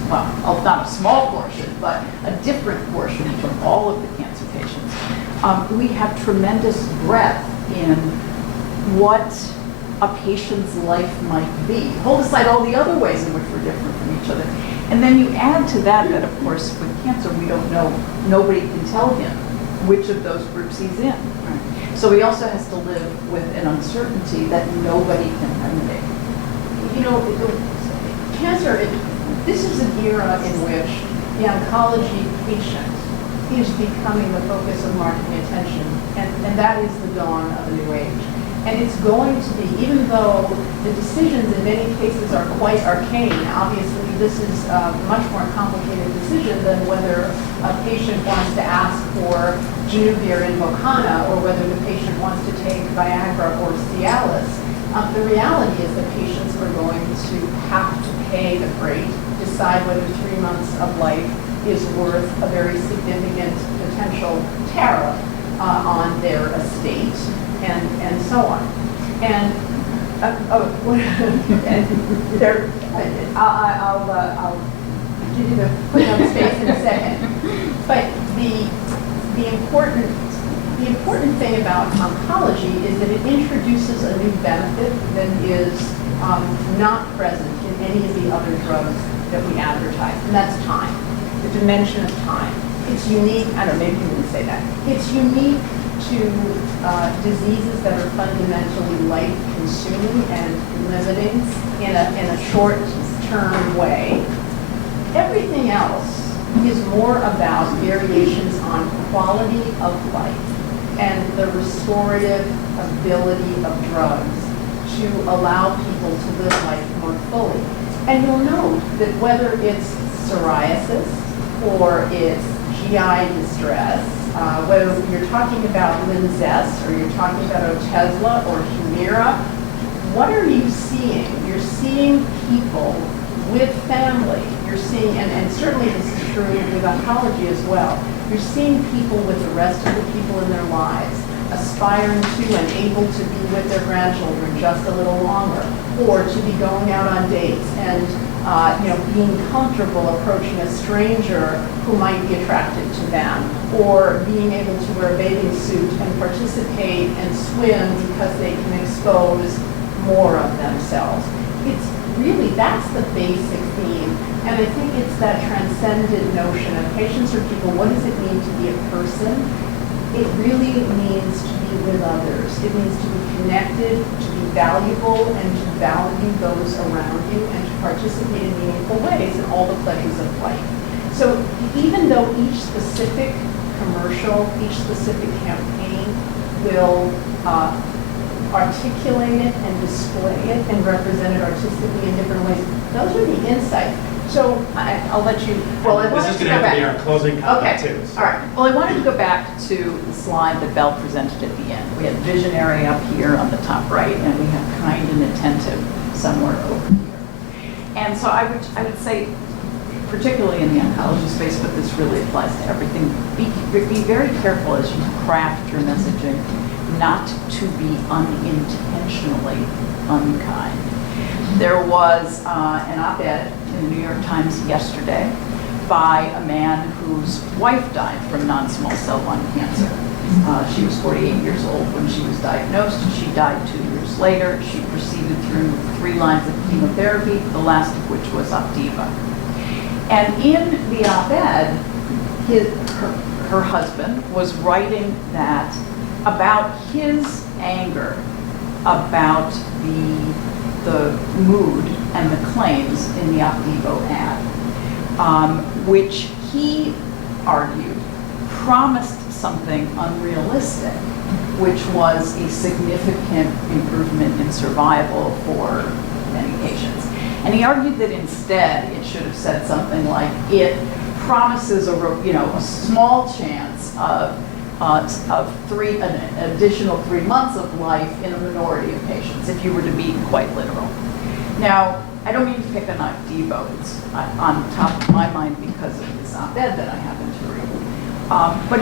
well, not a small portion, but a different portion from all of the cancer patients, we have tremendous breadth in what a patient's life might be. Hold aside all the other ways in which we're different from each other. And then you add to that, of course, with cancer, we don't know, nobody can tell him which of those groups he's in. So he also has to live with an uncertainty that nobody can remedy. You know, cancer, this is an era in which the oncology patient is becoming the focus of marketing attention, and that is the dawn of a new age. And it's going to be, even though the decisions in many cases are quite arcane, obviously this is a much more complicated decision than whether a patient wants to ask for Januvia or Invokana, or whether the patient wants to take Viagra or Cialis. The reality is that patients are going to have to pay the freight, decide whether 3 months of life is worth a very significant potential tariff on their estate, and so on. And and there, I'll give you the footnote space in a second. But the important thing about oncology is that it introduces a new benefit that is not present in any of the other drugs that we advertise, and that's time, the dimension of time. It's unique, I don't know, maybe you wouldn't say that. It's unique to diseases that are fundamentally life-consuming and limiting in a short-term way. Everything else is more about variations on quality of life and the restorative ability of drugs to allow people to live life more fully. And you'll note that whether it's psoriasis or it's GI distress, whether you're talking about Linzess or you're talking about Otezla or Humira, what are you seeing? You're seeing people with family. You're seeing, and certainly this is true with oncology as well, you're seeing people with the rest of the people in their lives aspiring to and able to be with their grandchildren just a little longer, or to be going out on dates and being comfortable approaching a stranger who might be attracted to them, or being able to wear a bathing suit and participate and swim because they can expose more of themselves. It's really, that's the basic theme. And I think it's that transcendent notion of patients or people, what does it mean to be a person? It really means to be with others. It means to be connected, to be valuable, and to value those around you, and to participate in meaningful ways in all the pleasures of life. So even though each specific commercial, each specific campaign will articulate it and display it and represent it artistically in different ways, those are the insights. So I'll let you, well, I This wanted is to going to go have to be back. our closing comment Okay, too. all right. Well, I wanted to go back to the slide that Belle presented at the end. We had visionary up here on the top right, and we have kind and attentive somewhere over here. And so I would say, particularly in the oncology space, but this really applies to everything, be very careful as you craft your messaging not to be unintentionally unkind. There was an op-ed in the New York Times yesterday by a man whose wife died from non-small cell lung cancer. She was 48 years old when she was diagnosed. She died 2 years later. She proceeded through 3 lines of chemotherapy, the last of which was Opdivo. And in the op-ed, her husband was writing that about his anger about the mood and the claims in the Opdivo ad, which he argued promised something unrealistic, which was a significant improvement in survival for many patients. And he argued that instead it should have said something like, it promises a small chance of an additional 3 months of life in a minority of patients, if you were to be quite literal. Now, I don't mean to pick on Opdivo. It's on top of my mind because of this op-ed that I happened to read. But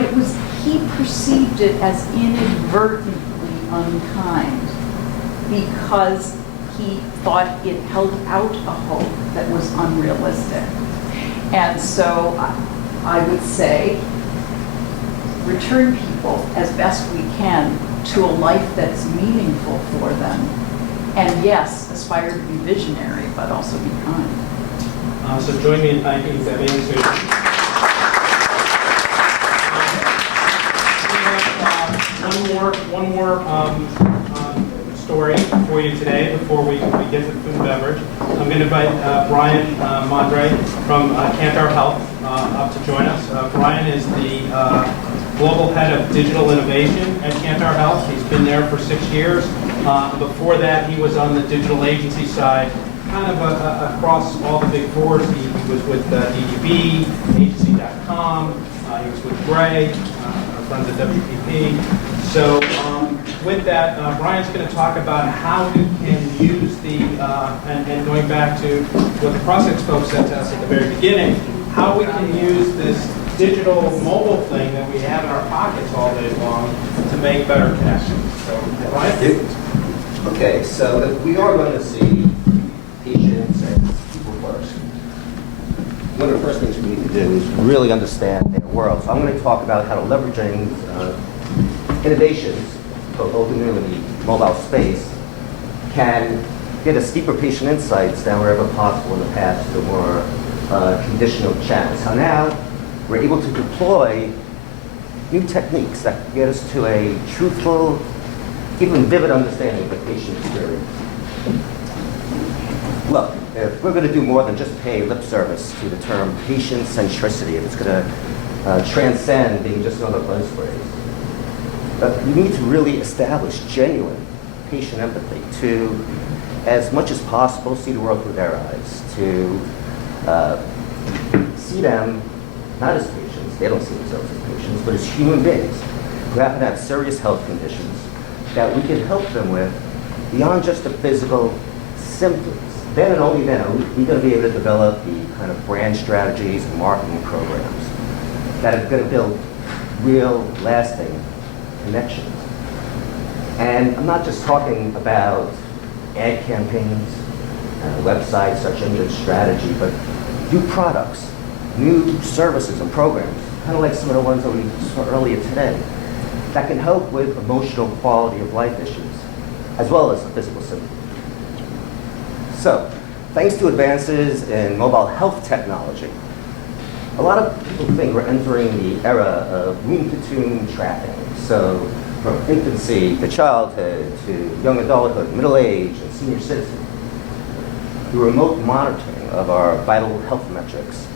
he perceived it as inadvertently unkind because he thought it held out a hope that was unrealistic. And so I would say, return people as best we can to a life that's meaningful for them. And yes, aspire to be visionary, but also be kind. So join me in thanking Debbie and Susan. We have one more story for you today before we get to food and beverage. I'm going to invite Brian Mondre from Kantar Health up to join us. Brian is the Global Head of Digital Innovation at Kantar Health. He's been there for 6 years. Before that, he was on the digital agency side kind of across all the big fours. He was with DDB, Agency.com, he was with Gray, our friends at WPP. So with that, Brian's going to talk about how you can use the, and going back to what the Crossix folks said to us at the very beginning, how we can use this digital mobile thing that we have in our pockets all day long to make better connections. So, Brian? Okay, so if we are going to see patients and people first, one of the first things we need to do is really understand their world. So I'm going to talk about how to leveraging innovations, both in the mobile space, can get us deeper patient insights than wherever possible in the past to more conditional channels. How now we're able to deploy new techniques that get us to a truthful, even vivid understanding of the patient experience. Look, if we're going to do more than just pay lip service to the term patient centricity, if it's going to transcend being just another buzzphrase, you need to really establish genuine patient empathy to, as much as possible, see the world through their eyes, to see them not as patients, they don't see themselves as patients, but as human beings who happen to have serious health conditions that we can help them with beyond just the physical symptoms. Then and only then are we going to be able to develop the kind of brand strategies and marketing programs that are going to build real, lasting connections. And I'm not just talking about ad campaigns, websites, search engine strategy, but new products, new services and programs, kind of like some of the ones that we saw earlier today, that can help with emotional quality of life issues, as well as the physical symptoms. So, thanks to advances in mobile health technology, a lot of people think we're entering the era of room-to-tomb tracking. So, from infancy to childhood to young adulthood, middle age, and senior citizen, the remote monitoring of our vital health metrics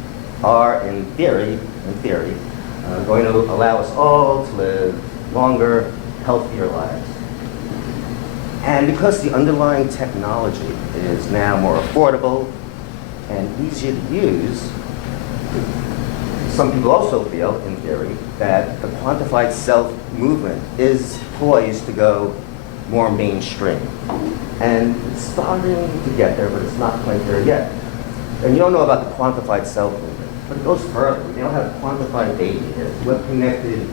are, in theory, going to allow us all to live longer, healthier lives. And because the underlying technology is now more affordable and easier to use, some people also feel, in theory, that the quantified self movement is poised to go more mainstream. And it's starting to get there, but it's not quite there yet. And you don't know about the quantified self movement, but it goes further. We now have quantified baby here, web-connected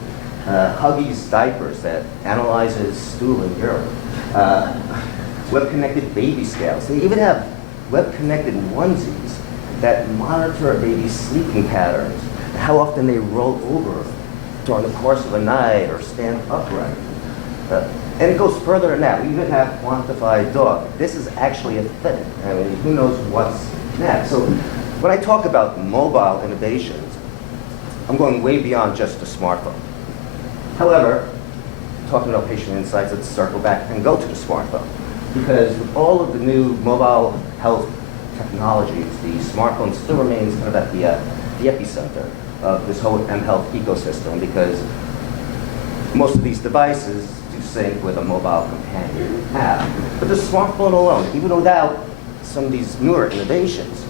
Huggies diapers that analyzes stool and urine, web-connected baby scales. They even have web-connected onesies that monitor a baby's sleeping patterns, how often they roll over during the course of a night or stand upright. And it goes further than that. We even have quantified dog. This is actually a thing. I mean, who knows what's next? So when I talk about mobile innovations, I'm going way beyond just the smartphone. However, talking about patient insights, let's circle back and go to the smartphone. Because with all of the new mobile health technologies, the smartphone still remains kind of at the epicenter of this whole mHealth ecosystem, because most of these devices do sync with a mobile companion app. But the smartphone alone, even without some of these newer innovations,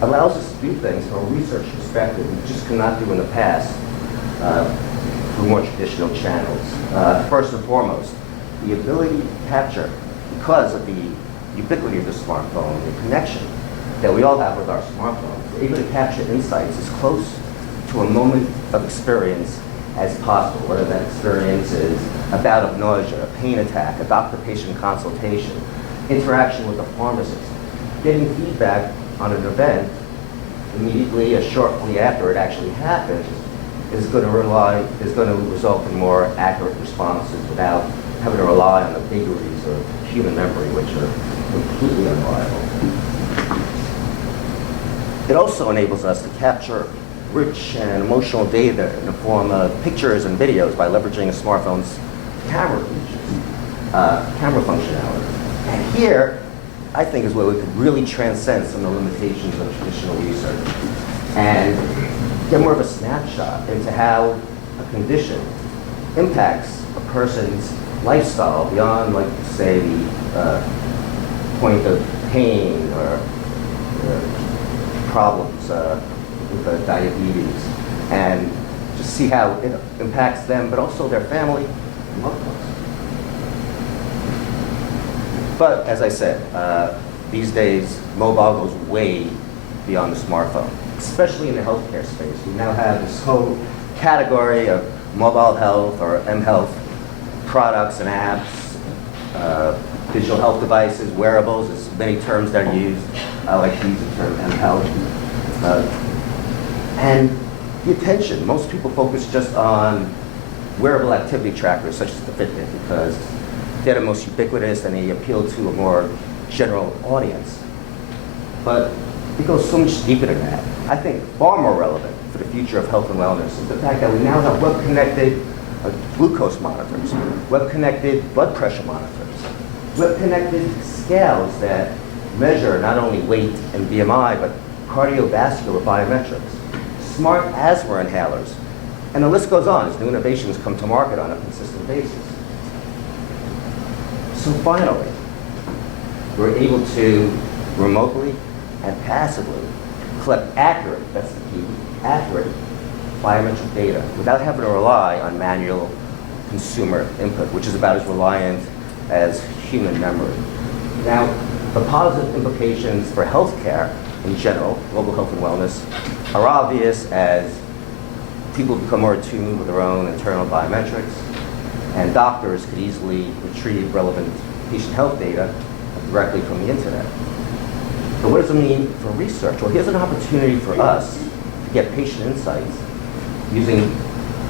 allows us to do things from a research perspective we just could not do in the past through more traditional channels. First and foremost, the ability to capture, because of the ubiquity of the smartphone, the connection that we all have with our smartphones, we're able to capture insights as close to a moment of experience as possible, whether that experience is a bout of nausea, a pain attack, a doctor-patient consultation, interaction with a pharmacist, getting feedback on an event immediately or shortly after it actually happens is going to result in more accurate responses without having to rely on the vagaries of human memory, which are completely unreliable. It also enables us to capture rich and emotional data in the form of pictures and videos by leveraging a smartphone's camera features, camera functionality. And here, I think, is where we could really transcend some of the limitations of traditional research and get more of a snapshot into how a condition impacts a person's lifestyle beyond, like, say, the point of pain or problems with diabetes, and just see how it impacts them, but also their family and loved ones. But as I said, these days, mobile goes way beyond the smartphone, especially in the healthcare space. We now have this whole category of mobile health or mHealth products and apps, digital health devices, wearables, there's many terms that are used. I like to use the term mHealth. And the attention, most people focus just on wearable activity trackers such as the Fitbit because they're the most ubiquitous and they appeal to a more general audience. But it goes so much deeper than that. I think far more relevant for the future of health and wellness is the fact that we now have web-connected glucose monitors, web-connected blood pressure monitors, web-connected scales that measure not only weight and BMI, but cardiovascular biometrics, smart asthma inhalers, and the list goes on as new innovations come to market on a consistent basis. So finally, we're able to remotely and passively collect accurate, that's the key, accurate biometric data without having to rely on manual consumer input, which is about as reliant as human memory. Now, the positive implications for healthcare in general, global health and wellness, are obvious as people become more attuned with their own internal biometrics, and doctors could easily retrieve relevant patient health data directly from the internet. But what does it mean for research? Well, here's an opportunity for us to get patient insights using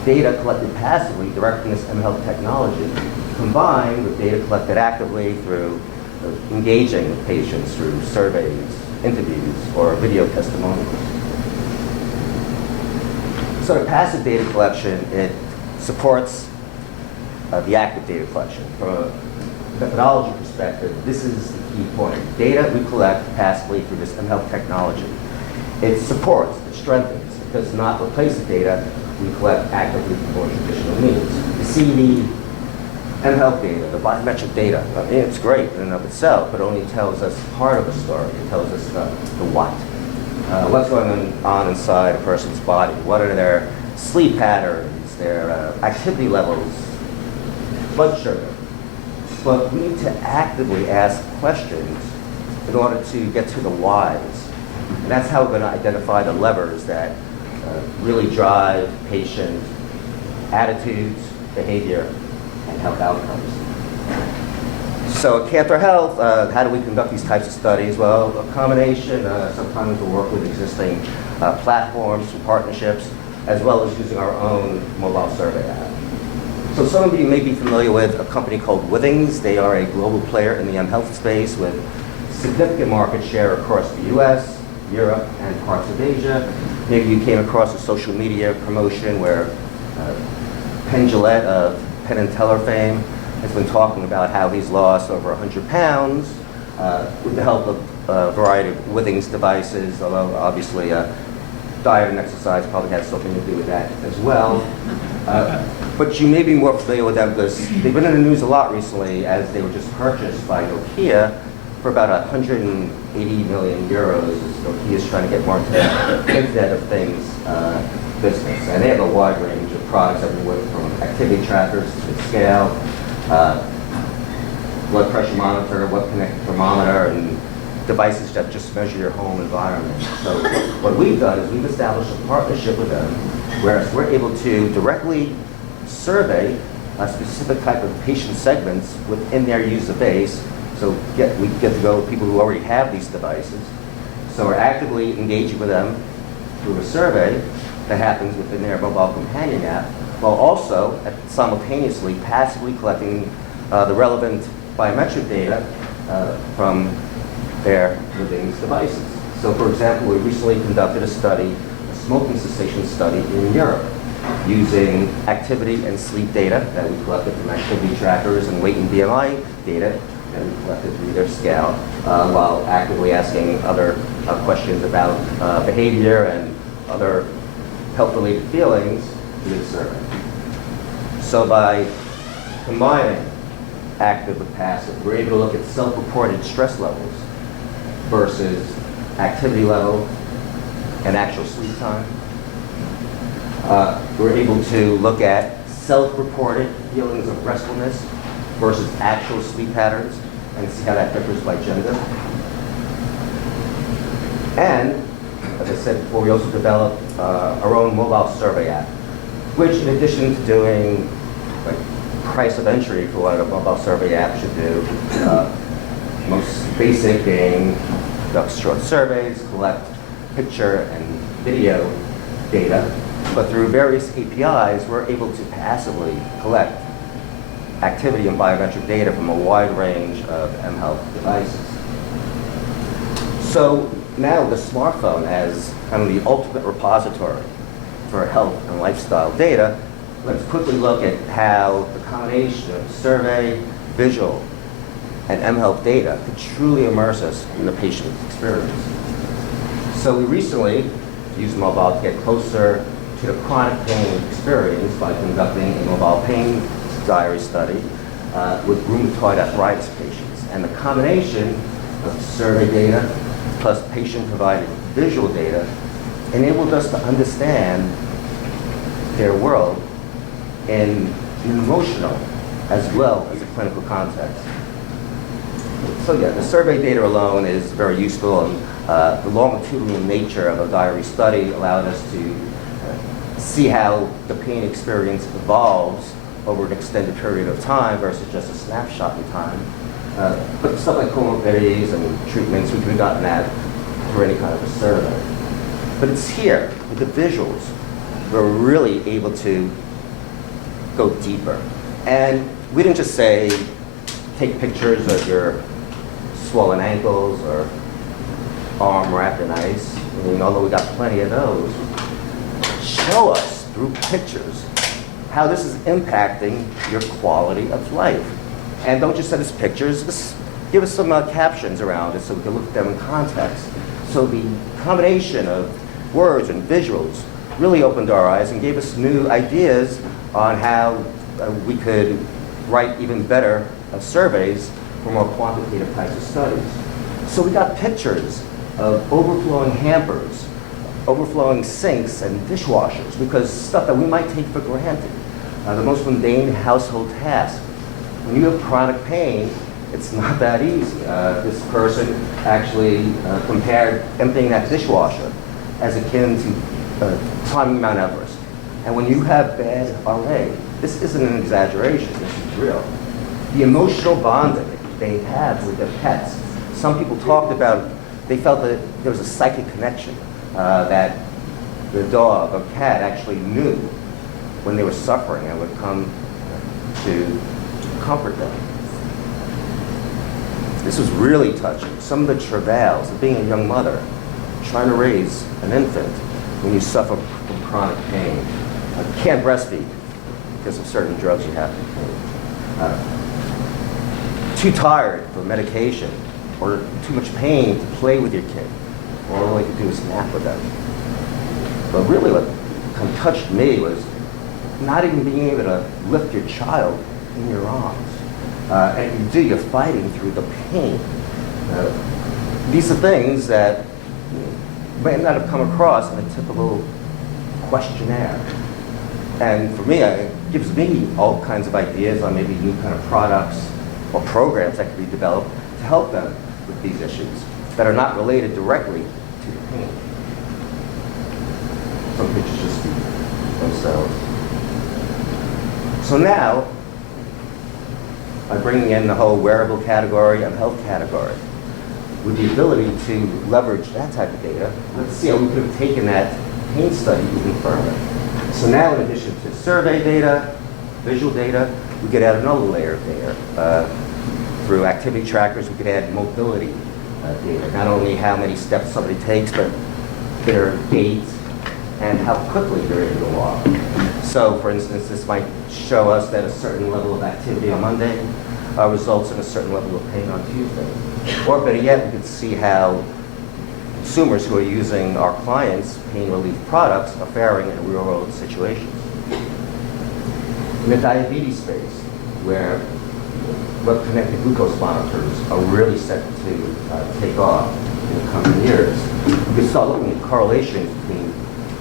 data collected passively direct from this mHealth technology, combined with data collected actively through engaging with patients through surveys, interviews, or video testimonials. So the passive data collection, it supports the active data collection. From a methodology perspective, this is the key point. Data we collect passively through this mHealth technology. It supports, it strengthens, it does not replace the data we collect actively through more traditional means. You see the mHealth data, the biometric data, I mean, it's great in and of itself, but it only tells us part of the story. It tells us the what. What's going on inside a person's body? What are their sleep patterns, their activity levels, blood sugar? But we need to actively ask questions in order to get to the whys. And that's how we're going to identify the levers that really drive patient attitudes, behavior, and health outcomes. So at Cantor Health, how do we conduct these types of studies? Well, a combination. Sometimes we'll work with existing platforms and partnerships, as well as using our own mobile survey app. So some of you may be familiar with a company called Withings. They are a global player in the mHealth space with significant market share across the US, Europe, and parts of Asia. Maybe you came across a social media promotion where Penn Jillette of Penn and Teller fame has been talking about how he's lost over 100 pounds with the help of a variety of Withings devices, although obviously diet and exercise probably has something to do with that as well. But you may be more familiar with them because they've been in the news a lot recently as they were just purchased by Nokia for about 180 million euros as Nokia's trying to get more into the Internet of Things business. And they have a wide range of products everywhere from activity trackers to the scale, blood pressure monitor, web-connected thermometer, and devices that just measure your home environment. So what we've done is we've established a partnership with them where we're able to directly survey a specific type of patient segments within their user base. So we get to go with people who already have these devices. So we're actively engaging with them through a survey that happens within their mobile companion app, while also simultaneously passively collecting the relevant biometric data from their Withings devices. So for example, we recently conducted a study, a smoking cessation study in Europe, using activity and sleep data that we collected from activity trackers and weight and BMI data that we collected through their scale, while actively asking other questions about behavior and other health-related feelings through the survey. So by combining active with passive, we're able to look at self-reported stress levels versus activity level and actual sleep time. We're able to look at self-reported feelings of restfulness versus actual sleep patterns and see how that differs by gender. And, as I said before, we also developed our own mobile survey app, which in addition to doing like price of entry for what a mobile survey app should do, most basic being conduct short surveys, collect picture and video data, but through various APIs, we're able to passively collect activity and biometric data from a wide range of mHealth devices. So now the smartphone as kind of the ultimate repository for health and lifestyle data, let's quickly look at how the combination of survey, visual, and mHealth data could truly immerse us in the patient experience. So we recently used mobile to get closer to the chronic pain experience by conducting a mobile pain diary study with rheumatoid arthritis patients. And the combination of survey data plus patient-provided visual data enabled us to understand their world in an emotional as well as a clinical context. So yeah, the survey data alone is very useful, and the longitudinal nature of a diary study allowed us to see how the pain experience evolves over an extended period of time versus just a snapshot in time. But stuff like comorbidities and treatments, we could have gotten that through any kind of a survey. But it's here, with the visuals, we're really able to go deeper. And we didn't just say, take pictures of your swollen ankles or arm wrapped in ice. I mean, although we got plenty of those, show us through pictures how this is impacting your quality of life. And don't just send us pictures, just give us some captions around it so we can look at them in context. So the combination of words and visuals really opened our eyes and gave us new ideas on how we could write even better surveys for more quantitative types of studies. So we got pictures of overflowing hampers, overflowing sinks and dishwashers, because stuff that we might take for granted, the most mundane household task. When you have chronic pain, it's not that easy. This person actually compared emptying that dishwasher as akin to climbing Mount Everest. And when you have bad RA, this isn't an exaggeration, this is real. The emotional bonding that they have with their pets. Some people talked about, they felt that there was a psychic connection, that the dog or cat actually knew when they were suffering and would come to comfort them. This was really touching. Some of the travails of being a young mother, trying to raise an infant when you suffer from chronic pain. Can't breastfeed because of certain drugs you have to take. Too tired for medication, or too much pain to play with your kid, or all they could do is nap with them. But really what kind of touched me was not even being able to lift your child in your arms. And you do, you're fighting through the pain. These are things that you may not have come across in a typical questionnaire. And for me, it gives me all kinds of ideas on maybe new kind of products or programs that could be developed to help them with these issues that are not related directly to the pain. Some pictures just speak themselves. So now, by bringing in the whole wearable category and health category, with the ability to leverage that type of data, let's see how we could have taken that pain study even further. So now, in addition to survey data, visual data, we could add another layer of data. Through activity trackers, we could add mobility data, not only how many steps somebody takes, but their gait and how quickly they're able to walk. So, for instance, this might show us that a certain level of activity on Monday results in a certain level of pain on Tuesday. Or better yet, we could see how consumers who are using our clients' pain relief products are faring in real-world situations. In the diabetes space, where web-connected glucose monitors are really set to take off, in the coming years. You can start looking at correlations between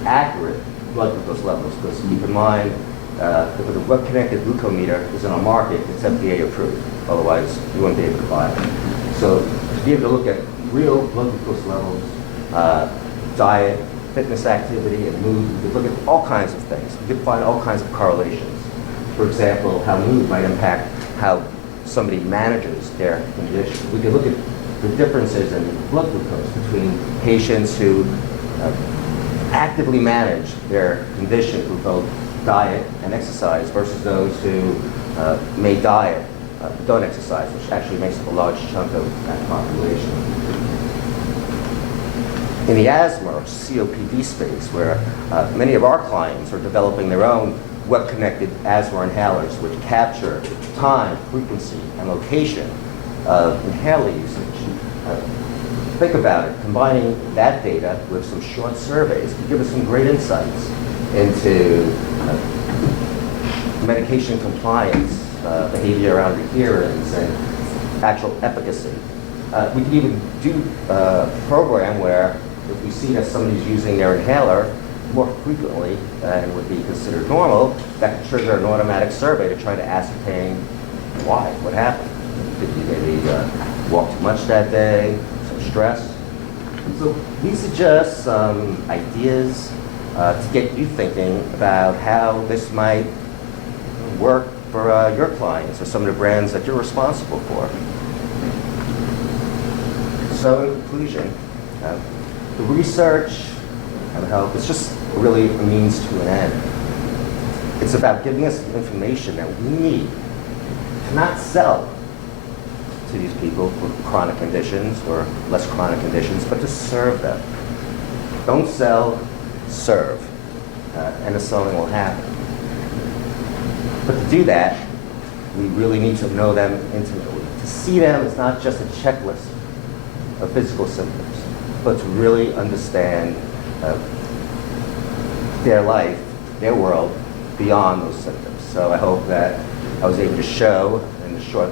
accurate blood glucose levels, because keep in mind, if the web-connected glucometer is on the market, it's FDA approved. Otherwise, you wouldn't be able to buy it. So to be able to look at real blood glucose levels, diet, fitness activity, and mood, we could look at all kinds of things. We could find all kinds of correlations. For example, how mood might impact how somebody manages their condition. We could look at the differences in blood glucose between patients who actively manage their condition through both diet and exercise versus those who may diet but don't exercise, which actually makes up a large chunk of that population. In the asthma or COPD space, where many of our clients are developing their own web-connected asthma inhalers, which capture time, frequency, and location of inhaler usage. Think about it, combining that data with some short surveys could give us some great insights into medication compliance, behavior around adherence, and actual efficacy. We could even do a program where if we see that somebody's using their inhaler more frequently than would be considered normal, that could trigger an automatic survey to try to ascertain why, what happened. Did you maybe walk too much that day, some stress? So these are just some ideas to get you thinking about how this might work for your clients or some of the brands that you're responsible for. So in conclusion, the research and help is just really a means to an end. It's about giving us the information that we need to not sell to these people with chronic conditions or less chronic conditions, but to serve them. Don't sell, serve, and the selling will happen. But to do that, we really need to know them intimately. To see them is not just a checklist of physical symptoms, but to really understand their life, their world, beyond those symptoms. So I hope that I was able to show in a short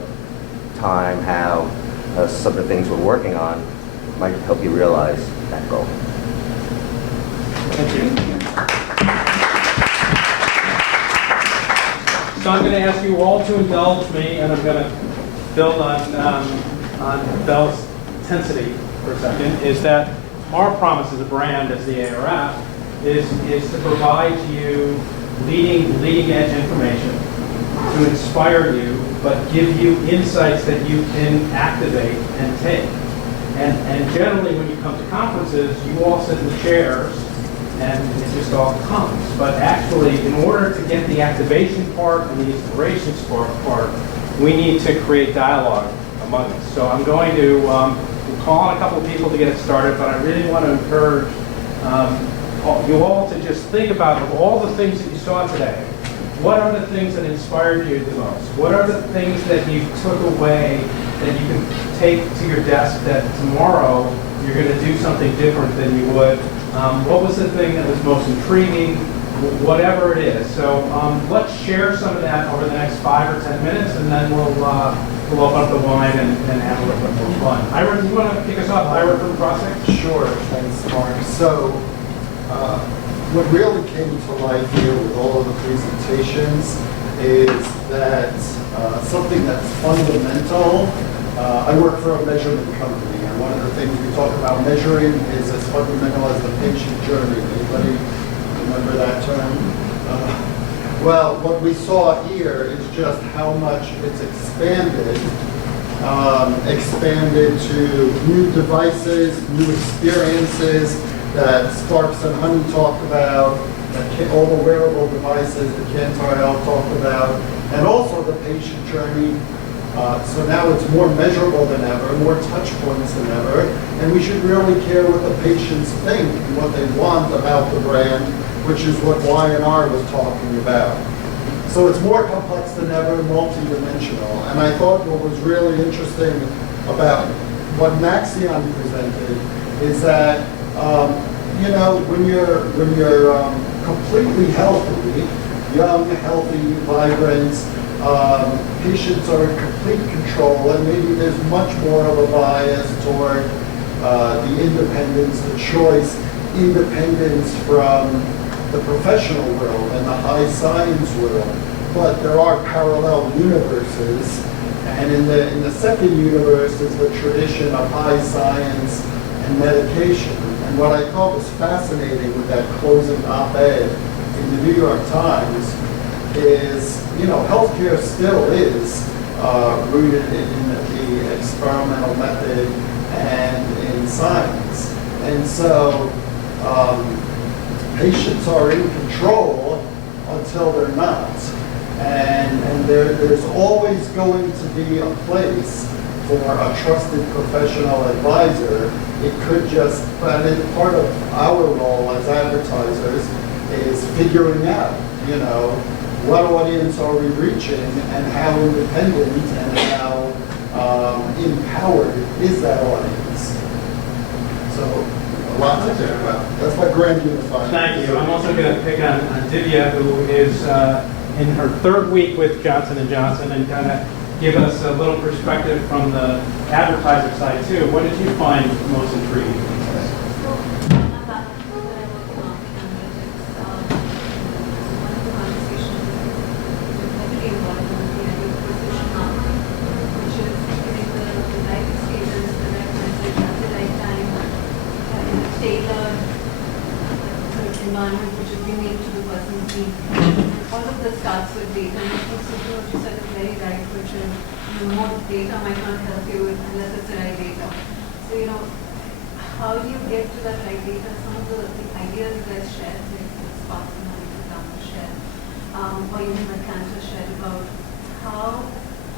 time how some of the things we're working on might help you realize that goal. Thank you. So I'm going to ask you all to indulge me, and I'm going to build on Belle's intensity for a second, is that our promise as a brand, as the ARF, is to provide you leading edge information to inspire you, but give you insights that you can activate and take. And generally, when you come to conferences, you all sit in the chairs, and it just all comes. But actually, in order to get the activation part and the inspiration part, we need to create dialogue among us. So I'm going to call on a couple of people to get it started, but I really want to encourage you all to just think about, of all the things that you saw today, what are the things that inspired you the most? What are the things that you took away that you can take to your desk that tomorrow you're going to do something different than you would? What was the thing that was most intriguing? Whatever it is. So let's share some of that over the next 5 or 10 minutes, and then we'll open up the wine and have a little bit more fun. Ira, you want to kick us off? Ira from CrossX? Sure, thanks, Mark. So what really came to life here with all of the presentations is that something that's fundamental. I work for a measurement company, and one of the things we talk about measuring is as fundamental as the patient journey. Anybody remember that term? Well, what we saw here is just how much it's expanded to new devices, new experiences that Sparks and Honey talked about, that all the wearable devices that Kantar Health talked about, and also the patient journey. So now it's more measurable than ever, more touch points than ever, and we should really care what the patients think and what they want about the brand, which is what Y&R was talking about. So it's more complex than ever, multi-dimensional. And I thought what was really interesting about what Maxion presented is that when you're completely healthy, young, healthy, vibrant, patients are in complete control, and maybe there's much more of a bias toward the independence, the choice, independence from the professional world and the high science world. But there are parallel universes, and in the second universe is the tradition of high science and medication. And what I thought was fascinating with that closing op-ed in the New York Times is, healthcare still is rooted in the experimental method and in science. And so patients are in control until they're not. And there's always going to be a place for a trusted professional advisor. It could just, but part of our role as advertisers is figuring out, what audience are we reaching and how independent and how empowered is that audience. So a lot to think about. That's my grand unified. Thank you. I'm also going to pick on Divya, who is in her third week with Johnson & Johnson, and kind of give us a little perspective from the advertiser side too. What did you find most intriguing? environment which is unique to the person's needs. All of this starts with data. And what you said is very right, which is more data might not help you unless it's the right data. So, how do you get to that right data? Some of the ideas that shared, like Sparks and Honey, for example, shared, or even the Cantor shared about how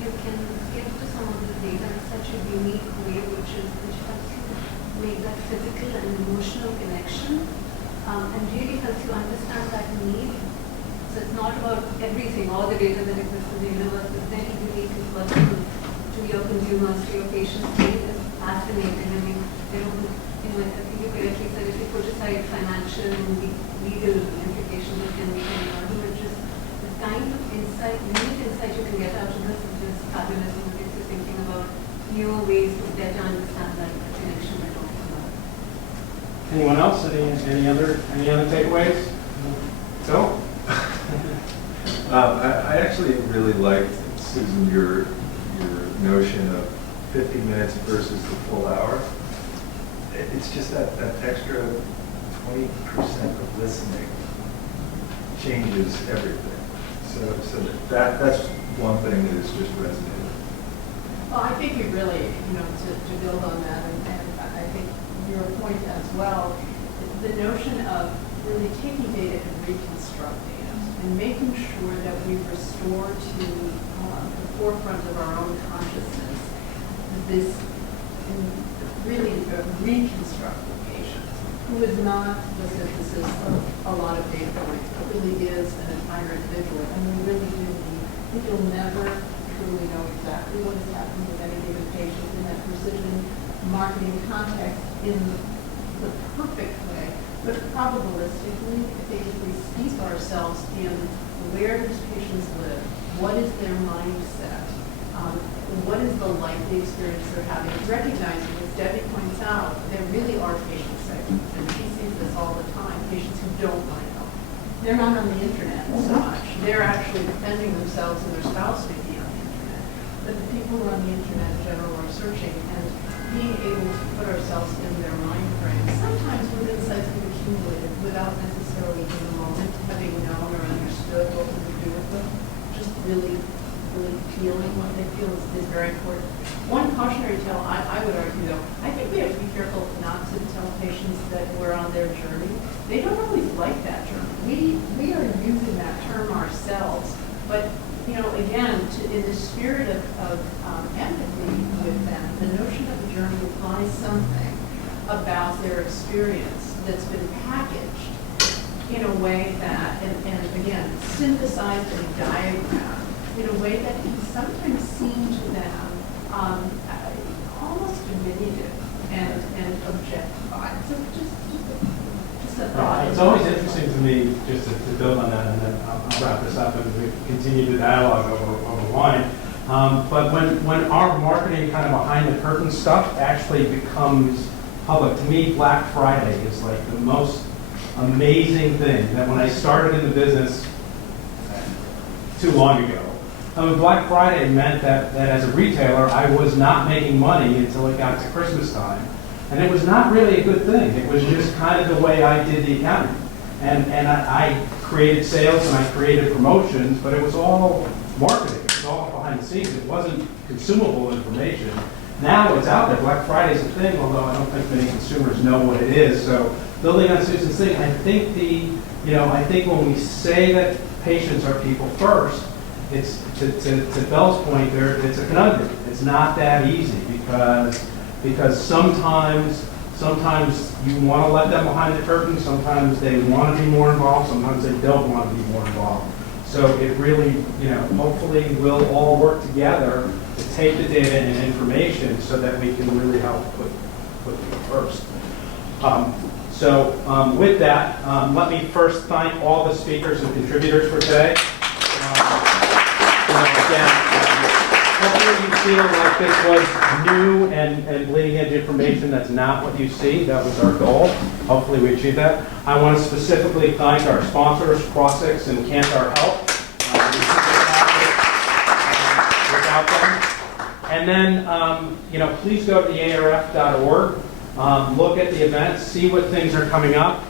you can get to some of the data in such a unique way, which helps you make that physical and emotional connection. And really helps you understand that need. So it's not about everything, all the data that exists in the universe is very unique and personal to your consumers, to your patients. It is fascinating. I mean, I think you correctly said if you put aside financial and legal implications that can be which is the kind of insight, unique insight you can get out of this is just fabulous and makes you thinking about newer ways to better understand that connection we're talking about. Anyone else? Any other takeaways? Go. I actually really liked, Susan, your notion of 50 minutes versus the full hour. It's just that extra 20% of listening changes everything. So that's one thing that has just resonated. Well, I think you really, to build on that, and I think your point as well, the notion of really taking data and reconstructing it and making sure that we restore to the forefront of our own consciousness this really reconstruct the patient who is not the synthesis of a lot of data points, but really is an entire individual. And we really do need, I think you'll never truly know exactly what is happening with any given patient in that precision marketing context in the perfect way, but probabilistically, I think if we steep ourselves in where these patients live, what is their mindset, what is the likely experience they're having, recognizing, as Debbie points out, there really are patient segments, and she sees this all the time, patients who don't want to help. They're not on the internet so much. They're actually defending themselves and their spouse may be on the internet. But the people who are on the internet in general are searching, and being able to put ourselves in their mind frame, sometimes with insights we've accumulated without necessarily in the moment having known or understood what we would do with them, just really feeling what they feel is very important. One cautionary tale I would argue though, I think we have to be careful not to tell patients that we're on their journey. They don't always like that journey. We are using that term ourselves, but again, in the spirit of empathy with them, the notion of a journey implies something about their experience that's been packaged in a way that, and again, synthesized in a diagram, in a way that can sometimes seem to them almost diminutive and objectified. So just a thought. It's always interesting to me, just to build on that, and then I'll wrap this up and we continue the dialogue over wine. But when our marketing kind of behind the curtain stuff actually becomes public, to me, Black Friday is like the most amazing thing. That when I started in the business too long ago, Black Friday meant that as a retailer, I was not making money until it got to Christmas time. And it was not really a good thing. It was just kind of the way I did the accounting. And I created sales and I created promotions, but it was all marketing. It was all behind the scenes. It wasn't consumable information. Now it's out there. Black Friday is a thing, although I don't think many consumers know what it is. So building on Susan's thing, I think I think when we say that patients are people first, it's to Belle's point there, it's a conundrum. It's not that easy because sometimes you want to let them behind the curtain, sometimes they want to be more involved, sometimes they don't want to be more involved. So it really, hopefully we'll all work together to take the data and information so that we can really help put people first. With that, let me first thank all the speakers and contributors for today. Hopefully you feel like this was new and bleeding edge information. That's not what you see. That was our goal. Hopefully we achieved that. I want to specifically thank our sponsors, Crossix and Kantar Health. Without them. And then, please go to the ARF.org. Look at the events, see what things are coming up.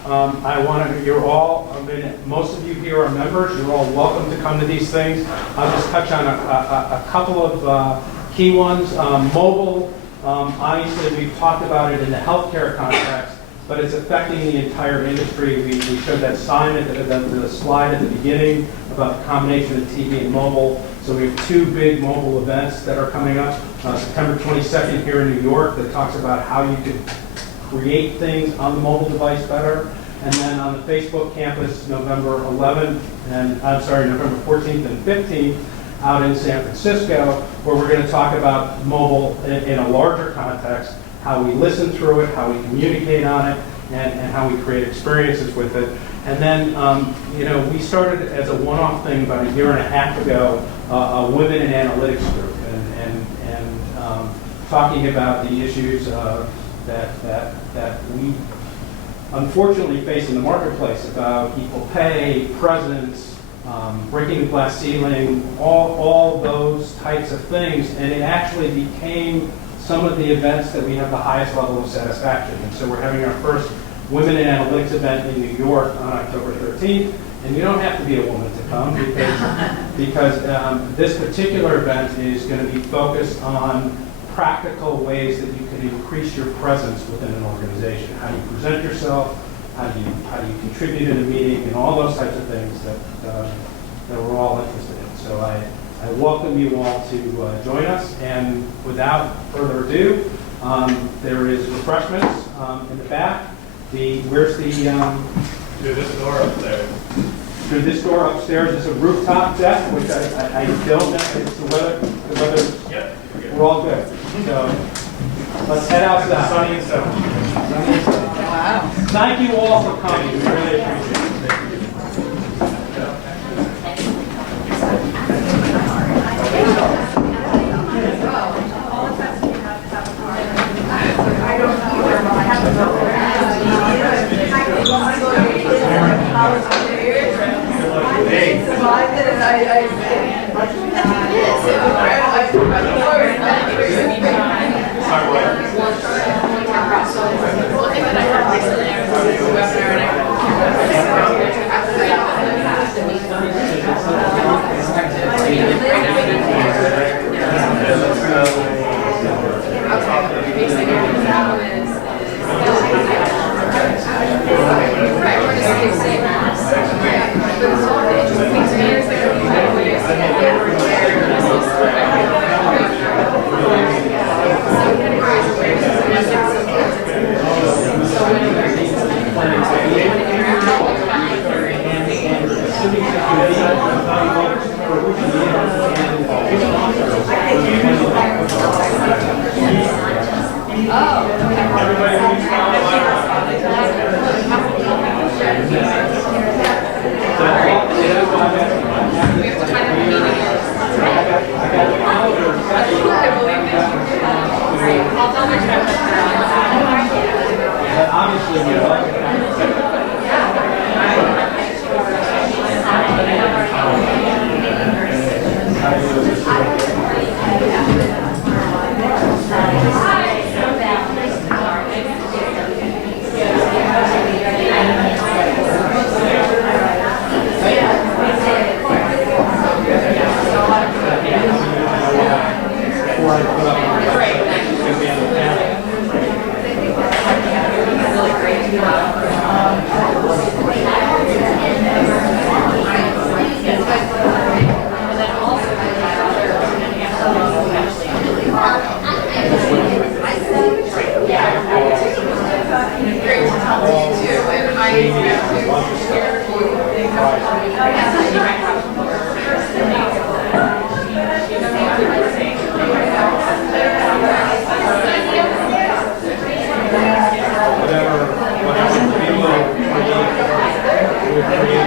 Most of you here are members. You're all welcome to come to these things. I'll just touch on a couple of key ones. Mobile, obviously we've talked about it in the healthcare context, but it's affecting the entire industry. We showed that sign the slide at the beginning about the combination of TV and mobile. So we have two big mobile events that are coming up. September 22nd here in New York that talks about how you could create things on the mobile device better. And then on the Facebook campus, November 14th and 15th out in San Francisco, where we're going to talk about mobile in a larger context, how we listen through it, how we communicate on it, and how we create experiences with it. And then, we started as a one-off thing about a year and a half ago, a women in analytics group, and talking about the issues that we unfortunately face in the marketplace about equal pay, presence, breaking the glass ceiling, all those types of things. And it actually became some of the events that we have the highest level of satisfaction. And so we're having our first Women in Analytics event in New York on October 13th. And you don't have to be a woman to come because this particular event is going to be focused on practical ways that you can increase your presence within an organization. How do you present yourself? How do you contribute in a meeting? And all those types of things that we're all interested in. So I welcome you all to join us. And without further ado, there is refreshments in the back. Where's the through this door up there. Through this door upstairs is a rooftop deck, which I don't know. It's the weather. Yep. We're all good. So let's head out to the sunny and sunny. Wow. Thank you all for coming. We really appreciate it. for you.